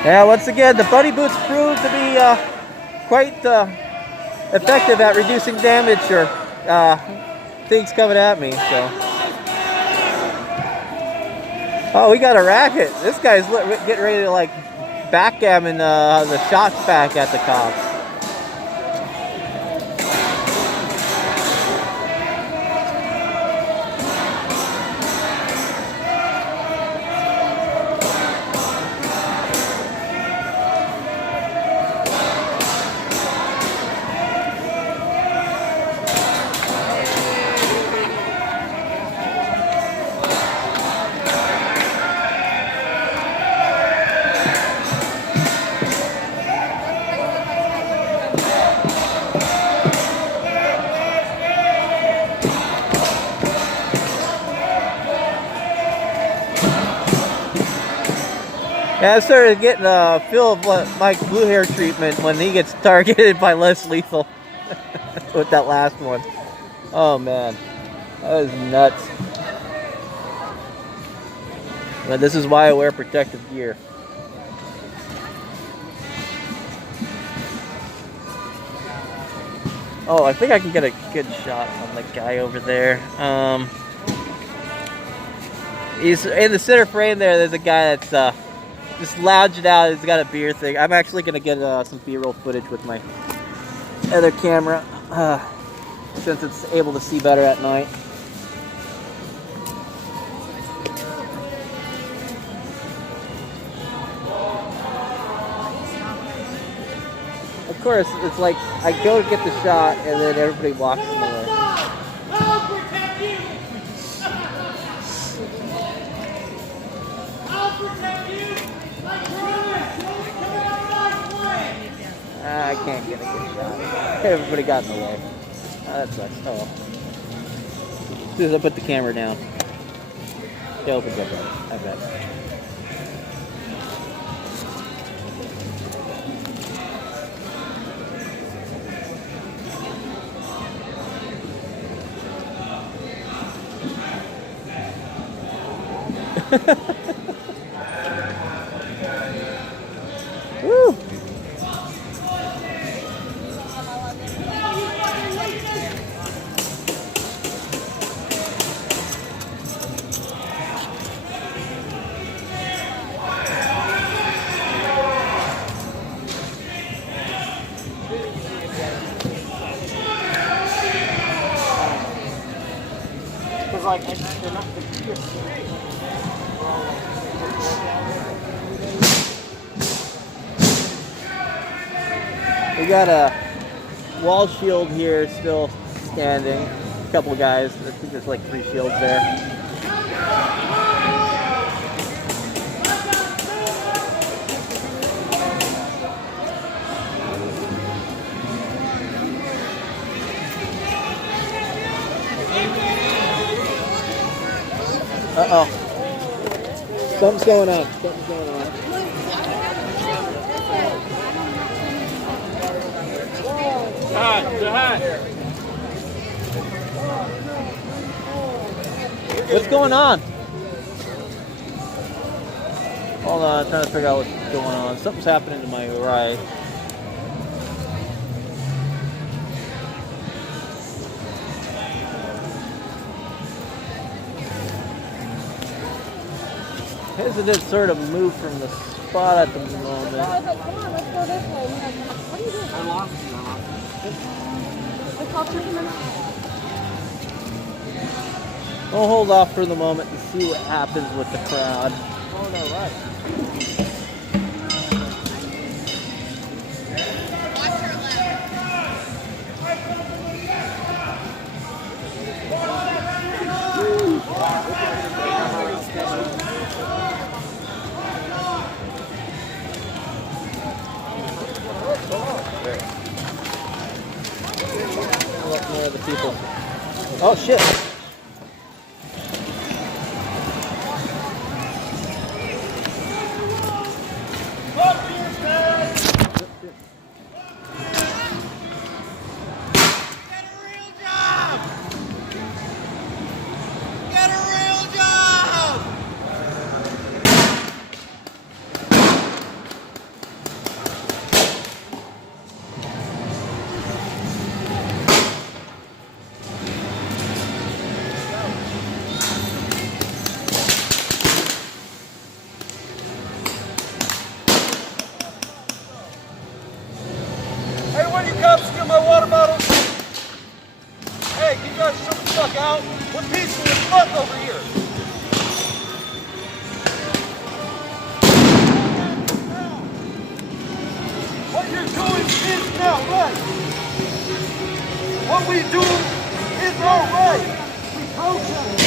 Yeah, once again, the bunny boots proved to be quite effective at reducing damage or things coming at me. So, oh, we got a racket. This guy's getting ready to like backgammon the shots back at the cops. Yeah, I started getting a feel of what Mike's blue hair treatment when he gets targeted by less lethal with that last one. Oh man, that was nuts. But this is why I wear protective gear. Oh, I think I can get a good shot on the guy over there. He's in the center frame there. There's a guy that's just lounging out. He's got a beer thing. I'm actually going to get some B-roll footage with my other camera since it's able to see better at night. Of course, it's like I go to get the shot and then everybody walks in the way. I can't get a good shot. Everybody got in the way. Oh, that sucks. Oh well. As soon as I put the camera down, it opens up right. I bet. Woo! Because like they're not the We got a wall shield here still standing. A couple of guys. I think there's like 3 shields there. Uh-oh. Something's going on. Something's going on. What's going on? Hold on, I'm trying to figure out what's going on. Something's happening to my right. Hesitant sort of move from the spot at the moment. I was like, come on, let's go this way. And you're like, what are you doing? I lost you. Let's all take a minute. We'll hold off for the moment to see what happens with the crowd. Oh, no, right. Look, more of the people. Oh shit! Hey, when you cops steal my water bottle? Hey, you guys shut the fuck out. We're peaceful as fuck over here. What you're doing is not right. What we do is not right. We protest.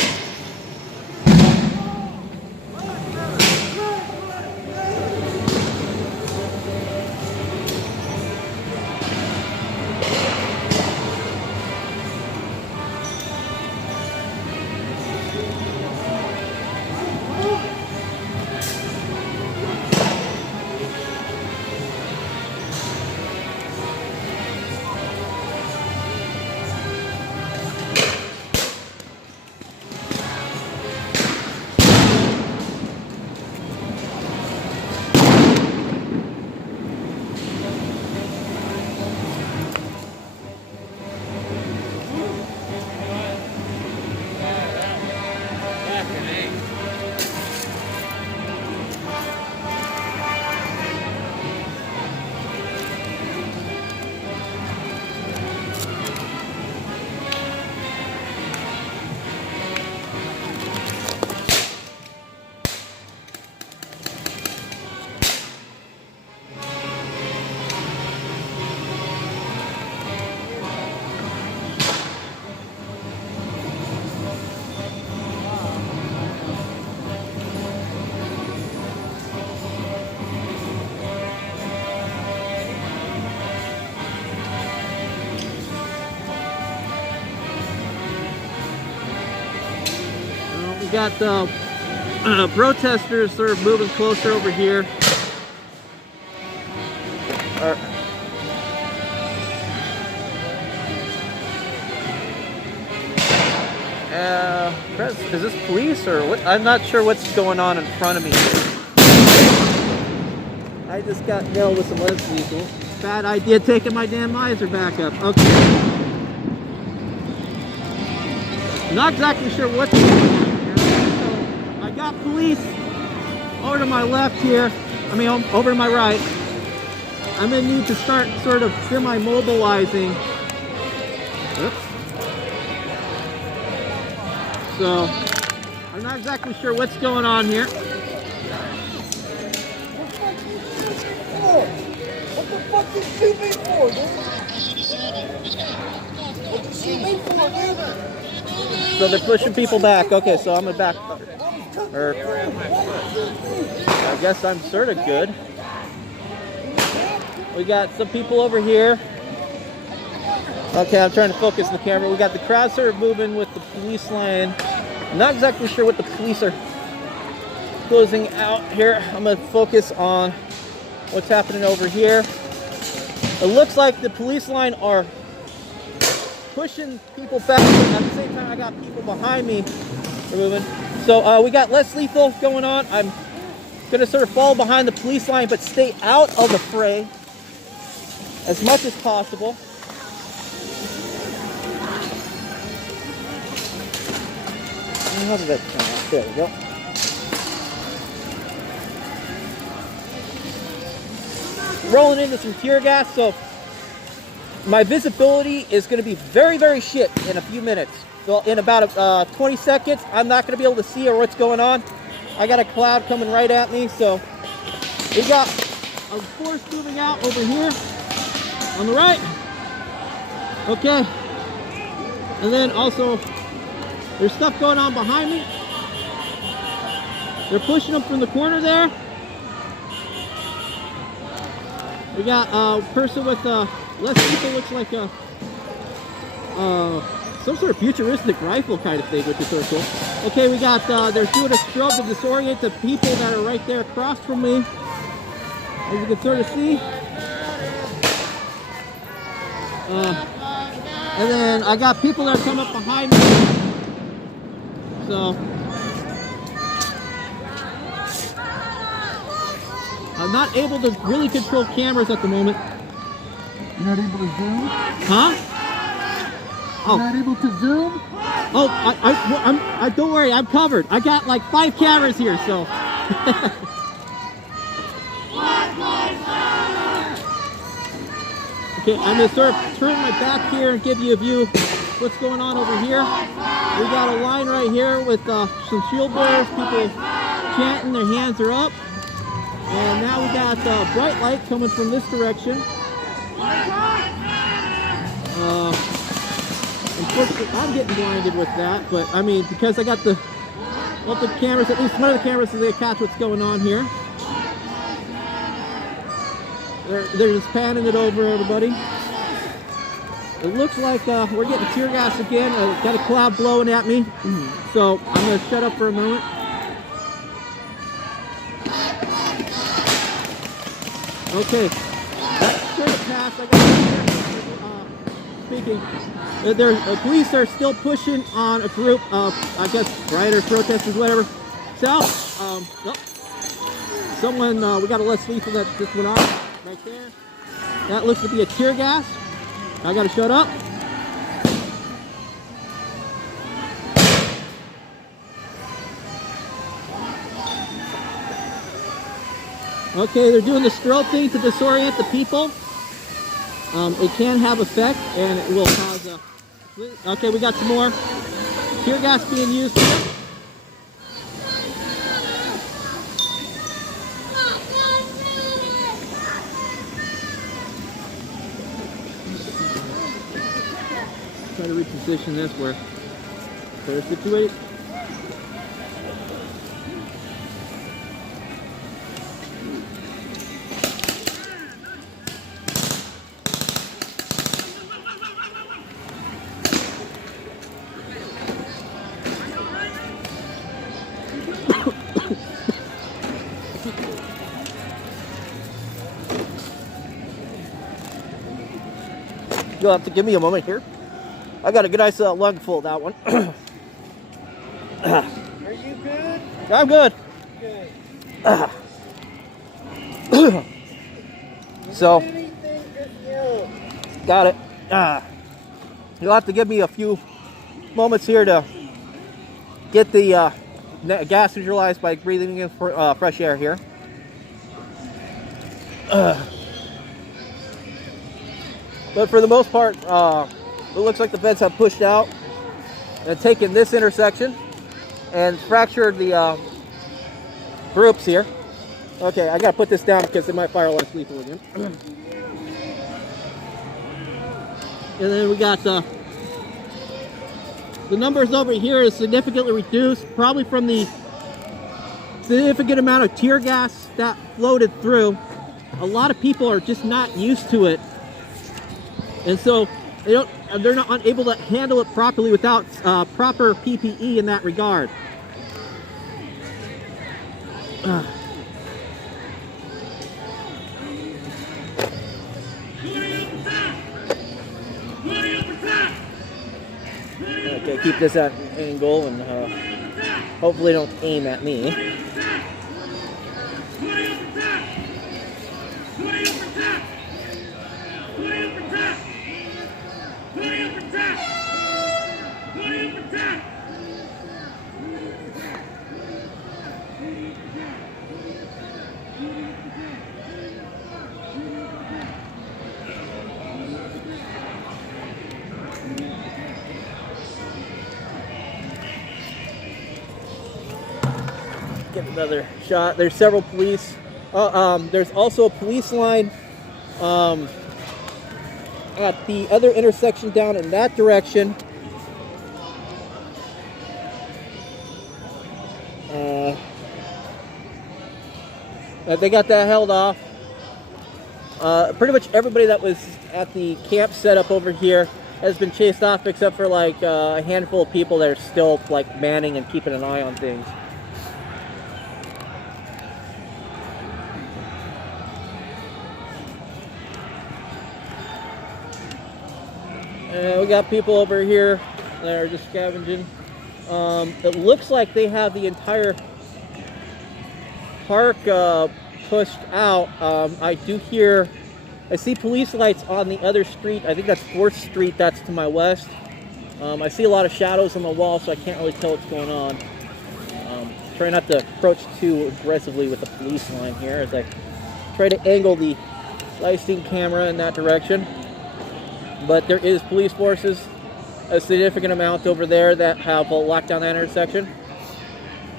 We got the protesters sort of moving closer over here. Is this police or what? I'm not sure what's going on in front of me here. I just got nailed with some lens lethal. Bad idea taking my damn visor back up. Okay. Not exactly sure what's going on here. So I got police over to my left here. I mean, over to my right. I'm gonna need to start sort of semi-mobilizing. Oops. So I'm not exactly sure what's going on here. What the fuck did you shoot me for, dude? What did you shoot me for, dude? So they're pushing people back. Okay, so I'm gonna back. Or I guess I'm sort of good. We got some people over here. Okay, I'm trying to focus the camera. We got the crowd sort of moving with the police line. I'm not exactly sure what the police are closing out here. I'm gonna focus on what's happening over here. It looks like the police line are pushing people back. At the same time, I got people behind me moving. So we got less lethal going on. I'm gonna sort of fall behind the police line, but stay out of the fray as much as possible. How did that turn out? There we go. Rolling into some tear gas, so my visibility is going to be very, very shit in a few minutes. So in about 20 seconds, I'm not going to be able to see or what's going on. I got a cloud coming right at me, so we got a force moving out over here on the right. Okay. And then also, there's stuff going on behind me. They're pushing them from the corner there. We got a person with less people, looks like a some sort of futuristic rifle kind of thing, which is sort of cool. Okay, we got they're doing a strobe to disorient the people that are right there across from me, as you can sort of see. And then I got people that are coming up behind me. So I'm not able to really control cameras at the moment. You're not able to zoom? Huh? You're not able to zoom? Oh, I don't worry, I'm covered. I got like 5 cameras here, so. Okay, I'm gonna sort of turn my back here and give you a view of what's going on over here. We got a line right here with some shield bearers, people chanting, their hands are up. And now we got bright light coming from this direction. Unfortunately, I'm getting blinded with that, but I mean, because I got the cameras, at least one of the cameras, so they catch what's going on here. They're just panning it over, everybody. It looks like we're getting tear gas again. I've got a cloud blowing at me, so I'm going to shut up for a moment. Okay, that's going to pass. I got speaking. The police are still pushing on a group of, I guess, rioters, protesters, whatever. South. Oh, someone, we got a less lethal that just went off right there. That looks to be a tear gas. I got to shut up. Okay, they're doing the strobe thing to disorient the people. It can have effect, and it will cause a... Okay, we got some more tear gas being used here. Try to reposition this where they're situated. You'll have to give me a moment here. I got a good nice lungful of that one. Are you good? I'm good. Good. So, got it. You'll have to give me a few moments here to get the gas neutralized by breathing in fresh air here. But for the most part, it looks like the feds have pushed out and taken this intersection and fractured the groups here. Okay, I gotta put this down because they might fire less lethal again. And then we got the numbers over here is significantly reduced, probably from the significant amount of tear gas that floated through. A lot of people are just not used to it. And so they're not unable to handle it properly without proper PPE in that regard. Okay, keep this at an angle and hopefully don't aim at me. Get another shot. There's several police. There's also a police line at the other intersection down in that direction. They got that held off. Pretty much everybody that was at the camp set up over here has been chased off, except for like a handful of people that are still like manning and keeping an eye on things. We got people over here that are just scavenging. It looks like they have the entire park pushed out. I see police lights on the other street. I think that's 4th Street, that's to my west. I see a lot of shadows on the wall, so I can't really tell what's going on. Try not to approach too aggressively with the police line here as I try to angle the live stream camera in that direction. But there is police forces, a significant amount over there that have locked down that intersection.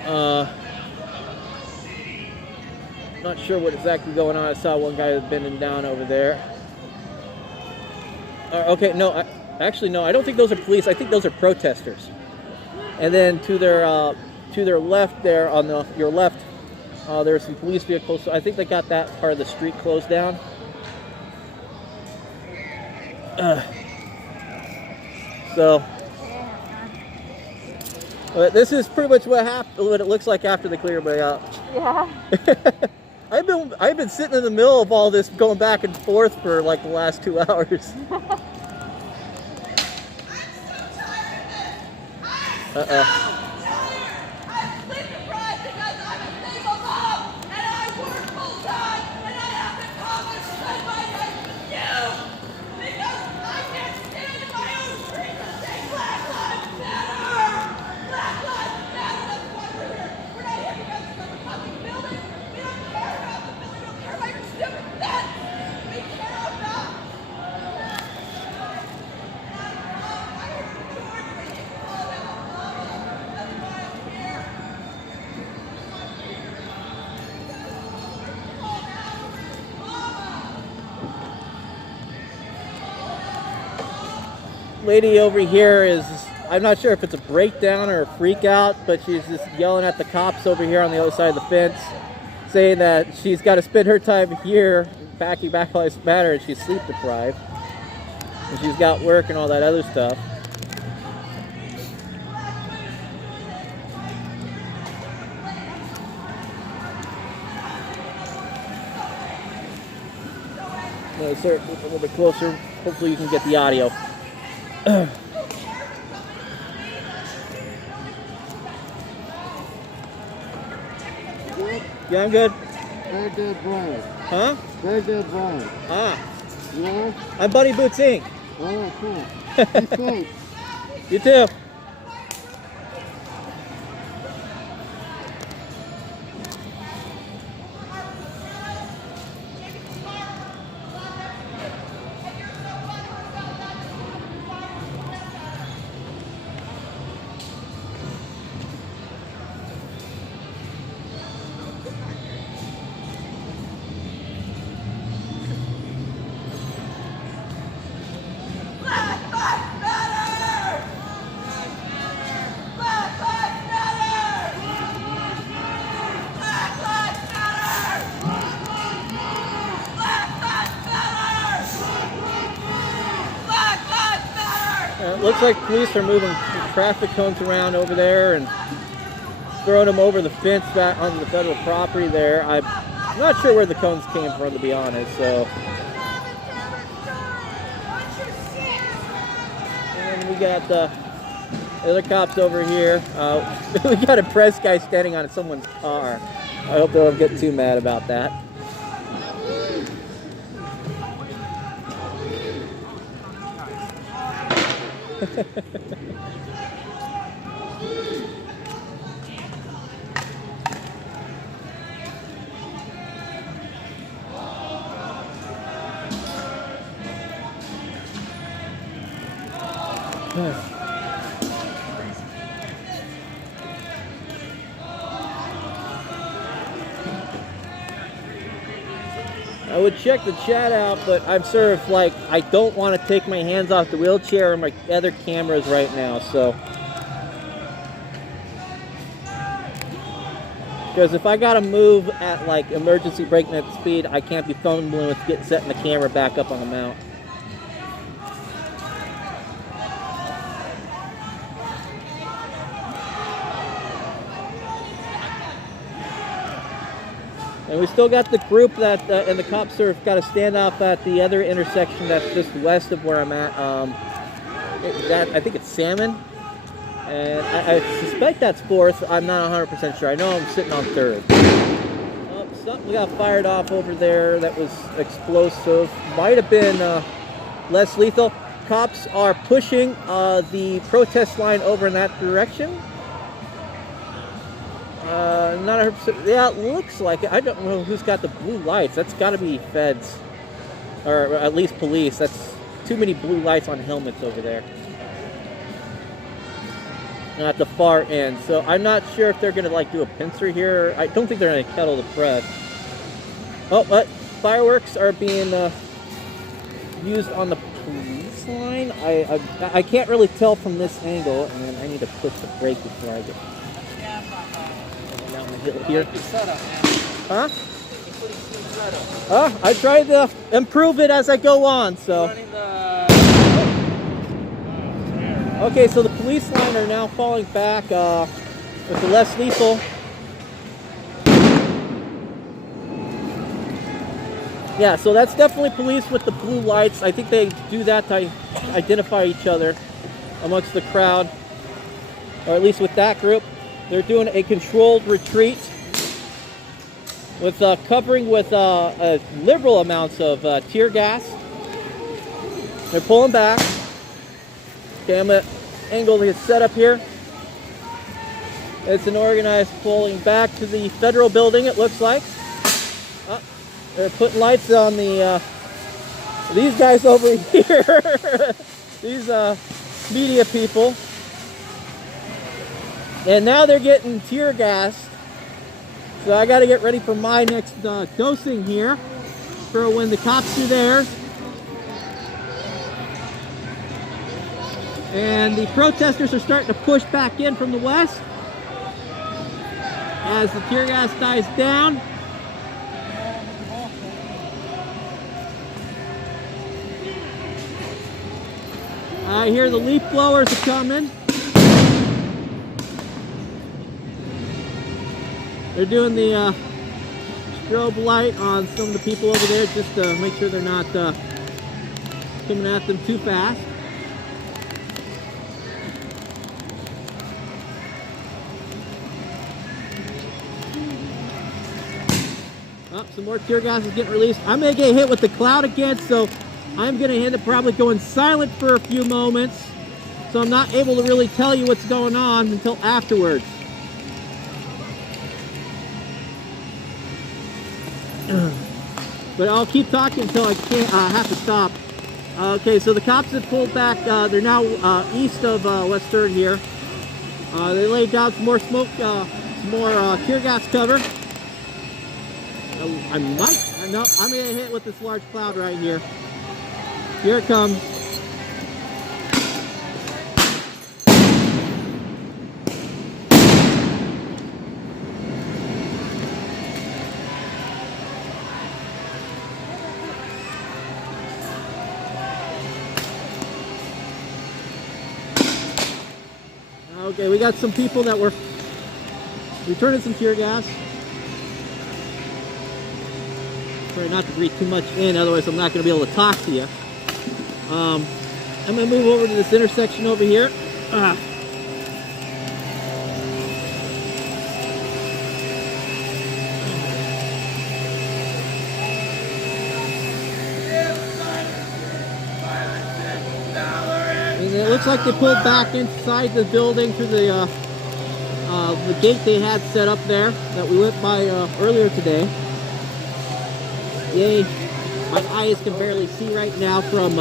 Not sure what exactly going on. I saw one guy bending down over there. Okay, no, actually no, I don't think those are police. I think those are protesters. And then to their left there, on your left, there are some police vehicles. So I think they got that part of the street closed down. This is pretty much what it looks like after the clear bay out. Yeah. I've been sitting in the middle of all this, going back and forth for like the last 2 hours. Lady over here is, I'm not sure if it's a breakdown or a freak out, but she's just yelling at the cops over here on the other side of the fence, saying that she's got to spend her time here backing Black Lives Matter and she's sleep deprived. And she's got work and all that other stuff. Let's start a little bit closer. Hopefully you can get the audio. Yeah, I'm good. Very good, Brian. Huh? Very good, Brian. Ah. Yeah? I'm Buddy Boots Inc. Oh, cool. Be safe. You too. Looks like police are moving traffic cones around over there and throwing them over the fence back onto the federal property there. I'm not sure where the cones came from, to be honest. So, and we got the other cops over here. We got a press guy standing on someone's car. I hope they don't get too mad about that. would check the chat out, but I'm sort of like, I don't want to take my hands off the wheelchair or my other cameras right now, so. Because if I gotta move at like emergency breakneck speed, I can't be fumbling with setting the camera back up on the mount. And we still got the group that, and the cops have got to stand off at the other intersection that's just west of where I'm at. I think it's Salmon. And I suspect that's 4th. I'm not 100% sure. I know I'm sitting on 3rd. Something got fired off over there that was explosive. Might have been less lethal. Cops are pushing the protest line over in that direction. Not 100%. Yeah, it looks like it. I don't know who's got the blue lights. That's got to be feds, or at least police. That's too many blue lights on helmets over there. At the far end. So I'm not sure if they're going to like do a pincer here. I don't think they're going to kettle the press. Oh, but fireworks are being used on the police line. I can't really tell from this angle, and I need to push the brake before I get down the hill here. Huh? I try to improve it as I go on, so. Okay, so the police line are now falling back with the less lethal. Yeah, so that's definitely police with the blue lights. I think they do that to identify each other amongst the crowd, or at least with that group. They're doing a controlled retreat with covering with liberal amounts of tear gas. They're pulling back. Okay, I'm going to angle the setup here. It's an organized pulling back to the federal building, it looks like. They're putting lights on the these guys over here. These media people. And now they're getting tear gassed. So I got to get ready for my next dosing here for when the cops do theirs. And the protesters are starting to push back in from the west as the tear gas dies down. I hear the leaf blowers are coming. They're doing the strobe light on some of the people over there just to make sure they're not coming at them too fast. Oh, some more tear gas is getting released. I'm going to get hit with the cloud again, so I'm going to end up probably going silent for a few moments. So I'm not able to really tell you what's going on until afterwards. But I'll keep talking until I can't have to stop. Okay, so the cops have pulled back. They're now east of West 3rd here. They laid down some more smoke, some more tear gas cover. No, I'm gonna get hit with this large cloud right here. Here it comes. Okay, we got some people that were returning some tear gas. Try not to breathe too much in, otherwise I'm not going to be able to talk to you. I'm going to move over to this intersection over here. And it looks like they pulled back inside the building through the gate they had set up there that we went by earlier today. Yay, my eyes can barely see right now from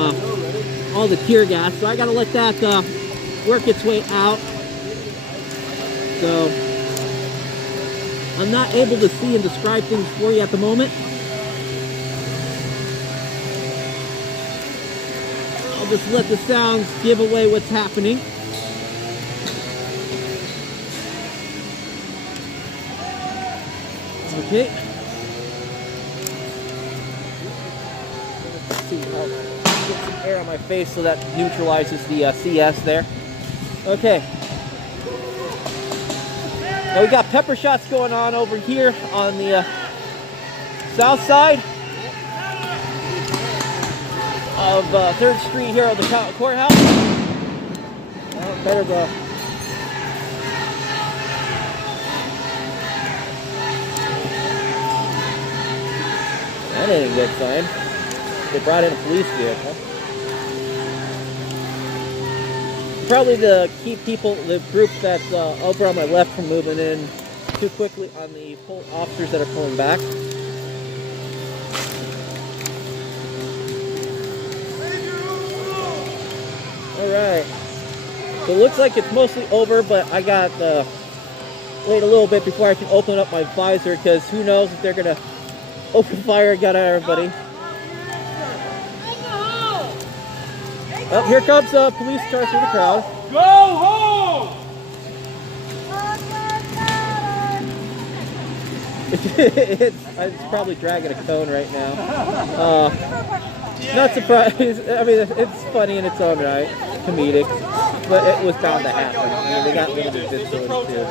all the tear gas, so I gotta let that work its way out. So I'm not able to see and describe things for you at the moment. just let the sounds give away what's happening. Okay. Let's see. I'll get some air on my face so that neutralizes the CS there. Okay. Now we got pepper shots going on over here on the south side of 3rd Street here at the courthouse. Better go. That ain't a good sign. They brought in a police vehicle. Probably to keep people, the group that's over on my left from moving in too quickly on the officers that are pulling back. Alright. So it looks like it's mostly over, but I got wait a little bit before I can open up my visor, because who knows if they're going to open fire and get at everybody. Oh, here comes a police car through the crowd. Go home! it's probably dragging a cone right now. Not surprised. I mean, it's funny in its own right, comedic, but it was bound to happen. I mean, they got limited visibility too.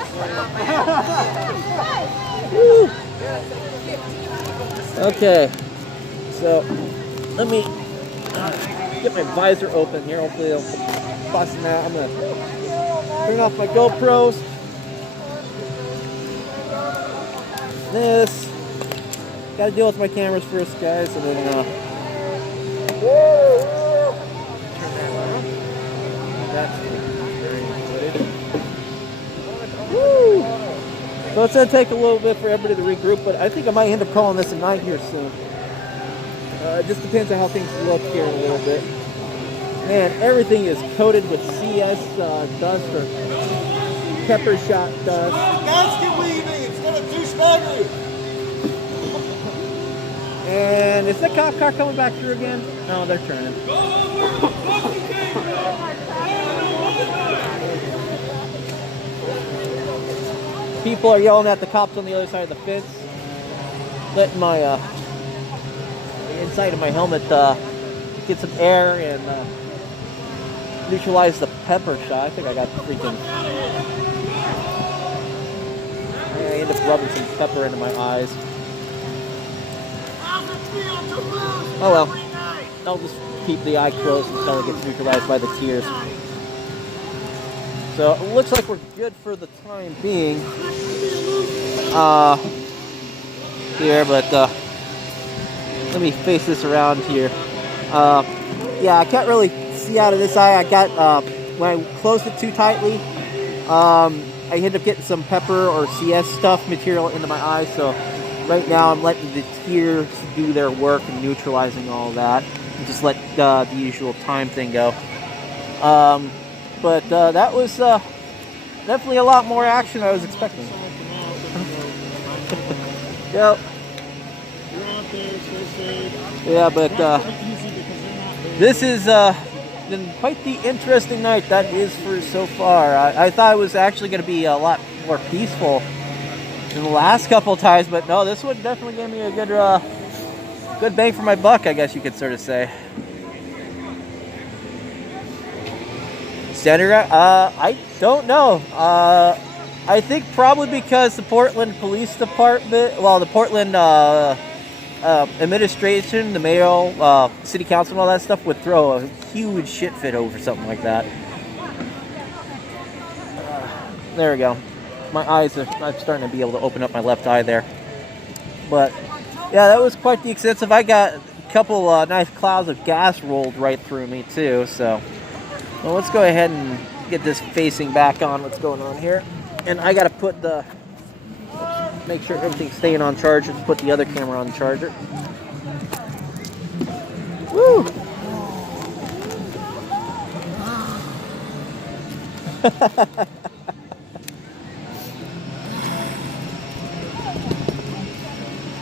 Woo. Okay, so let me get my visor open here. Hopefully they'll bust them out. I'm gonna turn off my GoPros. This. Gotta deal with my cameras first, guys, and then turn that on. That's very good. Woo! So it's gonna take a little bit for everybody to regroup, but I think I might end up calling this a night here soon. It just depends on how things look here in a little bit. Man, everything is coated with CS dust or pepper shot dust. Guys, get weaving instead of douchebaggery. And is the cop car coming back through again? No, they're turning. People are yelling at the cops on the other side of the fence. Letting my the inside of my helmet get some air and neutralize the pepper shot. I think I got freaking. I ended up rubbing some pepper into my eyes. Oh well. I'll just keep the eye closed until it gets neutralized by the tears. So it looks like we're good for the time being. Here, but let me face this around here. Yeah, I can't really see out of this eye. I got when I closed it too tightly, I ended up getting some pepper or CS stuff material into my eye. So right now I'm letting the tears do their work and neutralizing all that, and just let the usual time thing go. But that was definitely a lot more action than I was expecting. Yep. Yeah, but this has been quite the interesting night, that is, for so far. I thought it was actually going to be a lot more peaceful than the last couple of times, but no, this one definitely gave me a good good bang for my buck, I guess you could sort of say. Senator, I don't know. I think probably because the Portland Police Department, well, the Portland administration, the mayor, city council, and all that stuff would throw a huge shit fit over something like that. There we go. My eyes are, I'm starting to be able to open up my left eye there. But yeah, that was quite the extensive. I got a couple nice clouds of gas rolled right through me too. So well, let's go ahead and get this facing back on what's going on here. And I got to put the, make sure everything's staying on charger, put the other camera on the charger. Woo!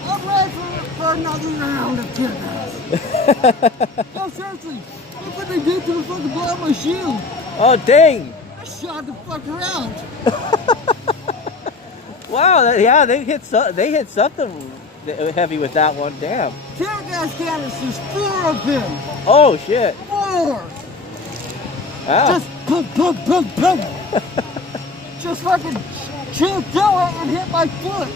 I'm ready for another round of tear gas. No, seriously. Look what they did to the fucking bottom of my shield. Oh, dang. I shot the fucker out. Wow, yeah, they hit something heavy with that one. Damn. Tear gas canisters, 4 of them. Oh, shit. 4. Wow. Just boom, boom, boom, boom. Just fucking chipped out and hit my foot.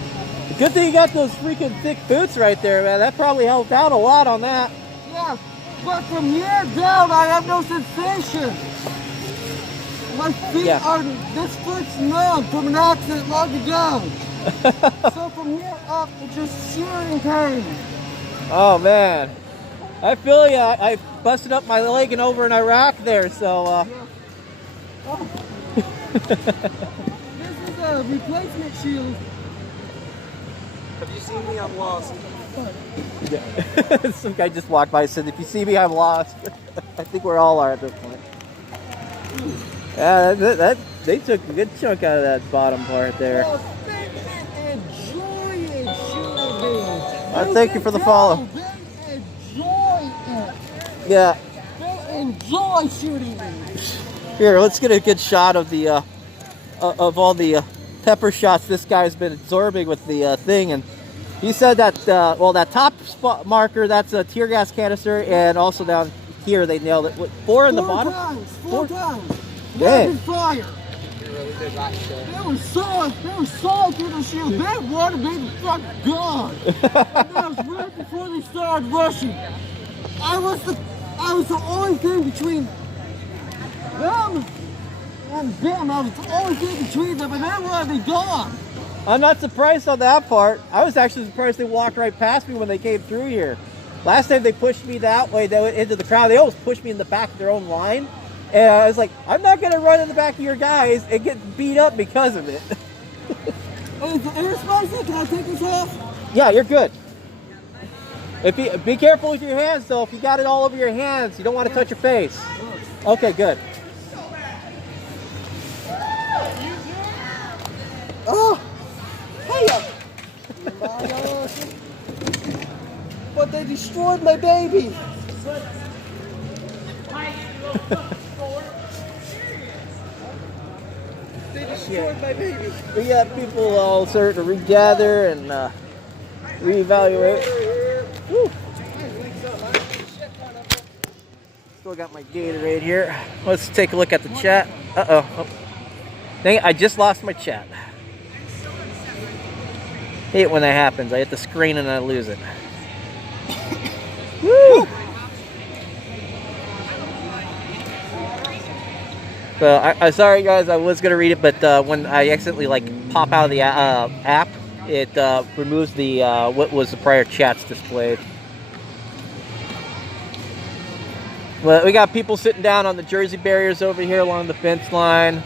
Good thing you got those freaking thick boots right there, man. That probably helped out a lot on that. Yeah, but from here down, I have no sensation. My feet are, this foot's numb from an accident long ago. So from here up, it's just searing pain. Oh, man. I feel ya. I busted up my leg and over in Iraq there, so, Oh. This is a replacement shield. Have you seen me? I'm lost. Some guy just walked by and said, if you see me, I'm lost. I think we all are at this point. Yeah, they took a good chunk out of that bottom part there. Thank you for the follow. They enjoy it. Yeah. They enjoy shooting me. Here, let's get a good shot of the of all the pepper shots this guy's been absorbing with the thing. And he said that well, that top spot marker, that's a tear gas canister, and also down here they nailed it. What, 4 in the bottom? 4 times. Dang. Rapid fire. They were solid through the shield. They wanted me to fuck God. And that was right before they started rushing. I was the only thing between them and them. I was the only thing between them, and they wanted me gone. I'm not surprised on that part. I was actually surprised they walked right past me when they came through here. Last time they pushed me that way, they went into the crowd. They almost pushed me in the back of their own line. And I was like, I'm not going to run in the back of your guys and get beat up because of it. Hey, is the air spicy? Can I take this off? Yeah, you're good. Be careful with your hands, though. If you got it all over your hands, you don't want to touch your face. Okay, good. Oh! Hey! But they destroyed my baby! They destroyed my baby! We got people all starting to regather and reevaluate. Woo. Still got my Gatorade here. Let's take a look at the chat. Uh-oh. Oh. Dang it, I just lost my chat. Hate when that happens. I hit the screen and I lose it. Woo! So I'm sorry guys, I was gonna read it, but when I accidentally pop out of the app, it removes the what was the prior chats displayed. Well, we got people sitting down on the Jersey barriers over here along the fence line.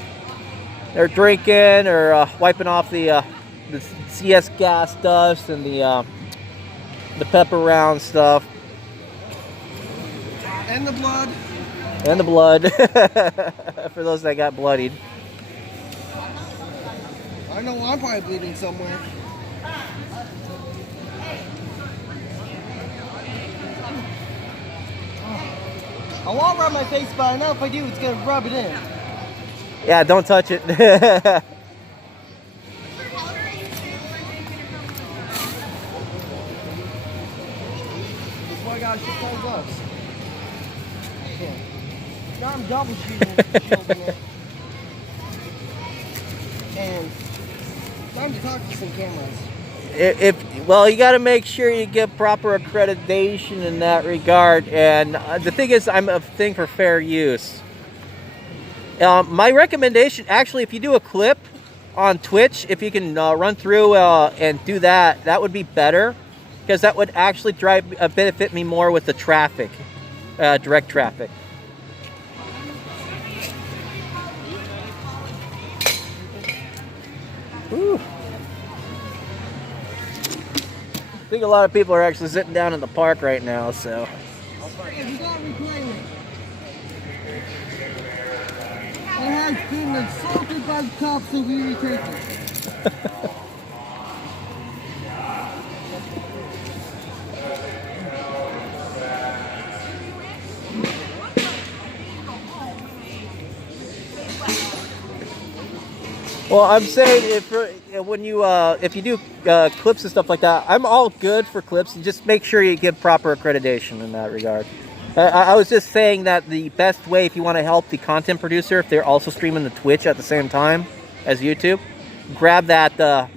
They're drinking or wiping off the CS gas dust and the pepper round stuff. And the blood. And the blood. For those that got bloodied. I know I'm probably bleeding somewhere. I won't rub my face, but I know if I do, it's gonna rub it in. Yeah, don't touch it. That's why I got 6 times gloves. Yeah. Now I'm double shielding it. And time to talk to some cameras. Well, you got to make sure you get proper accreditation in that regard. And the thing is, I'm a thing for fair use. My recommendation, actually, if you do a clip on Twitch, if you can run through and do that, that would be better. Because that would actually benefit me more with the traffic, direct traffic. Whew. I think a lot of people are actually sitting down in the park right now, so. I have been assaulted by the cops and we retake it. Well, I'm saying if you do clips and stuff like that, I'm all good for clips. And just make sure you give proper accreditation in that regard. I was just saying that the best way, if you want to help the content producer, if they're also streaming the Twitch at the same time as YouTube, grab that, do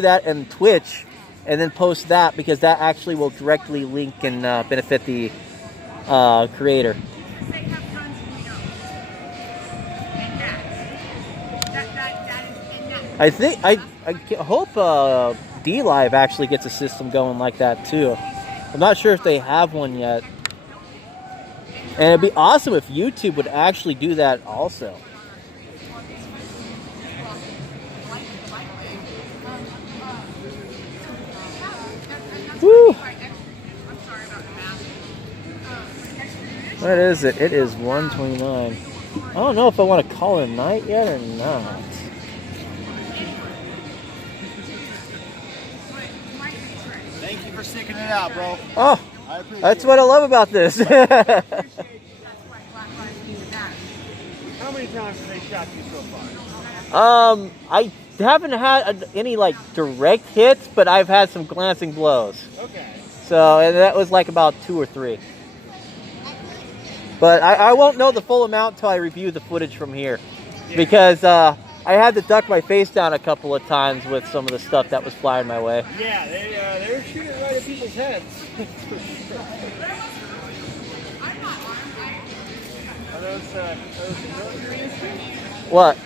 that in Twitch, and then post that, because that actually will directly link and benefit the creator. I think I hope D Live actually gets a system going like that too. I'm not sure if they have one yet, and it'd be awesome if YouTube would actually do that also. Woo! What is it? It is 1:29. I don't know if I want to call it a night yet or not. Thank you for sticking it out, bro. Oh, that's what I love about this. How many times have they shot you so far? I haven't had any like direct hits, but I've had some glancing blows. Okay. So, and that was like about 2 or 3. But I won't know the full amount until I review the footage from here, because I had to duck my face down a couple of times with some of the stuff that was flying my way. Yeah, they were shooting right at people's heads. Are those military instruments? What?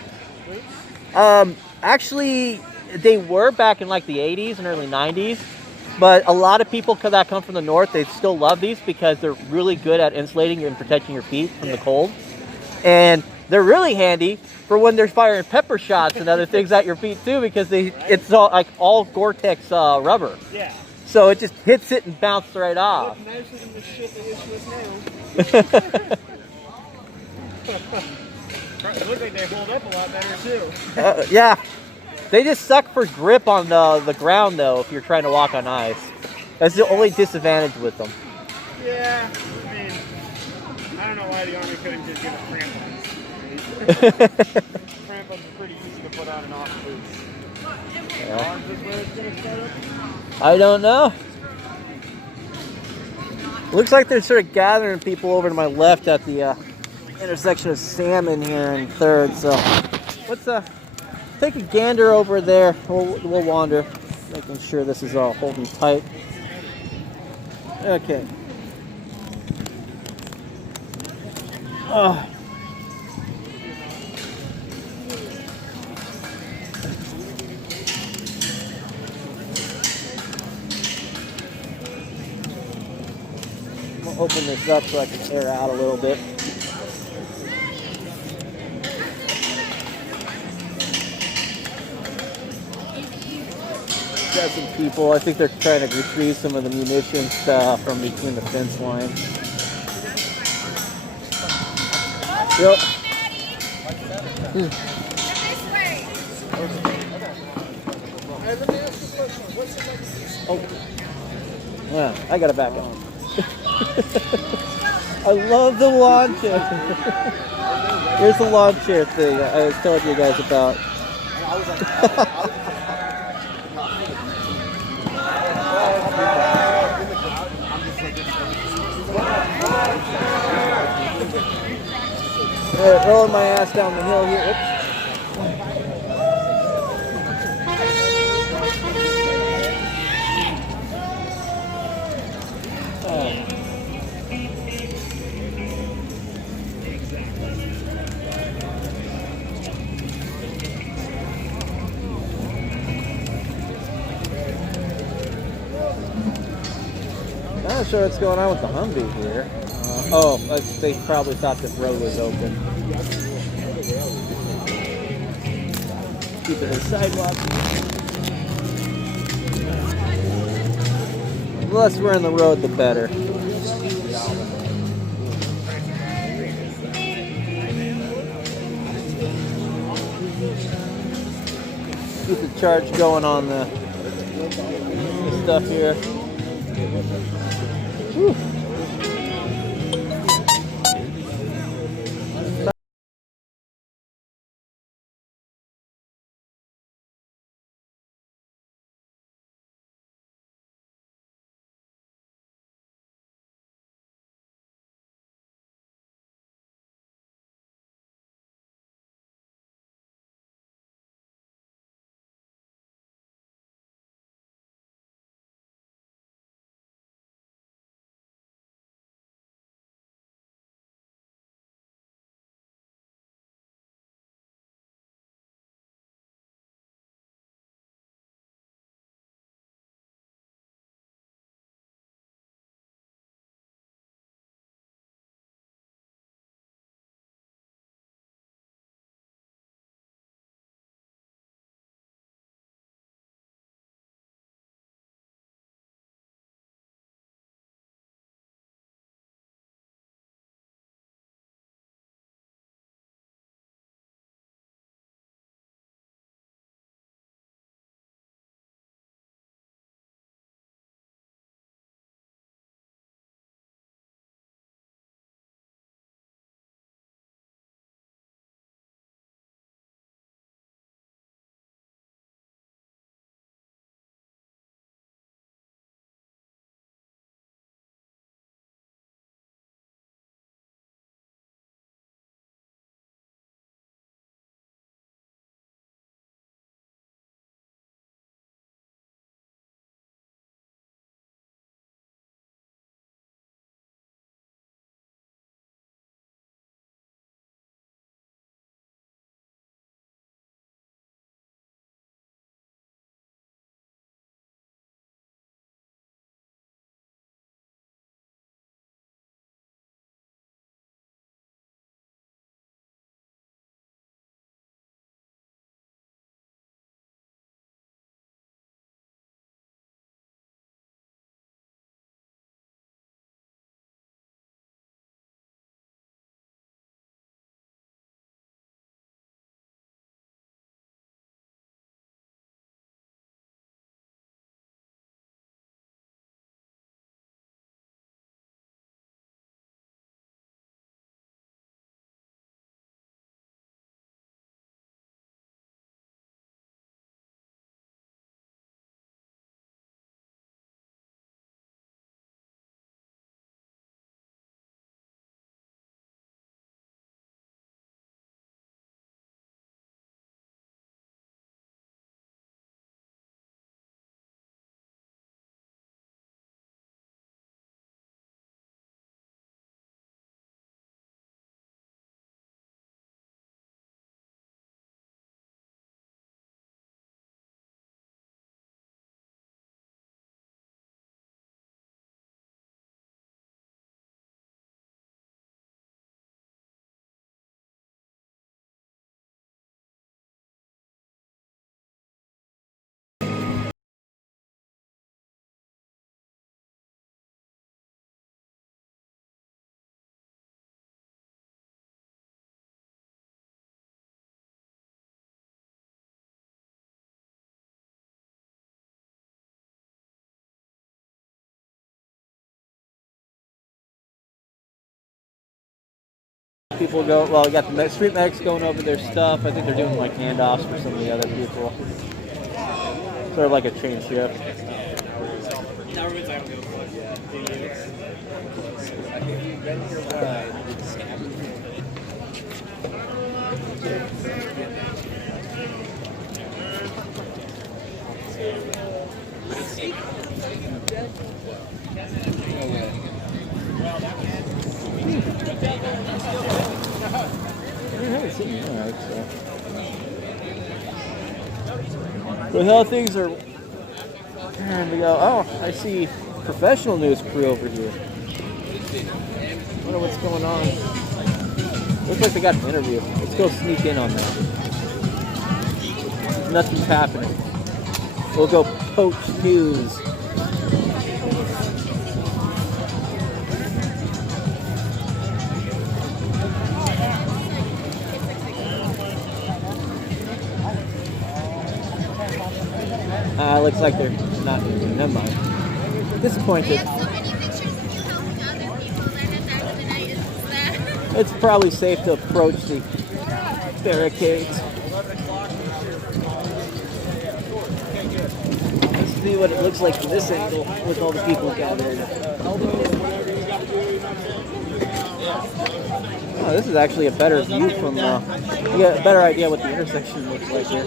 Actually, they were back in like the 80s and early 90s, but a lot of people that come from the north, they still love these because they're really good at insulating you and protecting your feet from the cold. And they're really handy for when they're firing pepper shots and other things at your feet too, because it's all Gore-Tex rubber. Yeah. So it just hits it and bounces right off. Look nicer than the shit they issue us now. It looks like they hold up a lot better too. Yeah. They just suck for grip on the ground though if you're trying to walk on ice. That's the only disadvantage with them. Yeah, I mean, I don't know why the Army couldn't just give us crampons. Crampons are pretty easy to put on and off boots. Yeah. Is this where it's gonna start up? I don't know. Looks like they're sort of gathering people over to my left at the intersection of Salmon here in 3rd. So let's take a gander over there. We'll wander, making sure this is all holding tight. Okay. I'll open this up so I can air out a little bit. Got some people. I think they're trying to retrieve some of the munitions from between the fence line. Yep. Oh. Yeah, I gotta back up. I love the lawn chair. Here's the lawn chair thing I was telling you guys about. Alright, rolling my ass down the hill here. Oops. Not sure what's going on with the Humvee here. They probably thought the road was open. Keep it in sidewalk. The less we're in the road, the better. Keep the charge going on the stuff here. Whew. people go. Well, you got the street medics going over their stuff. I think they're doing like handoffs for some of the other people. Sort of like a chain shift. With how things are, and we go. Oh, I see professional news crew over here. Wonder what's going on. Looks like they got an interview. Let's go sneak in on that. Nothing's happening. We'll go poach news. Looks like they're not. Never mind. Disappointed. It's probably safe to approach the barricades. Let's see what it looks like from this angle with all the people gathered. Oh, this is actually a better view from. You get a better idea what the intersection looks like here.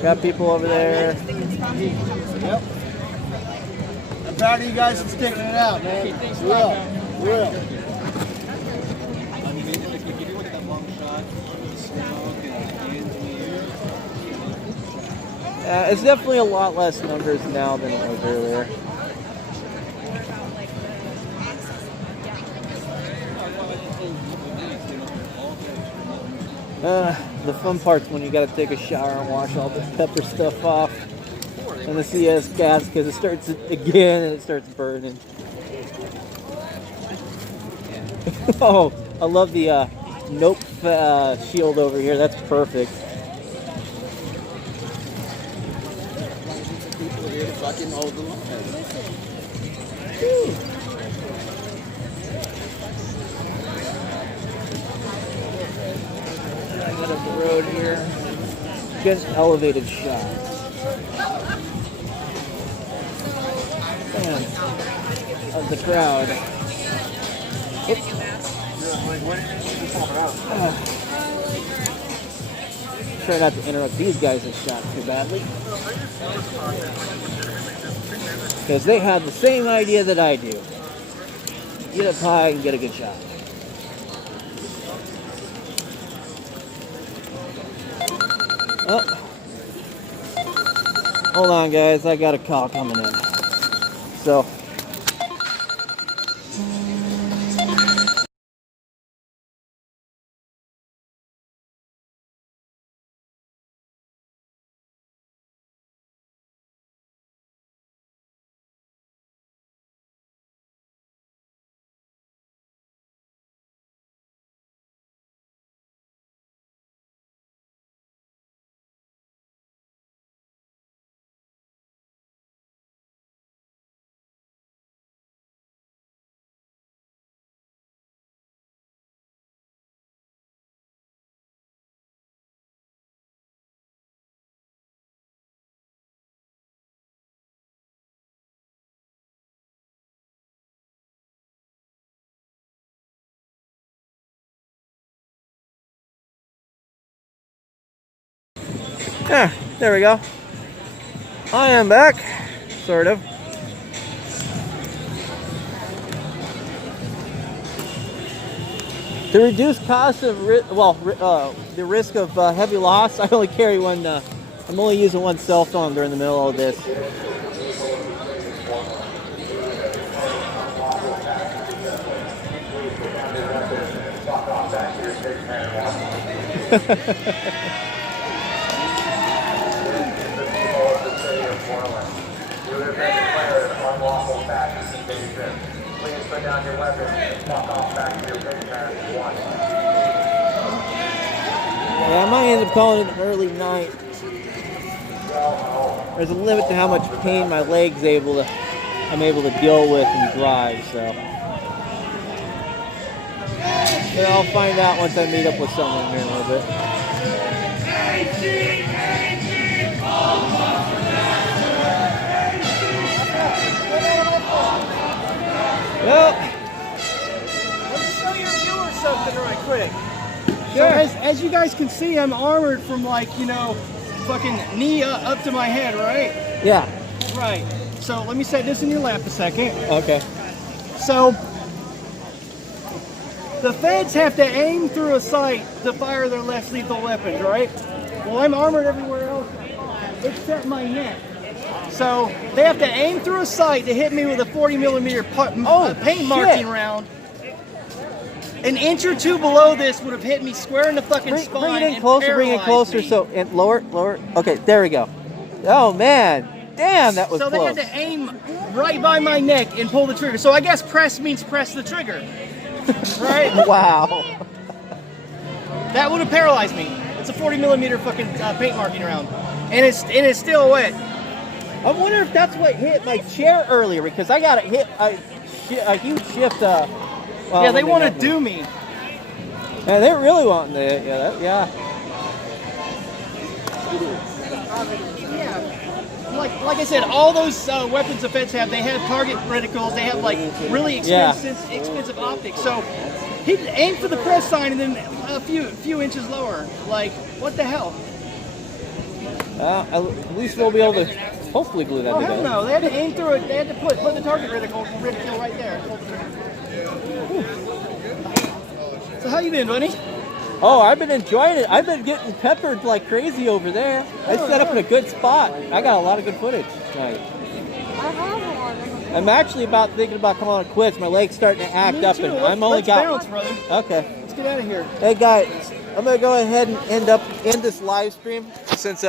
Got people over there. Yep. I'm proud of you guys for sticking it out, man. Real. It's definitely a lot less numbers now than it was earlier. The fun part's when you gotta take a shower and wash all the pepper stuff off and the CS gas because it starts again and it starts burning. Oh, I love the nope shield over here. That's perfect. Out of the road here. Get an elevated shot. Man, of the crowd. Oops. Try not to interrupt these guys' shot too badly. Because they have the same idea that I do. Get up high and get a good shot. Oh. Hold on, guys. I got a call coming in. So. Yeah, there we go. I am back, sort of. To reduce costs of the risk of heavy loss, I only carry one. I'm only using one cell phone during the middle of this. Please put down your weapons. Walk off back to your big man if you want. Yeah, I might end up calling it an early night. There's a limit to how much pain my leg's I'm able to deal with and drive, so. But I'll find out once I meet up with someone here in a little bit. Well, let me show your viewers something right quick. Sure. So as you guys can see, I'm armored from like, you know, fucking knee up to my head, right? Yeah. Right. So let me set this in your lap a second. Okay. So the feds have to aim through a sight to fire their less lethal weapons, right? Well, I'm armored everywhere else except my neck. So they have to aim through a sight to hit me with a 40mm paint marking round. An inch or two below this would have hit me square in the fucking spine. Bring it in and closer, bring it paralyzed closer. me. So, and lower. Okay, there we go. Oh, man. Damn, that was so close. they had to aim right by my neck and pull the trigger. So I guess press means press the trigger. Right? Wow. That would have paralyzed me. It's a 40mm fucking paint marking round. And it's still wet. I wonder if that's what hit my chair earlier, because I got hit a huge shift. Yeah, they want to do me. Yeah, they're really wanting to hit. Yeah. Like I said, all those weapons the feds have, they have target reticles, they have like really expensive optics. So he aimed for the press sign and then a few inches lower. Like, what the hell? At least we'll be able to hopefully glue that Oh together. hell no! They had to aim through it. They had to put the target reticule right there. So how you been, buddy? Oh, I've been enjoying it. I've been getting peppered like crazy over there. I set up in a good spot. I got a lot of good footage tonight. I'm actually thinking about calling it quits. My leg's starting to act up, and I'm only got. Bounce, brother. Okay. Let's get out of here. Hey guys, I'm gonna go ahead and end this live stream since